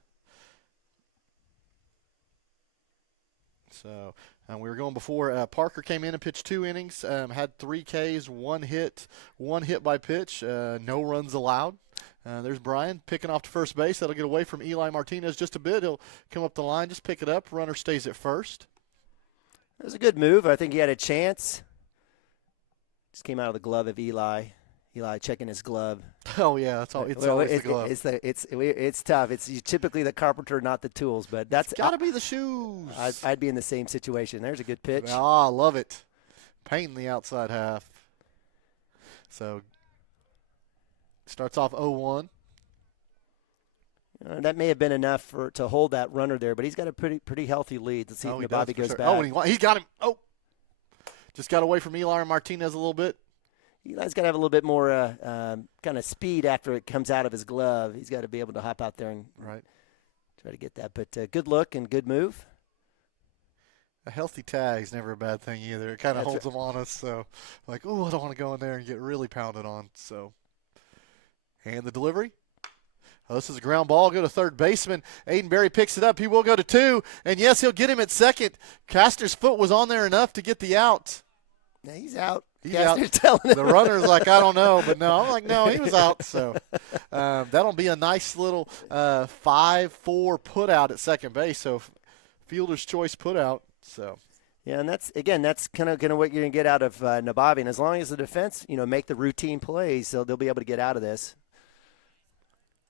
So we were going before. Parker came in and pitched 2 innings, had 3 Ks, 1 hit by pitch, no runs allowed. There's Brian picking off to first base. That'll get away from Eli Martinez just a bit. He'll come up the line, just pick it up. Runner stays at first. It was a good move. I think he had a chance. Just came out of the glove of Eli. Eli checking his glove. Oh yeah, it's always the glove. It's tough. It's typically the carpenter, not the tools. But that's got to be the shoes. I'd be in the same situation. There's a good pitch. Ah, I love it. Painting the outside half. So starts off 0-1. That may have been enough to hold that runner there, but he's got a pretty healthy lead. Let's see if Bobby goes back. Oh, he's got him. Oh, just got away from Eli and Martinez a little bit. Eli's got to have a little bit more kind of speed after it comes out of his glove. He's got to be able to hop out there and try to get that. But good look and good move. A healthy tag's never a bad thing either. It kind of holds them honest. So, I don't want to go in there and get really pounded on. So, and the delivery. Oh, this is a ground ball. Go to third baseman. Aiden Berry picks it up. He will go to 2. And, yes, he'll get him at second. Kastner's foot was on there enough to get the out. Yeah, he's out. He's out. The runner's like, I don't know. But, no, I'm like, no, he was out. So that'll be a nice little 5-4 put out at second base. So fielder's choice put out. So. Yeah, and that's kind of what you're going to get out of Nabavi. And as long as the defense, make the routine plays, so they'll be able to get out of this.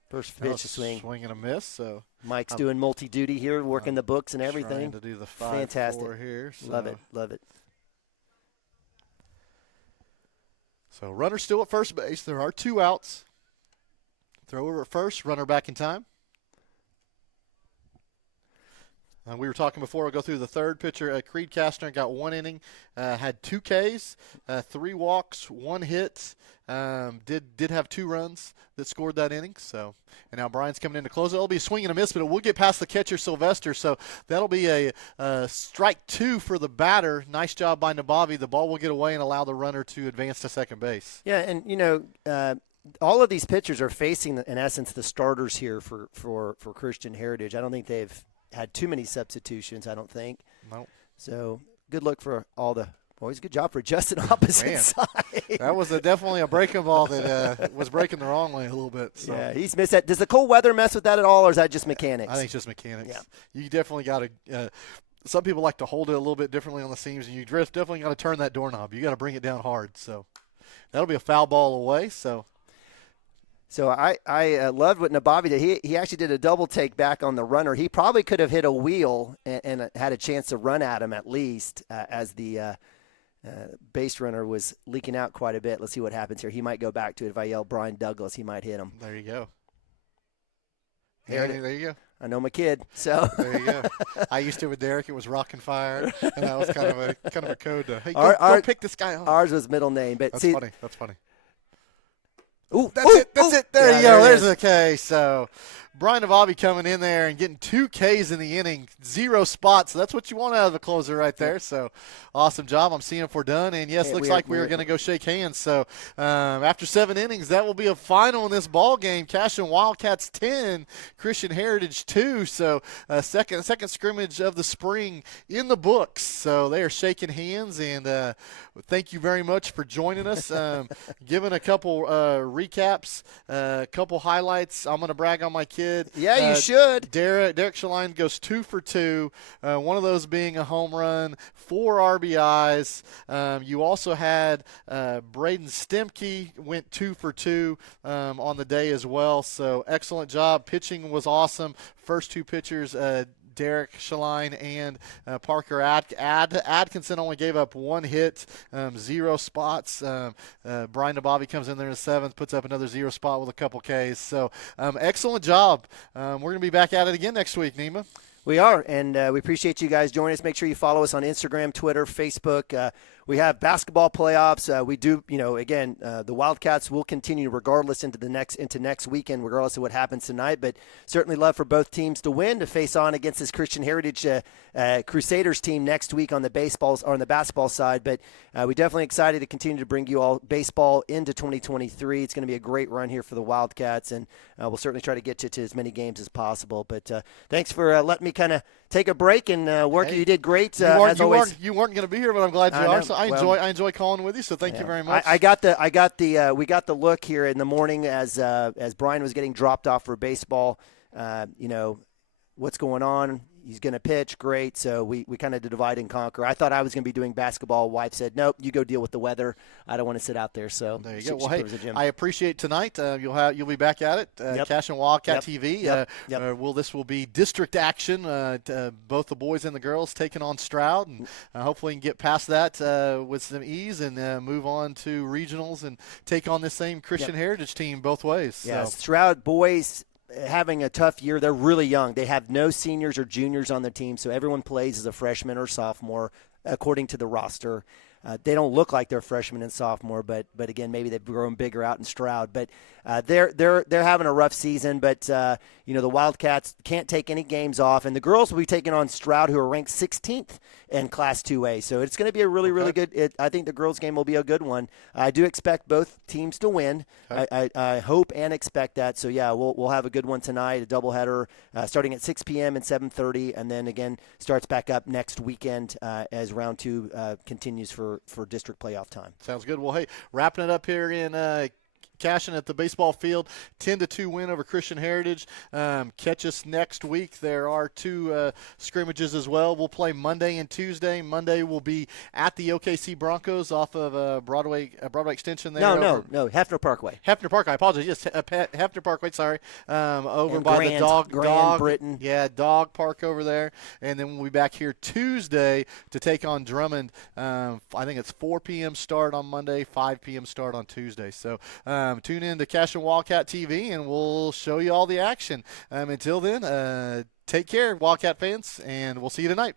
First pitch swing. Swing and a miss. So Mike's doing multi-duty here, working the books and everything. Trying to do the 5-4 Fantastic here. So. Love it. So runner still at first base. There are 2 outs. Throw over at first, runner back in time. We were talking before. I'll go through the third pitcher. Creed Kastner got 1 inning, had 2 Ks, 3 walks, 1 hit. Did have 2 runs that scored that inning. So, and now Brian's coming in to close it. It'll be a swing and a miss, but it will get past the catcher Sylvester. So that'll be a strike 2 for the batter. Nice job by Nabavi. The ball will get away and allow the runner to advance to second base. Yeah, and all of these pitchers are facing, in essence, the starters here for Christian Heritage. I don't think they've had too many substitutions, I don't think. No. So good luck for all the boys. Good job for Justin opposite side. That was definitely a breaking ball that was breaking the wrong way a little bit. So. Yeah, he's missed that. Does the cold weather mess with that at all, or is that just mechanics? I think it's just mechanics. Yeah. You definitely got to some people like to hold it a little bit differently on the seams, and you definitely got to turn that doorknob. You got to bring it down hard. So that'll be a foul ball away. So I loved what Nabavi did. He actually did a double take back on the runner. He probably could have hit a wheel and had a chance to run at him at least as the base runner was leaking out quite a bit. Let's see what happens here. He might go back to it. If I yell Brian Douglas, he might hit him. There you go. There you go. I know my kid, so there you go. I used to with Derek. It was Rockin' Fire, and that was kind of a code to go pick this guy up. Ours was middle name, but that's funny. That's funny. Ooh, that's it. There you go. There's the K. So Brian Nabavi coming in there and getting 2 Ks in the inning, 0 spots. So that's what you want out of a closer right there. So awesome job. I'm seeing if we're done. And, yes, looks like we're going to go shake hands. So after 7 innings, that will be a final in this ball game. Cashion Wildcats 10, Christian Heritage 2. So second scrimmage of the spring in the books. So they are shaking hands. And thank you very much for joining us. Giving a couple recaps, a couple highlights. I'm going to brag on my kid. Yeah, you should. Derek Shaline goes 2 for 2, one of those being a home run, 4 RBIs. You also had Braden Stemke went 2 for 2 on the day as well. So excellent job. Pitching was awesome. First 2 pitchers, Derek Shaline and Parker Atkinson only gave up 1 hit, 0 spots. Brian Nabavi comes in there in the 7th, puts up another 0 spot with a couple Ks. So excellent job. We're going to be back at it again next week, Nima. We are, and we appreciate you guys joining us. Make sure you follow us on Instagram, Twitter, Facebook. We have basketball playoffs. We do, again, the Wildcats will continue regardless into next weekend, regardless of what happens tonight. But certainly love for both teams to win, to face on against this Christian Heritage Crusaders team next week on the basketball side. But we're definitely excited to continue to bring you all baseball into 2023. It's going to be a great run here for the Wildcats, and we'll certainly try to get you to as many games as possible. But thanks for letting me kind of take a break and work. You did great. You weren't going to be here, but I'm glad you are. So I enjoy calling with you. So thank you very much. We got the look here in the morning as Brian was getting dropped off for baseball. What's going on? He's going to pitch. Great. So we kind of divide and conquer. I thought I was going to be doing basketball. Wife said, nope, you go deal with the weather. I don't want to sit out there. So there you go. Well, hey, I appreciate tonight. You'll be back at it. Cashion Wildcat TV. This will be district action. Both the boys and the girls taking on Stroud, and hopefully can get past that with some ease and move on to regionals and take on the same Christian Heritage team both ways. Yeah, so. Stroud boys having a tough year. They're really young. They have no seniors or juniors on their team, so everyone plays as a freshman or sophomore according to the roster. They don't look like they're freshmen and sophomore, but again, maybe they've grown bigger out in Stroud. But they're having a rough season. But the Wildcats can't take any games off, and the girls will be taking on Stroud, who are ranked 16th in Class 2A. So it's going to be a really good. I think the girls' game will be a good one. I do expect both teams to win. Okay. I hope and expect that. So yeah, we'll have a good one tonight. A doubleheader starting at 6 p.m. and 7:30, and then again starts back up next weekend as round 2 continues for district playoff time. Sounds good. Well, hey, wrapping it up here in Cashion at the baseball field, 10-2 win over Christian Heritage. Catch us next week. There are 2 scrimmages as well. We'll play Monday and Tuesday. Monday will be at the OKC Broncos off of Broadway Extension there. No, Hefner Parkway. Hefner Parkway, I apologize. Yes, Hefner Parkway, sorry. Over and by the Grand Britain. Yeah, Dog Park over there. And then we'll be back here Tuesday to take on Drummond. I think it's 4 p.m. start on Monday, 5 p.m. start on Tuesday. So tune in to Cashion Wildcat TV, and we'll show you all the action. Until then, take care, Wildcat fans, and we'll see you tonight.